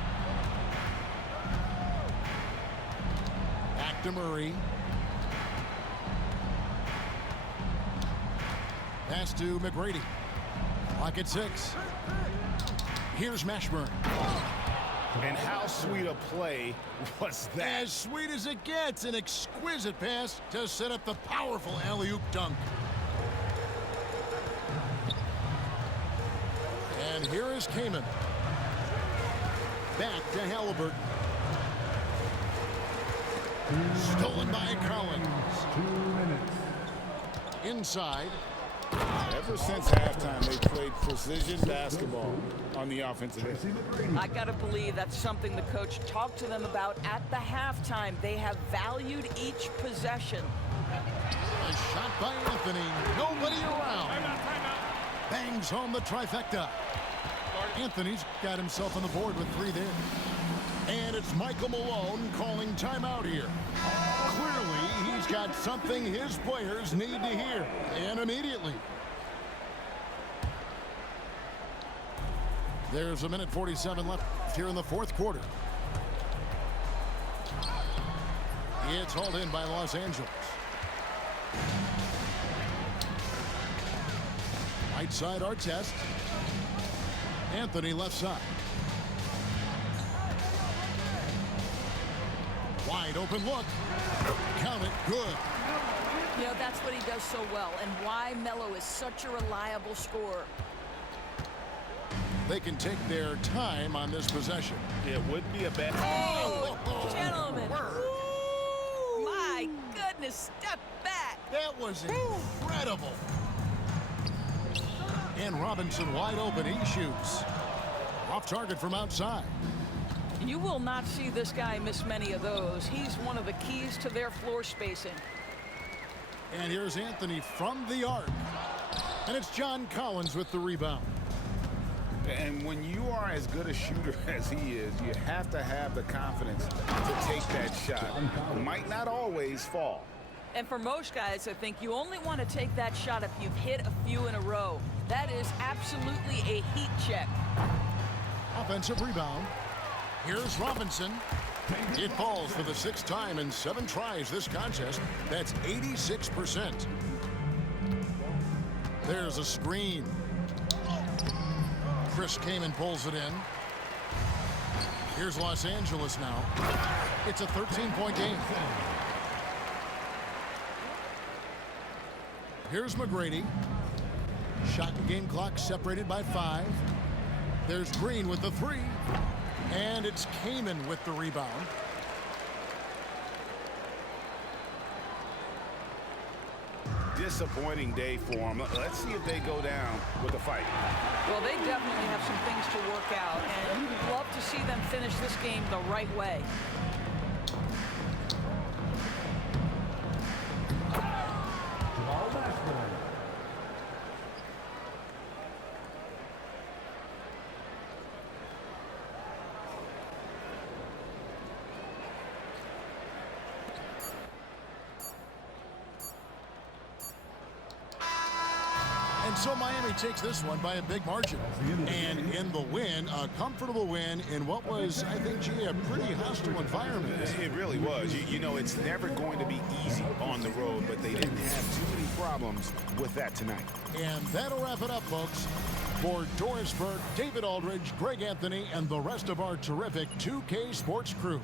Back to Murray. Pass to McGrady. Clock at 6. Here's Mashburn. And how sweet a play was that? As sweet as it gets. An exquisite pass to set up the powerful alley-oop dunk. And here is Kaman. Back to Halliburton. Stolen by Collins. 2 minutes. Inside. Ever since halftime, they played precision basketball on the offensive end. I got to believe that's something the coach talked to them about at the halftime. They have valued each possession. A shot by Anthony. Nobody around. Bangs home the trifecta. Anthony's got himself on the board with 3 there. And it's Michael Malone calling timeout here. Clearly, he's got something his players need to hear. And immediately. There's a minute 47 left here in the fourth quarter. It's hauled in by Los Angeles. Right side Artest. Anthony left side. Wide open look. Count it. Good. You know, that's what he does so well, and why Melo is such a reliable scorer. They can take their time on this possession. It wouldn't be a bad... Oh, gentlemen. Woo! My goodness, step back. That was incredible. And Robinson wide open. He shoots. Off target from outside. You will not see this guy miss many of those. He's one of the keys to their floor spacing. And here's Anthony from the arc. And it's John Collins with the rebound. And when you are as good a shooter as he is, you have to have the confidence to take that shot. It might not always fall. And for most guys, I think you only want to take that shot if you've hit a few in a row. That is absolutely a heat check. Offensive rebound. Here's Robinson. It falls for the 6th time in 7 tries this contest. That's 86%. There's a screen. Chris Kaman pulls it in. Here's Los Angeles now. It's a 13-point game. Here's McGrady. Shot and game clock separated by 5. There's Green with the 3. And it's Kaman with the rebound. Disappointing day for them. Let's see if they go down with a fight. Well, they definitely have some things to work out, and you'd love to see them finish this game the right way. And so Miami takes this one by a big margin. And in the win, a comfortable win in what was, I think, gee, a pretty hostile environment. It really was. You know, it's never going to be easy on the road, but they didn't have too many problems with that tonight. And that'll wrap it up, folks. For Doris Burke, David Aldridge, Greg Anthony, and the rest of our terrific 2K Sports crew.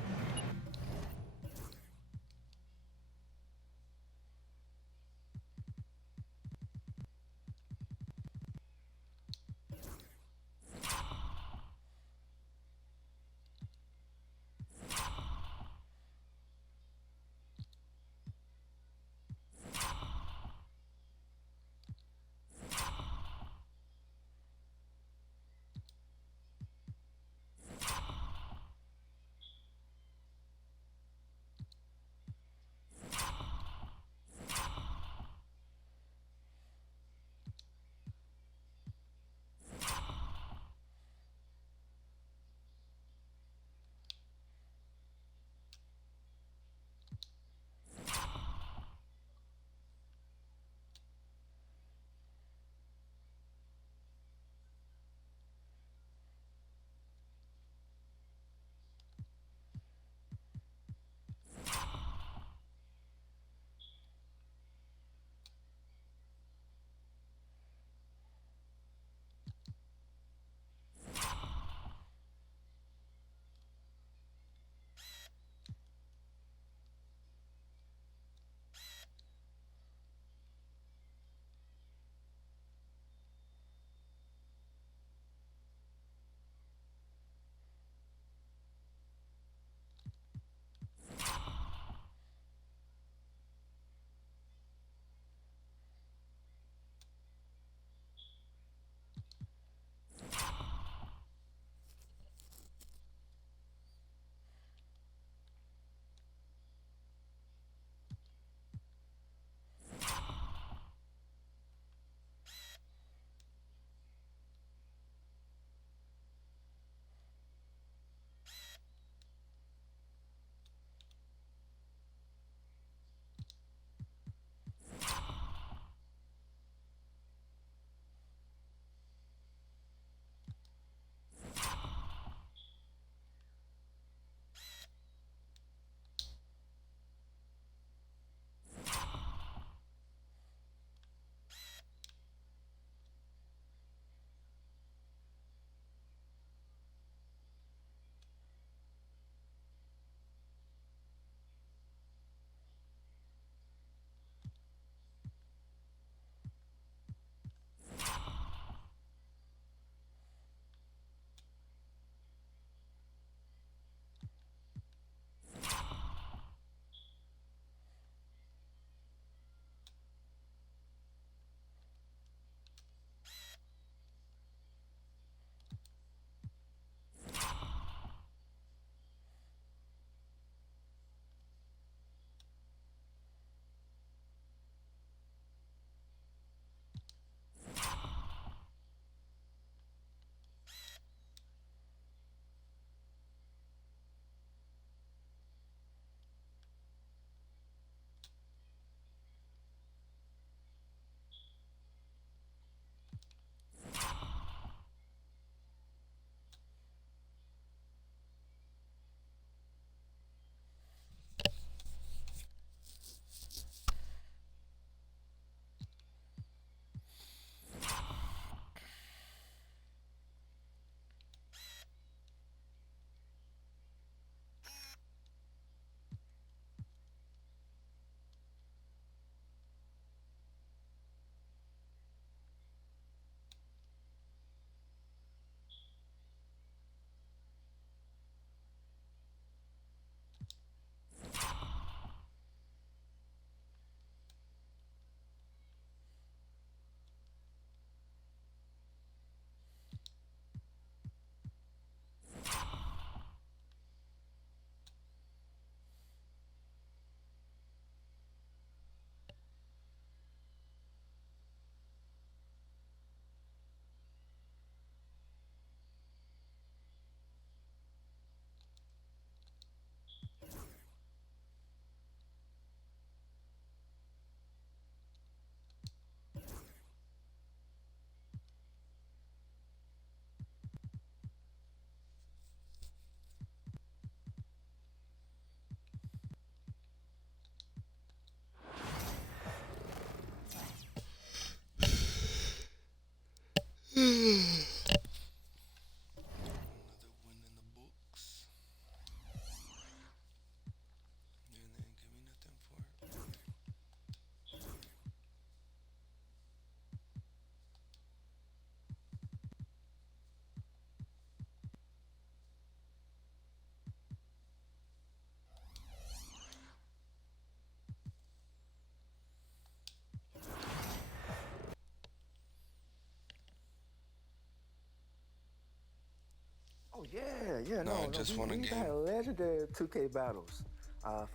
Yeah, No, I no. just won a We've had game. legendary 2K battles. I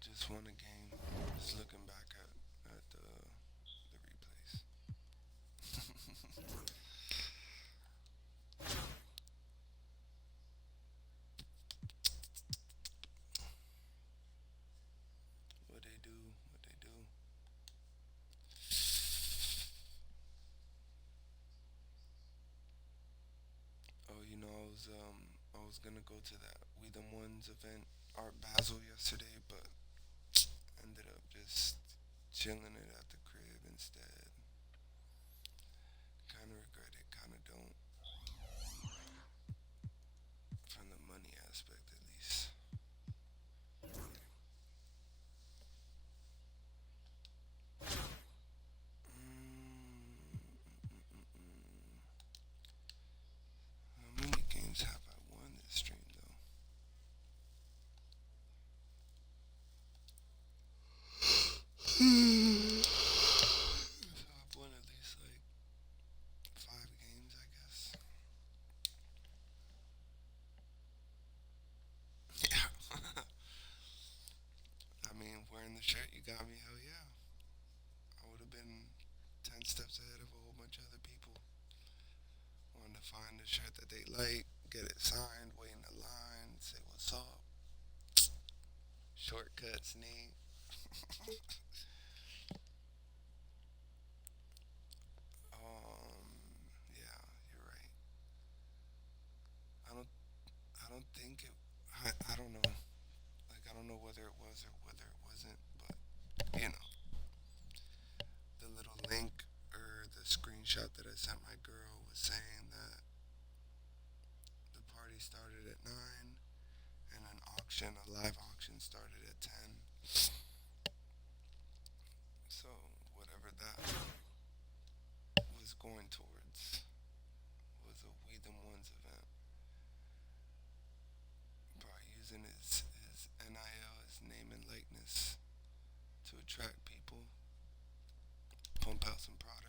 just won a game. Just looking back at the replays. What they do? What they do? Oh, I was gonna go to that We Them Ones event, Art Basel yesterday, but ended up just chilling it at the crib instead. Kind of regret it, kind of don't, from the money aspect at least. How many games have I won this stream though? So I've won at least like 5 games, I guess. Yeah. I mean, wearing the shirt you got me, hell yeah. I would have been 10 steps ahead of a whole bunch of other people. Wanted to find a shirt that they like, get it signed, wait in the line, say what's up. Shortcuts, Nate. Yeah, you're right. I don't, I don't think it. I don't know. Like I don't know whether it was or whether it wasn't, but you know, the little link or the screenshot that I sent my girl was saying that the party started at 9 and an auction, a live auction started at 10. So whatever that was going towards was a We Them Ones event. Probably using his NIL, his name and likeness to attract people, pump out some product.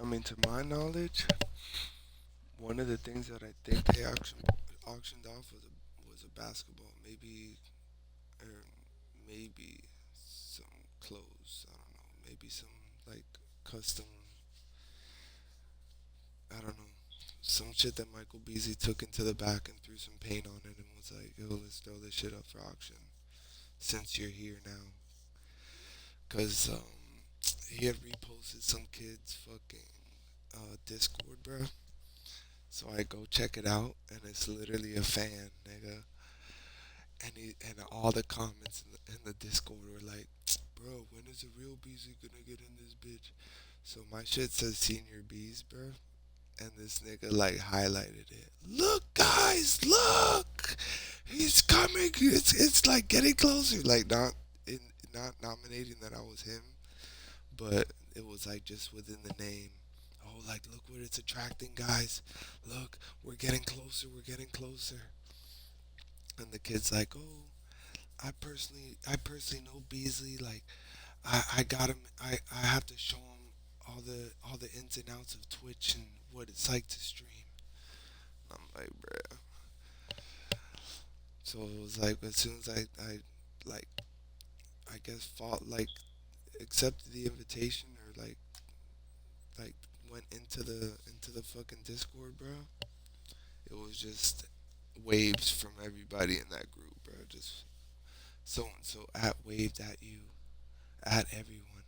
I mean, to my knowledge, one of the things that I think they auctioned off was a basketball, or maybe some clothes. I don't know, maybe some like custom. I don't know, some shit that Michael Beasley took into the back and threw some paint on it and was like, "Yo, let's throw this shit up for auction since you're here now." Cause he had reposted some kid's fucking Discord, bro. So I go check it out, and it's literally a fan, nigga. And all the comments in the Discord were like, "Bro, when is the real Beezy gonna get in this bitch?" So my shit says Senior Bees, bro, and this nigga like highlighted it. Look, guys, look, he's coming. It's like getting closer. Like not nominating that I was him, but it was like just within the name. oh, like, look what it's attracting, guys. Look, we're getting closer, we're getting closer. And the kid's like, oh, I personally know Beasley. Like, I got him. I have to show him all the ins and outs of Twitch and what it's like to stream. I'm like, bruh. So it was like, as soon as I guess fought, like, accepted the invitation, or like went into the fucking Discord, bro. It was just waves from everybody in that group, bro. Just so and so at waved at you, at everyone.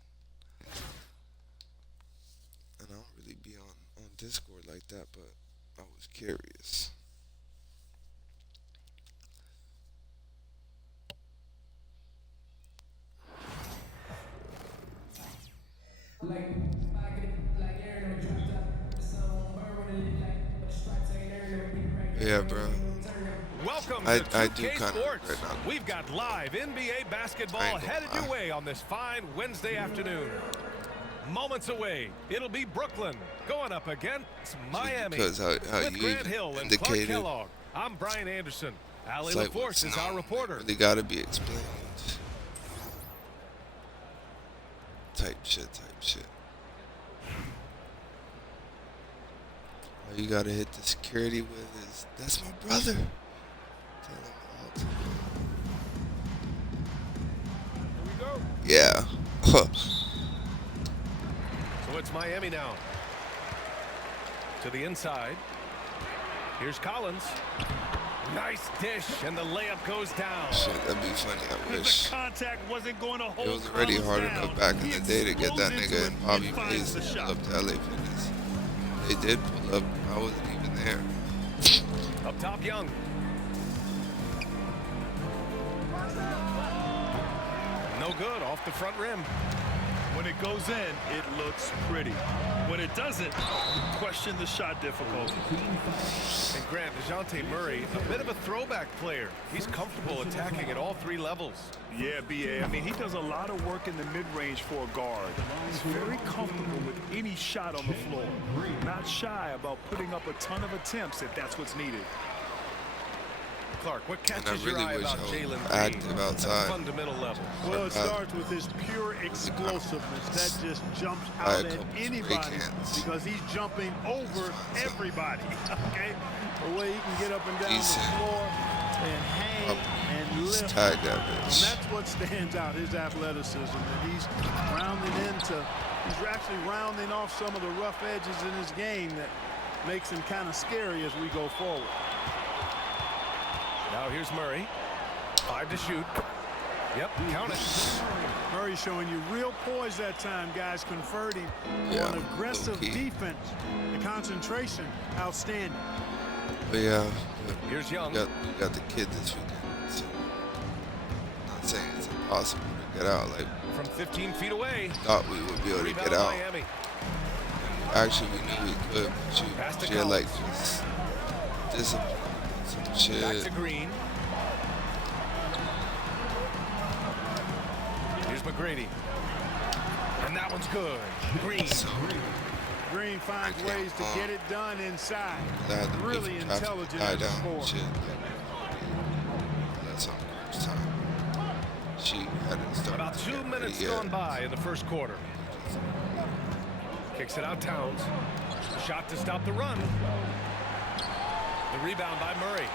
And I don't really be on Discord like that, but I was curious. Yeah, bro. Welcome I to do 2K kind Sports. of. We've got live NBA basketball headed your way on this fine Wednesday afternoon. Moments away, it'll be Brooklyn going up against Miami. Because how with you Grant Hill and Clark indicated, Kellogg. I'm Brian Anderson. Ali it's like LaForce is our reporter. Really gotta be explained. Type shit. All you gotta hit the security with is, that's my brother. Tell him all to. Here we go. Yeah. So it's Miami now. To the inside. Here's Collins. Nice dish, and the layup goes down. Shit, that'd be funny. I wish. The contact wasn't going to hold. It was already hard down. enough back in the day to get that nigga and Bobby Mays to pull up to LA Fitness. They did pull up. I wasn't even there. Up top, Young. No good, off the front rim. When it goes in, it looks pretty. When it doesn't, question the shot difficulty. And Grant, DeJounte Murray, a bit of a throwback player. He's comfortable attacking at all three levels. Yeah, B.A. I mean, he does a lot of work in the mid-range for a guard. He's very comfortable with any shot on the floor. Not shy about putting up a ton of attempts if that's what's needed. Clark, what And I catches really your eye wish about I was Jalen active Green outside. at the fundamental level? Well, it starts with his pure explosiveness. That just jumps out at anybody because he's jumping over everybody. Okay? The way he can get up and down the floor and hang and lift. Tag that And bitch. that's what stands out, his athleticism. And he's actually rounding off some of the rough edges in his game that makes him kind of scary as we go forward. Now here's Murray. 5 to shoot. Yep, count it. Murray showing you real poise that time, guys, converting on aggressive defense. The concentration, outstanding. But yeah, here's Young. We got the kid this weekend, so I'm not saying it's impossible to get out. Like, from 15 feet away, thought we would be able to get out. Miami. Actually, we knew we could, but she had like just discipline, some shit. Back to Green. Here's McGrady. And that one's good. Green. Green finds ways to get it done inside. Really intelligent at at the score. Shit. That's on Groom's time. She hadn't started. About 2 minutes gone by in the first quarter. Kicks it out Towns. Shot to stop the run. The rebound by Murray.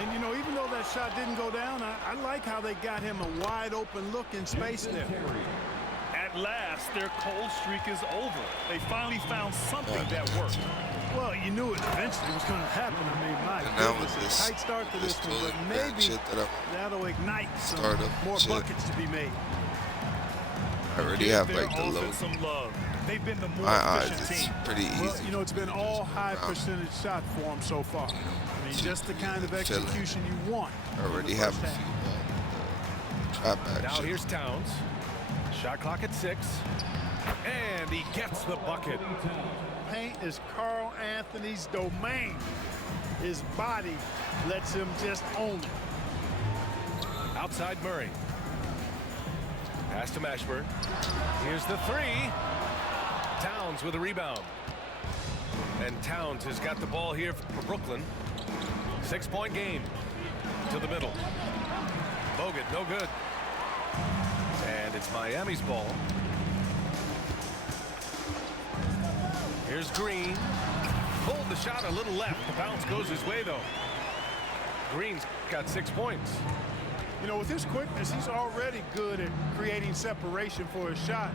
And, you know, even though that shot didn't go down, I like how they got him a wide open look in space there. At last, their cold streak is over. They finally found something that worked. Well, you knew it eventually was going to happen. I mean, my goodness, a tight start to this one, but maybe that'll ignite some more buckets to be made. I already have like the low. They've been the more my eyes, efficient it's team. pretty easy. Well, you know, it's been all high percentage shot for them so far. I mean, just the kind of execution you want. I already have a few trap action. Now here's Towns. Shot clock at 6. And he gets the bucket. Paint is Carl Anthony's domain. His body lets him just own it. Outside Murray. Pass to Mashburn. Here's the 3. Towns with a rebound. And Towns has got the ball here for Brooklyn. 6-point game to the middle. Bogut, no good. And it's Miami's ball. Here's Green. Pulled the shot a little left. The bounce goes his way, though. Green's got 6 points. You know, with his quickness, he's already good at creating separation for his shot.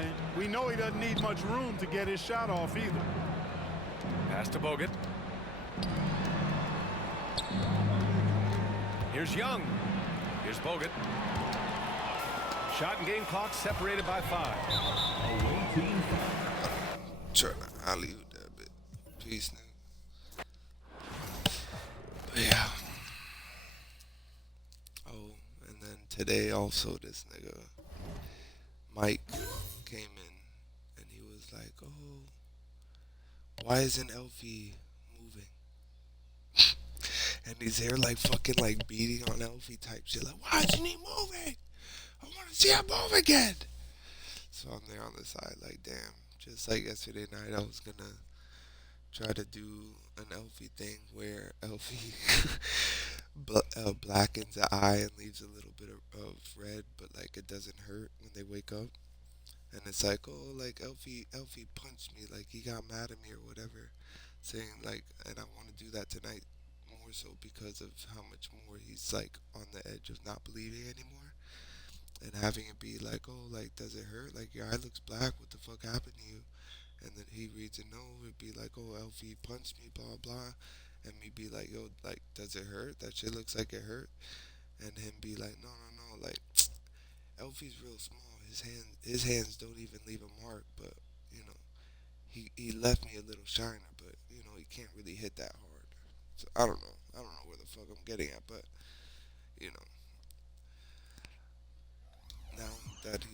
And we know he doesn't need much room to get his shot off either. Pass to Bogut. Here's Young. Here's Bogut. Shot and game clock separated by 5. Trying to alley-oop that bit. Peace, nigga. But yeah. Oh, and then today also this nigga Mike came in and he was like, oh, why isn't Elfie moving? And he's here like fucking like beating on Elfie type shit. Like, why isn't he moving? I want to see him move again. So I'm there on the side like, damn. Just like yesterday night, I was gonna try to do an Elfie thing where Elfie blackens the eye and leaves a little bit of red, but like it doesn't hurt when they wake up. And it's like, oh, like Elfie punched me, like he got mad at me or whatever, saying like, and I want to do that tonight more so because of how much more he's like on the edge of not believing anymore. And having it be like, oh, like, does it hurt? Like, your eye looks black. What the fuck happened to you? And then he reads it, no. It'd be like, oh, Elfie punched me, blah, blah. And me be like, yo, like, does it hurt? That shit looks like it hurt. And him be like, no. Like, Elfie's real small. His hands don't even leave a mark. But, you know, he left me a little shiner. But, you know, he can't really hit that hard. So, I don't know where the fuck I'm getting at. But, you know. Now that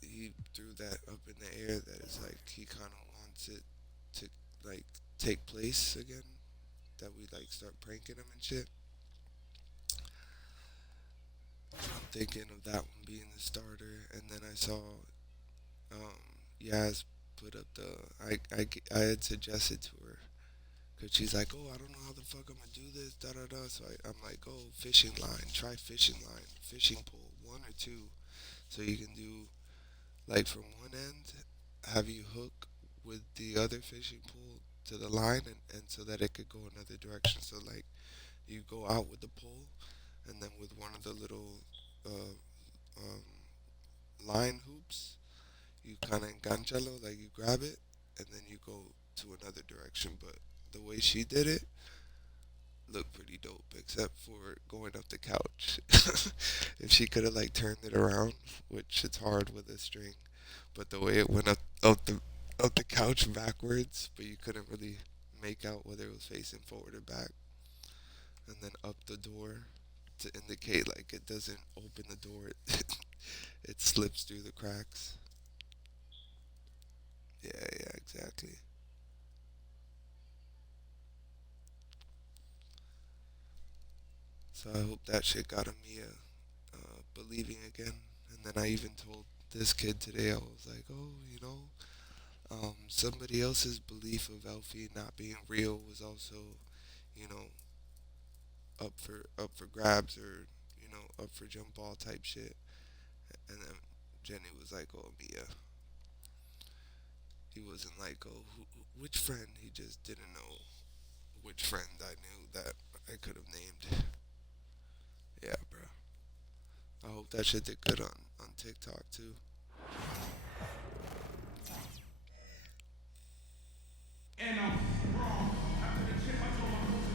he threw that up in the air, that it's like he kind of wants it to like take place again, that we like start pranking him and shit. I'm thinking of that one being the starter, and then I saw Yaz put up I had suggested to her, because she's like, oh, I don't know how the fuck I'm gonna do this, da. So I'm like, oh, fishing line, try fishing line, fishing pole, 1 or 2. So you can do, like, from one end, have you hook with the other fishing pole to the line, and so that it could go another direction. So, like, you go out with the pole, and then with one of the little line hoops, you kind of enganchalo, like, you grab it, and then you go to another direction. But the way she did it looked pretty dope, except for going up the couch. If she could have like turned it around, which it's hard with a string, but the way it went up the couch backwards, but you couldn't really make out whether it was facing forward or back, and then up the door to indicate like it doesn't open the door, it slips through the cracks. Yeah, exactly. So I hope that shit got Amia believing again. And then I even told this kid today, I was like, oh, you know, somebody else's belief of Elfie not being real was also, you know, up for grabs, or, you know, up for jump ball type shit. And then Jenny was like, oh, Amia. He wasn't like, oh, which friend? He just didn't know which friend I knew that I could have named. Yeah, bro. I hope that shit did good on TikTok, too.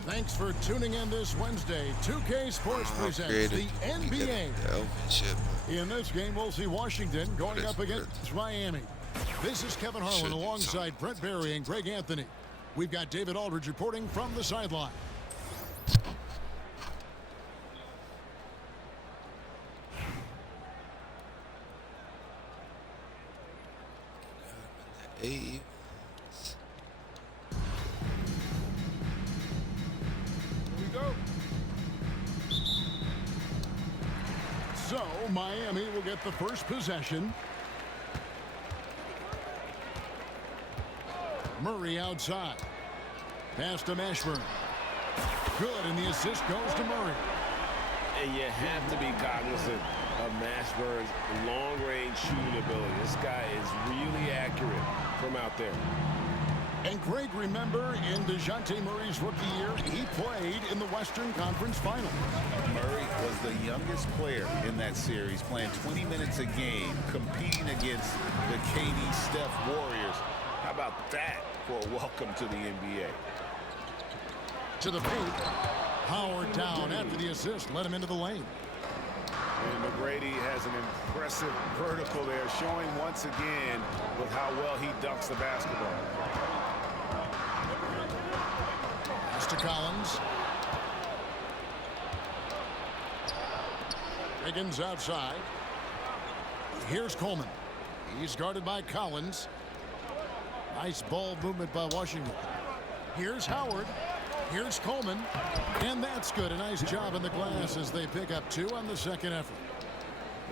Thanks for tuning in this Wednesday. 2K Sports presents the NBA. In this game, we'll see Washington going up against Miami. This is Kevin Harlan alongside Brent Barry and Greg Anthony. We've got David Aldridge reporting from the sideline. Here we go. So Miami will get the first possession. Murray outside. Pass to Mashburn. Good, and the assist goes to Murray. And you have to be cognizant of Mashburn's long-range shooting ability. This guy is really accurate from out there. And Greg, remember, in DeJounte Murray's rookie year, he played in the Western Conference Finals. Murray was the youngest player in that series, playing 20 minutes a game, competing against the KD Steph Warriors. How about that for a welcome to the NBA? To the paint. Howard down after the assist, led him into the lane. And McGrady has an impressive vertical there, showing once again with how well he dunks the basketball. Pass to Collins. Wiggins outside. Here's Coleman. He's guarded by Collins. Nice ball movement by Washington. Here's Howard. Here's Coleman. And that's good. A nice job in the glass as they pick up 2 on the second effort.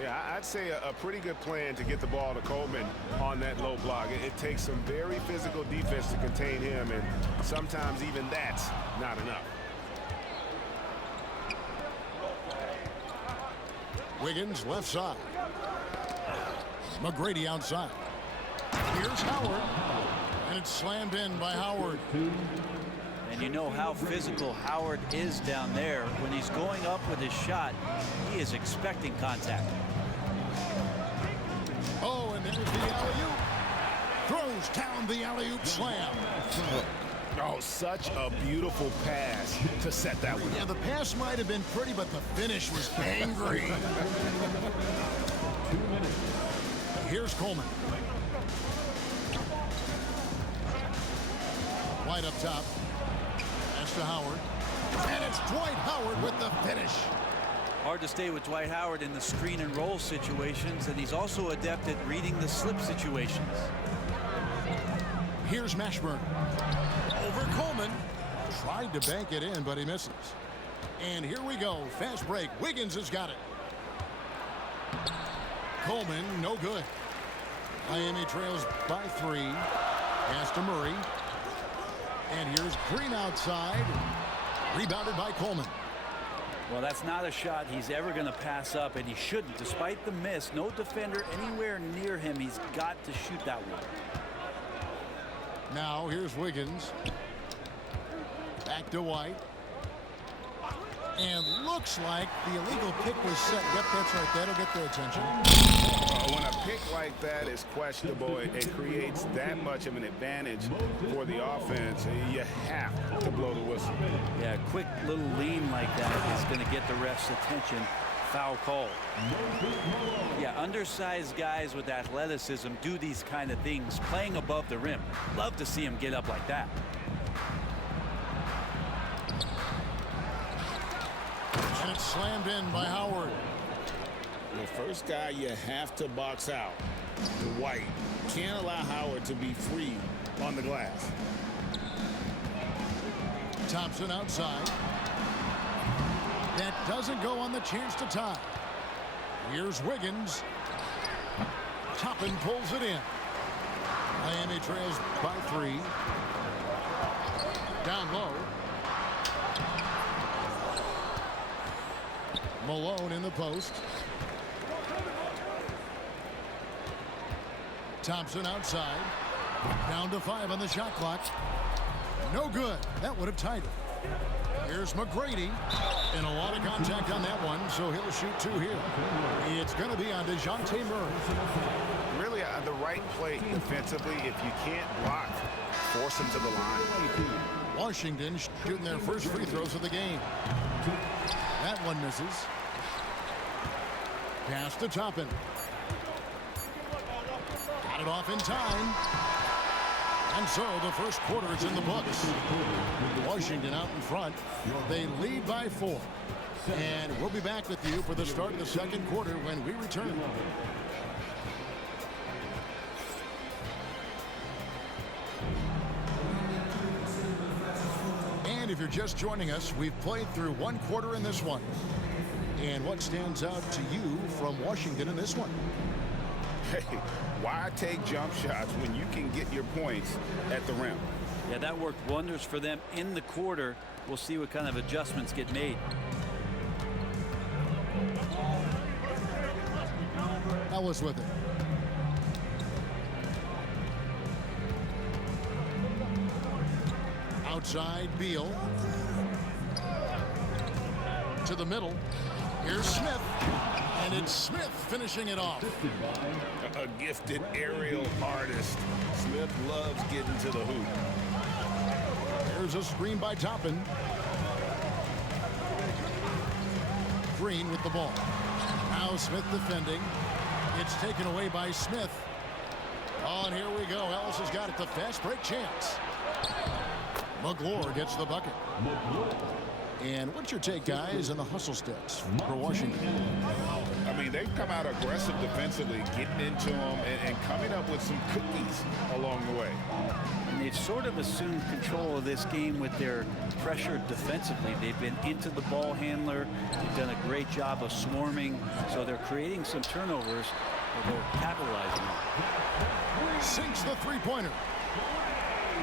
Yeah, I'd say a pretty good plan to get the ball to Coleman on that low block. It takes some very physical defense to contain him, and sometimes even that's not enough. Wiggins left side. McGrady outside. Here's Howard. And it's slammed in by Howard. And you know how physical Howard is down there. When he's going up with his shot, he is expecting contact. Oh, and there's the alley-oop. Throws down the alley-oop slam. Oh, such a beautiful pass to set that one. Yeah, the pass might have been pretty, but the finish was angry. Here's Coleman. White up top. Pass to Howard. And it's Dwight Howard with the finish. Hard to stay with Dwight Howard in the screen and roll situations, and he's also adept at reading the slip situations. Here's Mashburn. Over Coleman. Tried to bank it in, but he misses. And here we go. Fast break. Wiggins has got it. Coleman, no good. Miami trails by 3. Pass to Murray. And here's Green outside. Rebounded by Coleman. Well, that's not a shot he's ever going to pass up, and he shouldn't. Despite the miss, no defender anywhere near him. He's got to shoot that one. Now here's Wiggins. Back to White. And looks like the illegal pick was set. Yep, that's right. That'll get their attention. When a pick like that is questionable, it creates that much of an advantage for the offense. You have to blow the whistle. Yeah, a quick little lean like that is going to get the ref's attention. Foul call. Yeah, undersized guys with athleticism do these kind of things, playing above the rim. Love to see him get up like that. And it's slammed in by Howard. The first guy you have to box out, White. Can't allow Howard to be free on the glass. Thompson outside. That doesn't go on the chance to tie. Here's Wiggins. Toppin pulls it in. Miami trails by 3. Down low. Malone in the post. Thompson outside. Down to 5 on the shot clock. No good. That would have tied it. Here's McGrady. And a lot of contact on that one, so he'll shoot 2 here. It's going to be on DeJounte Murray. Really, the right play defensively. If you can't block, force him to the line. Washington shooting their first free throws of the game. That one misses. Pass to Toppin. Got it off in time. And so the first quarter is in the books. Washington out in front. They lead by 4. And we'll be back with you for the start of the second quarter when we return. And if you're just joining us, we've played through 1 quarter in this one. And what stands out to you from Washington in this one? Hey, why take jump shots when you can get your points at the rim? Yeah, that worked wonders for them in the quarter. We'll see what kind of adjustments get made. Ellis with it. Outside, Beal. To the middle. Here's Smith. And it's Smith finishing it off. A gifted aerial artist. Smith loves getting to the hoop. There's a screen by Toppin. Green with the ball. Now Smith defending. It's taken away by Smith. Oh, and here we go. Ellis has got it. The fast break chance. McGlure gets the bucket. And what's your take, guys, on the hustle steps for Washington? I mean, they've come out aggressive defensively, getting into them and coming up with some cookies along the way. And they've sort of assumed control of this game with their pressure defensively. They've been into the ball handler. They've done a great job of swarming. So they're creating some turnovers that they're capitalizing on. Sinks the three-pointer.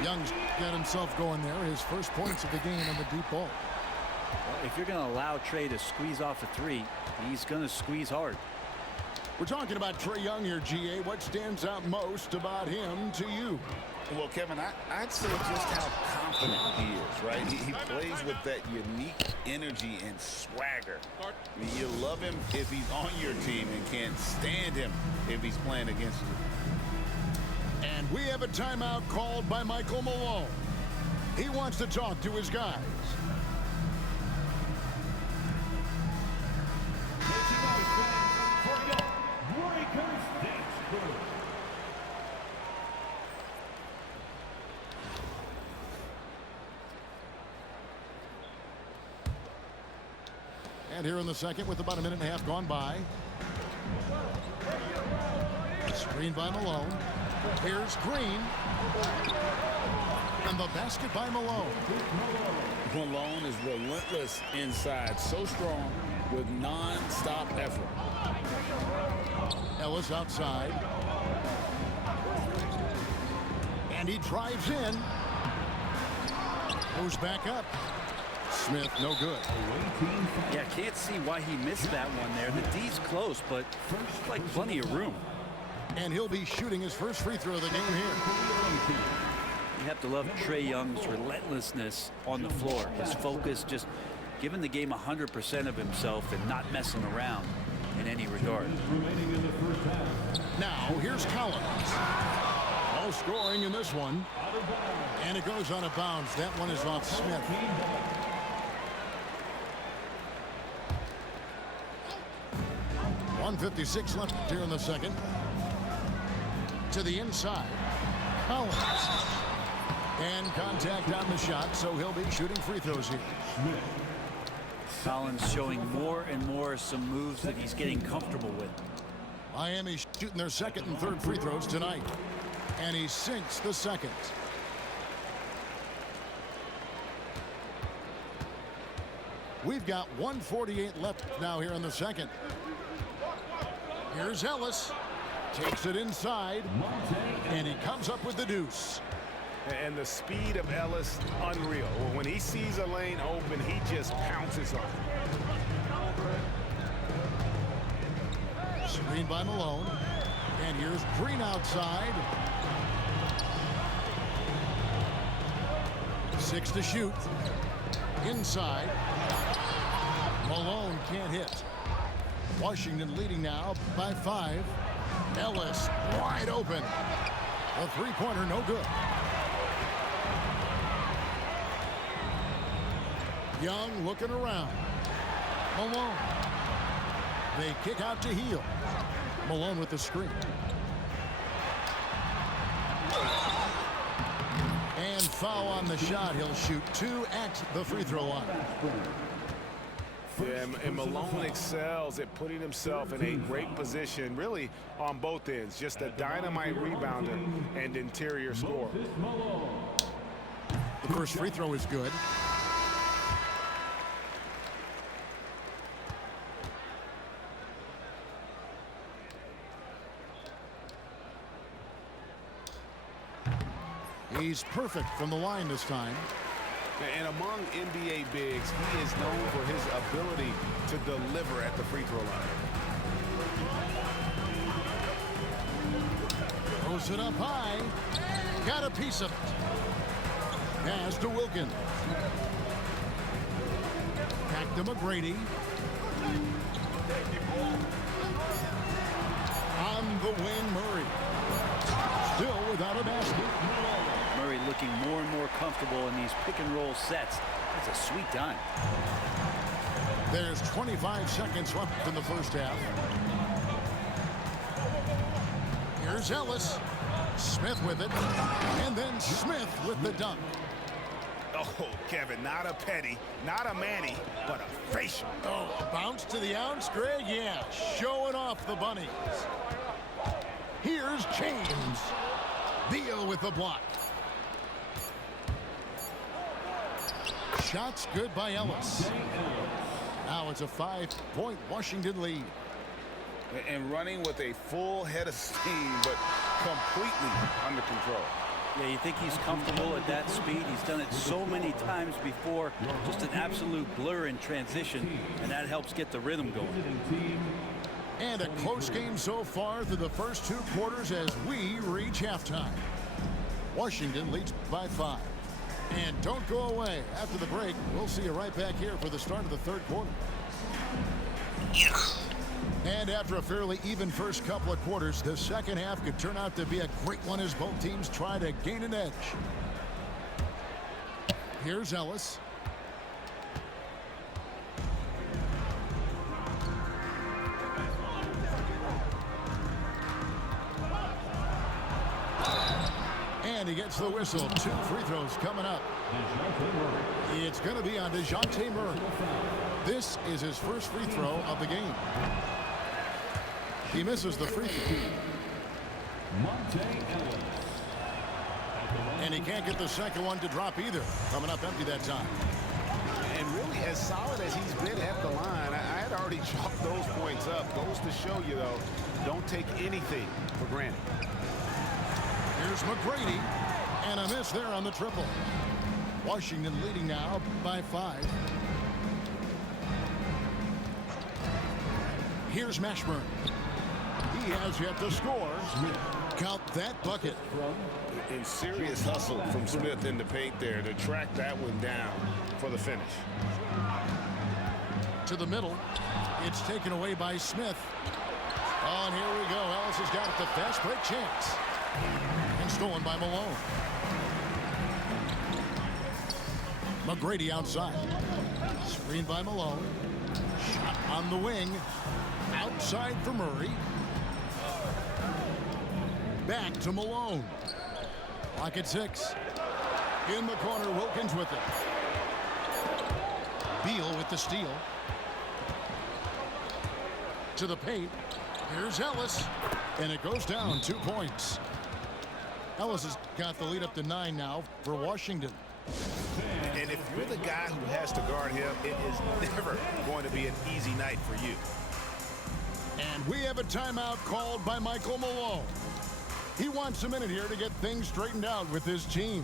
Young's got himself going there. His first points of the game on the deep ball. Well, if you're going to allow Trey to squeeze off a three, he's going to squeeze hard. We're talking about Trae Young here, GA. What stands out most about him to you? Well, Kevin, I'd say just how confident he is, right? He plays with that unique energy and swagger. I mean, you love him if he's on your team and can't stand him if he's playing against you. And we have a timeout called by Michael Malone. He wants to talk to his guys. And here in the second with about a minute and a half gone by. Screen by Malone. Here's Green. And the basket by Malone. Malone is relentless inside, so strong with non-stop effort. Ellis outside. And he drives in. Goes back up. Smith, no good. Yeah, can't see why he missed that one there. The D's close, but like plenty of room. And he'll be shooting his first free throw of the game here. You have to love Trae Young's relentlessness on the floor. His focus, just giving the game 100% of himself and not messing around in any regard. Now, here's Collins. No scoring in this one. And it goes on a bounce. That one is off Smith. .156 left here in the second. To the inside. Collins. And contact on the shot, so he'll be shooting free throws here. Collins showing more and more some moves that he's getting comfortable with. Miami shooting their second and third free throws tonight. And he sinks the second. We've got 1:48 left now here in the second. Here's Ellis. Takes it inside. And he comes up with the deuce. And the speed of Ellis, unreal. When he sees a lane open, he just pounces on it. Screen by Malone. And here's Green outside. 6 to shoot. Inside. Malone can't hit. Washington leading now by 5. Ellis wide open. A three-pointer no good. Young looking around. Malone. They kick out to Heel. Malone with the screen. And foul on the shot. He'll shoot 2 at the free throw line. Yeah, and Malone excels at putting himself in a great position, really on both ends. Just a dynamite rebounder and interior scorer. The first free throw is good. He's perfect from the line this time. And among NBA bigs, he is known for his ability to deliver at the free throw line. Throws it up high. Got a piece of it. Pass to Wilkins. Back to McGrady. On the wing, Murray. Still without a basket. Murray looking more and more comfortable in these pick and roll sets. That's a sweet dime. There's 25 seconds left in the first half. Here's Ellis. Smith with it. And then Smith with the dunk. Oh, Kevin, not a petty, not a Manny, but a facial. Oh, a bounce to the ounce, Greg? Yeah, showing off the bunnies. Here's James. Beal with the block. Shots good by Ellis. Now it's a 5-point Washington lead. And running with a full head of steam, but completely under control. Yeah, you think he's comfortable at that speed. He's done it so many times before. Just an absolute blur in transition, and that helps get the rhythm going. And a close game so far through the first 2 quarters as we reach halftime. Washington leads by 5. And don't go away. After the break, we'll see you right back here for the start of the third quarter. And after a fairly even first couple of quarters, the second half could turn out to be a great one as both teams try to gain an edge. Here's Ellis. And he gets the whistle. 2 free throws coming up. It's going to be on DeJounte Murray. This is his first free throw of the game. He misses the free throw. And he can't get the second one to drop either. Coming up empty that time. And really, as solid as he's been at the line, I had already chalked those points up. Goes to show you, though, don't take anything for granted. Here's McGrady. And a miss there on the triple. Washington leading now by 5. Here's Mashburn. He has yet to score. Count that bucket. In serious hustle from Smith in the paint there to track that one down for the finish. To the middle. It's taken away by Smith. Oh, and here we go. Ellis has got it. The fast break chance. And stolen by Malone. McGrady outside. Screen by Malone. Shot on the wing. Outside for Murray. Back to Malone. Lock at 6. In the corner, Wilkins with it. Beal with the steal. To the paint. Here's Ellis. And it goes down 2 points. Ellis has got the lead up to 9 now for Washington. And if you're the guy who has to guard him, it is never going to be an easy night for you. And we have a timeout called by Michael Malone. He wants a minute here to get things straightened out with his team.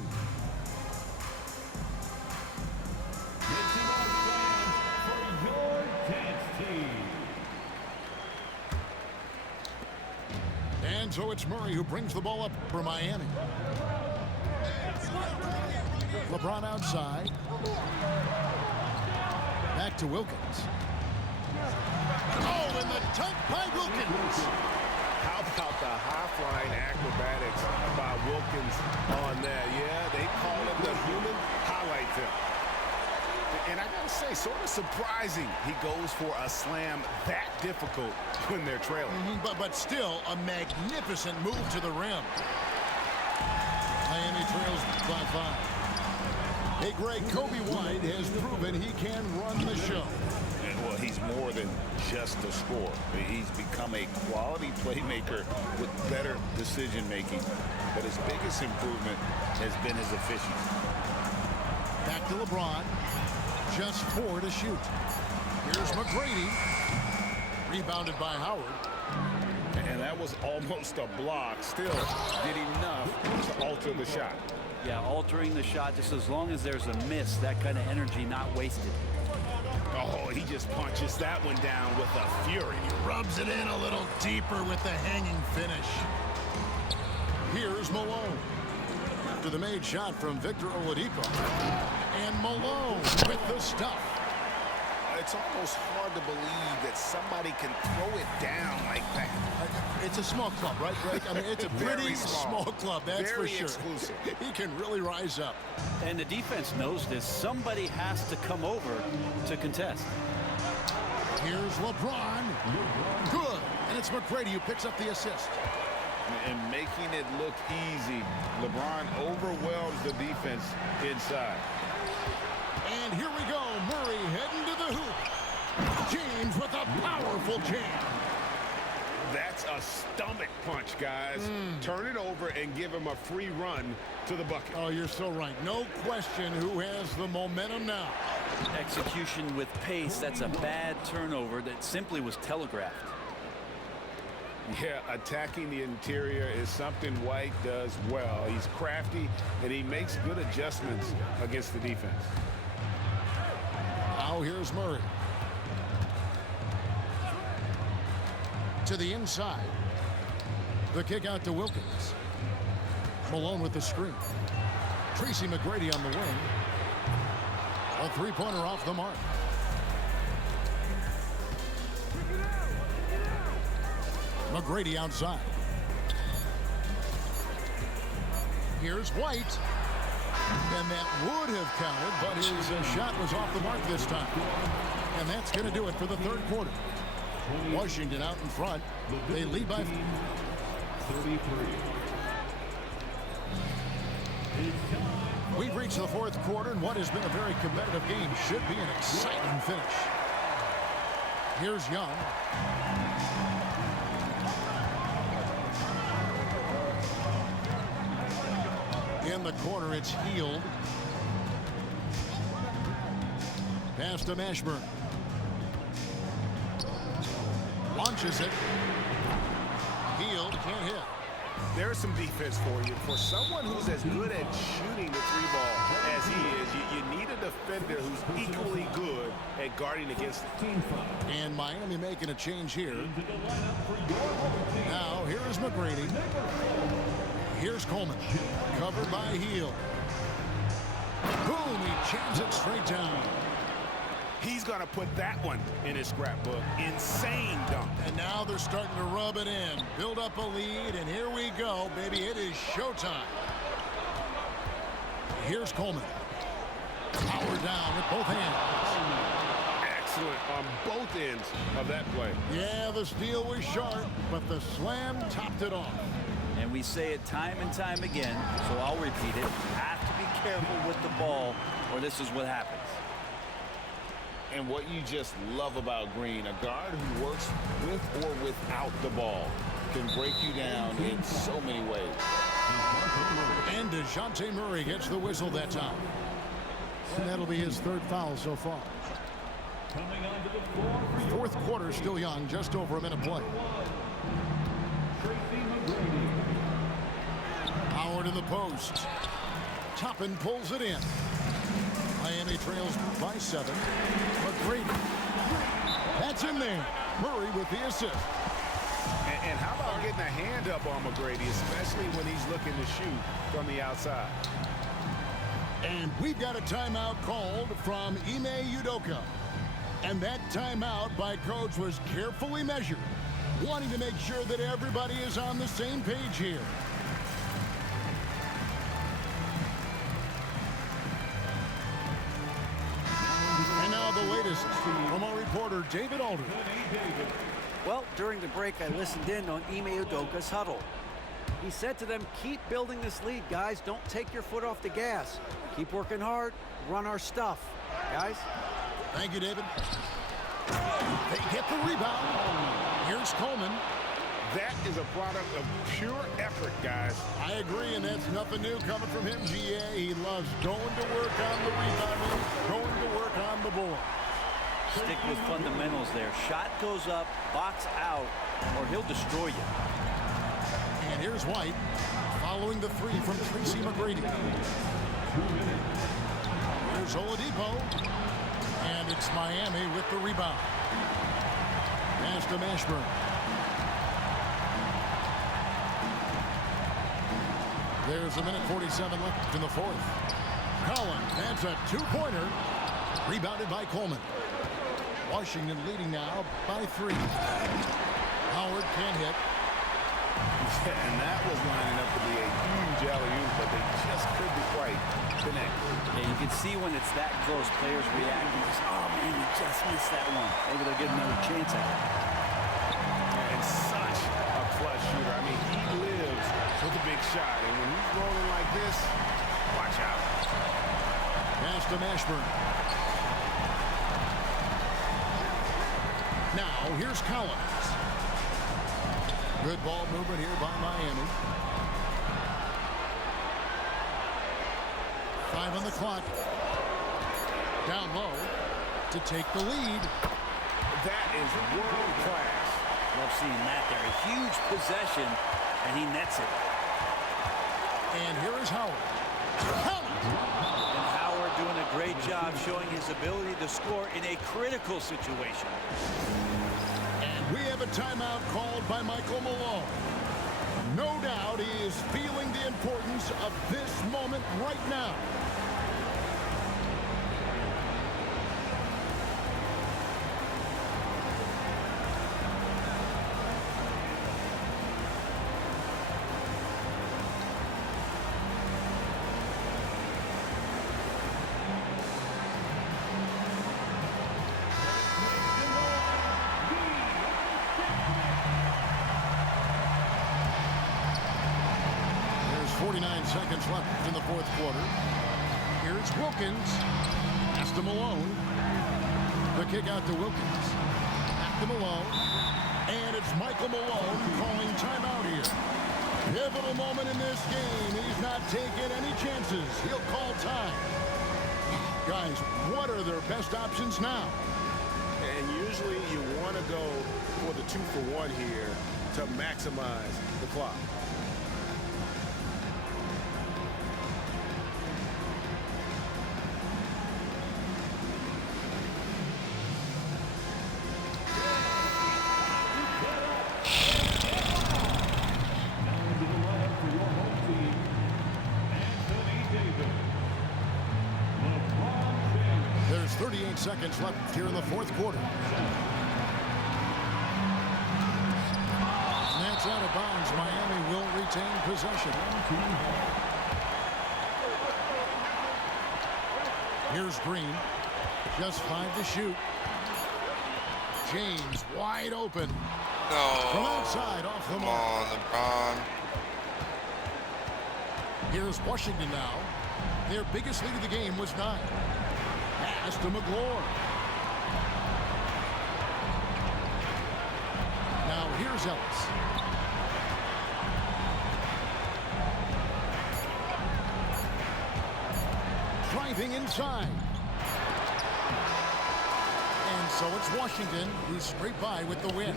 And so it's Murray who brings the ball up for Miami. LeBron outside. Back to Wilkins. Oh, and the dunk by Wilkins. How about the high-flying acrobatics by Wilkins on that? Yeah, they call him the human highlight film. And I gotta say, sort of surprising he goes for a slam that difficult when they're trailing. But still a magnificent move to the rim. Miami trails by 5. Hey, Greg, Kobe White has proven he can run the show. Well, he's more than just a scorer. He's become a quality playmaker with better decision-making. But his biggest improvement has been his efficiency. Back to LeBron. Just 4 to shoot. Here's McGrady. Rebounded by Howard. And that was almost a block. Still did enough to alter the shot. Yeah, altering the shot just as long as there's a miss, that kind of energy not wasted. Oh, he just punches that one down with a fury. He rubs it in a little deeper with the hanging finish. Here's Malone. After the made shot from Victor Oladipo. And Malone with the stuff. It's almost hard to believe that somebody can throw it down like that. It's a small club, right, Greg? I mean, it's a pretty small club, that's for sure. Exclusive. He can really rise up. And the defense knows this. Somebody has to come over to contest. Here's LeBron. Good. And it's McGrady who picks up the assist. And making it look easy. LeBron overwhelms the defense inside. And here we go. Murray heading to the hoop. James with a powerful jam. That's a stomach punch, guys. Turn it over and give him a free run to the bucket. Oh, you're so right. No question who has the momentum now. Execution with pace. That's a bad turnover that simply was telegraphed. Yeah, attacking the interior is something White does well. He's crafty, and he makes good adjustments against the defense. Now here's Murray. To the inside. The kick out to Wilkins. Malone with the screen. Tracy McGrady on the wing. A three-pointer off the mark. McGrady outside. Here's White. And that would have counted, but his shot was off the mark this time. And that's going to do it for the third quarter. Washington out in front. They lead by 33. We've reached the fourth quarter, and what has been a very competitive game should be an exciting finish. Here's Young. In the corner, it's Healed. Pass to Mashburn. Launches it. Healed, can't hit. There's some defense for you. For someone who's as good at shooting the three ball as he is, you need a defender who's equally good at guarding against it. And Miami making a change here. Now, here is McGrady. Here's Coleman. Covered by Heal. Boom, he jams it straight down. He's going to put that one in his scrapbook. Insane dunk. And now they're starting to rub it in. Build up a lead, and here we go, baby. It is showtime. Here's Coleman. Power down with both hands. Excellent on both ends of that play. Yeah, the steal was sharp, but the slam topped it off. And we say it time and time again, so I'll repeat it. Have to be careful with the ball, or this is what happens. And what you just love about Green, a guard who works with or without the ball, can break you down in so many ways. And DeJounte Murray gets the whistle that time. And that'll be his third foul so far. Fourth quarter still young, just over a minute play. Power to the post. Toppin pulls it in. Miami trails by 7. McGrady. That's in there. Murray with the assist. And how about getting a hand up on McGrady, especially when he's looking to shoot from the outside. And we've got a timeout called from Ime Udoka. And that timeout by coach was carefully measured, wanting to make sure that everybody is on the same page here. And now the latest from our reporter, David Alder. Well, during the break, I listened in on Ime Udoka's huddle. He said to them, keep building this lead, guys. Don't take your foot off the gas. Keep working hard. Run our stuff. Guys? Thank you, David. They get the rebound. Here's Coleman. That is a product of pure effort, guys. I agree, and that's nothing new coming from him, GA. He loves going to work on the rebounding, going to work on the board. Stick with fundamentals there. Shot goes up, box out, or he'll destroy you. And here's White. Foul following the three from Tracy McGrady. Here's Oladipo. And it's Miami with the rebound. Pass to Mashburn. There's a minute 47 left in the fourth. Collins adds a two-pointer. Rebounded by Coleman. Washington leading now by 3. Howard can't hit. And that was lining up to be a huge alley-oop, but they just couldn't quite connect. Yeah, you can see when it's that close, players react. Oh, man, you just missed that one. Maybe they'll get another chance at it. And such a clutch shooter. I mean, he lives with a big shot, and when he's rolling like this, watch out. Pass to Mashburn. Now, here's Collins. Good ball movement here by Miami. 5 on the clock. Down low to take the lead. That is world class. Love seeing that there. A huge possession, and he nets it. And here is Howard. And Howard doing a great job showing his ability to score in a critical situation. And we have a timeout called by Michael Malone. No doubt he is feeling the importance of this moment right now. There's 49 seconds left in the fourth quarter. Here's Wilkins. Pass to Malone. The kick out to Wilkins. Back to Malone. And it's Michael Malone calling timeout here. Pivotal moment in this game. He's not taking any chances. He'll call time. Guys, what are their best options now? And usually you want to go for the 2-for-1 here to maximize the clock. There's 38 seconds left here in the fourth quarter. And that's out of bounds. Miami will retain possession. Here's Green. Just 5 to shoot. James wide open. No. From outside off the Come mark. on, LeBron. Here's Washington now. Their biggest lead of the game was 9. Pass to McGlure. Now here's Ellis. Driving inside. And so it's Washington who scrape by with the win.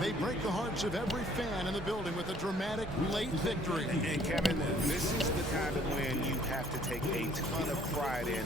They break the hearts of every fan in the building with a dramatic late victory. And Kevin, this is the kind of win you have to take a ton of pride in.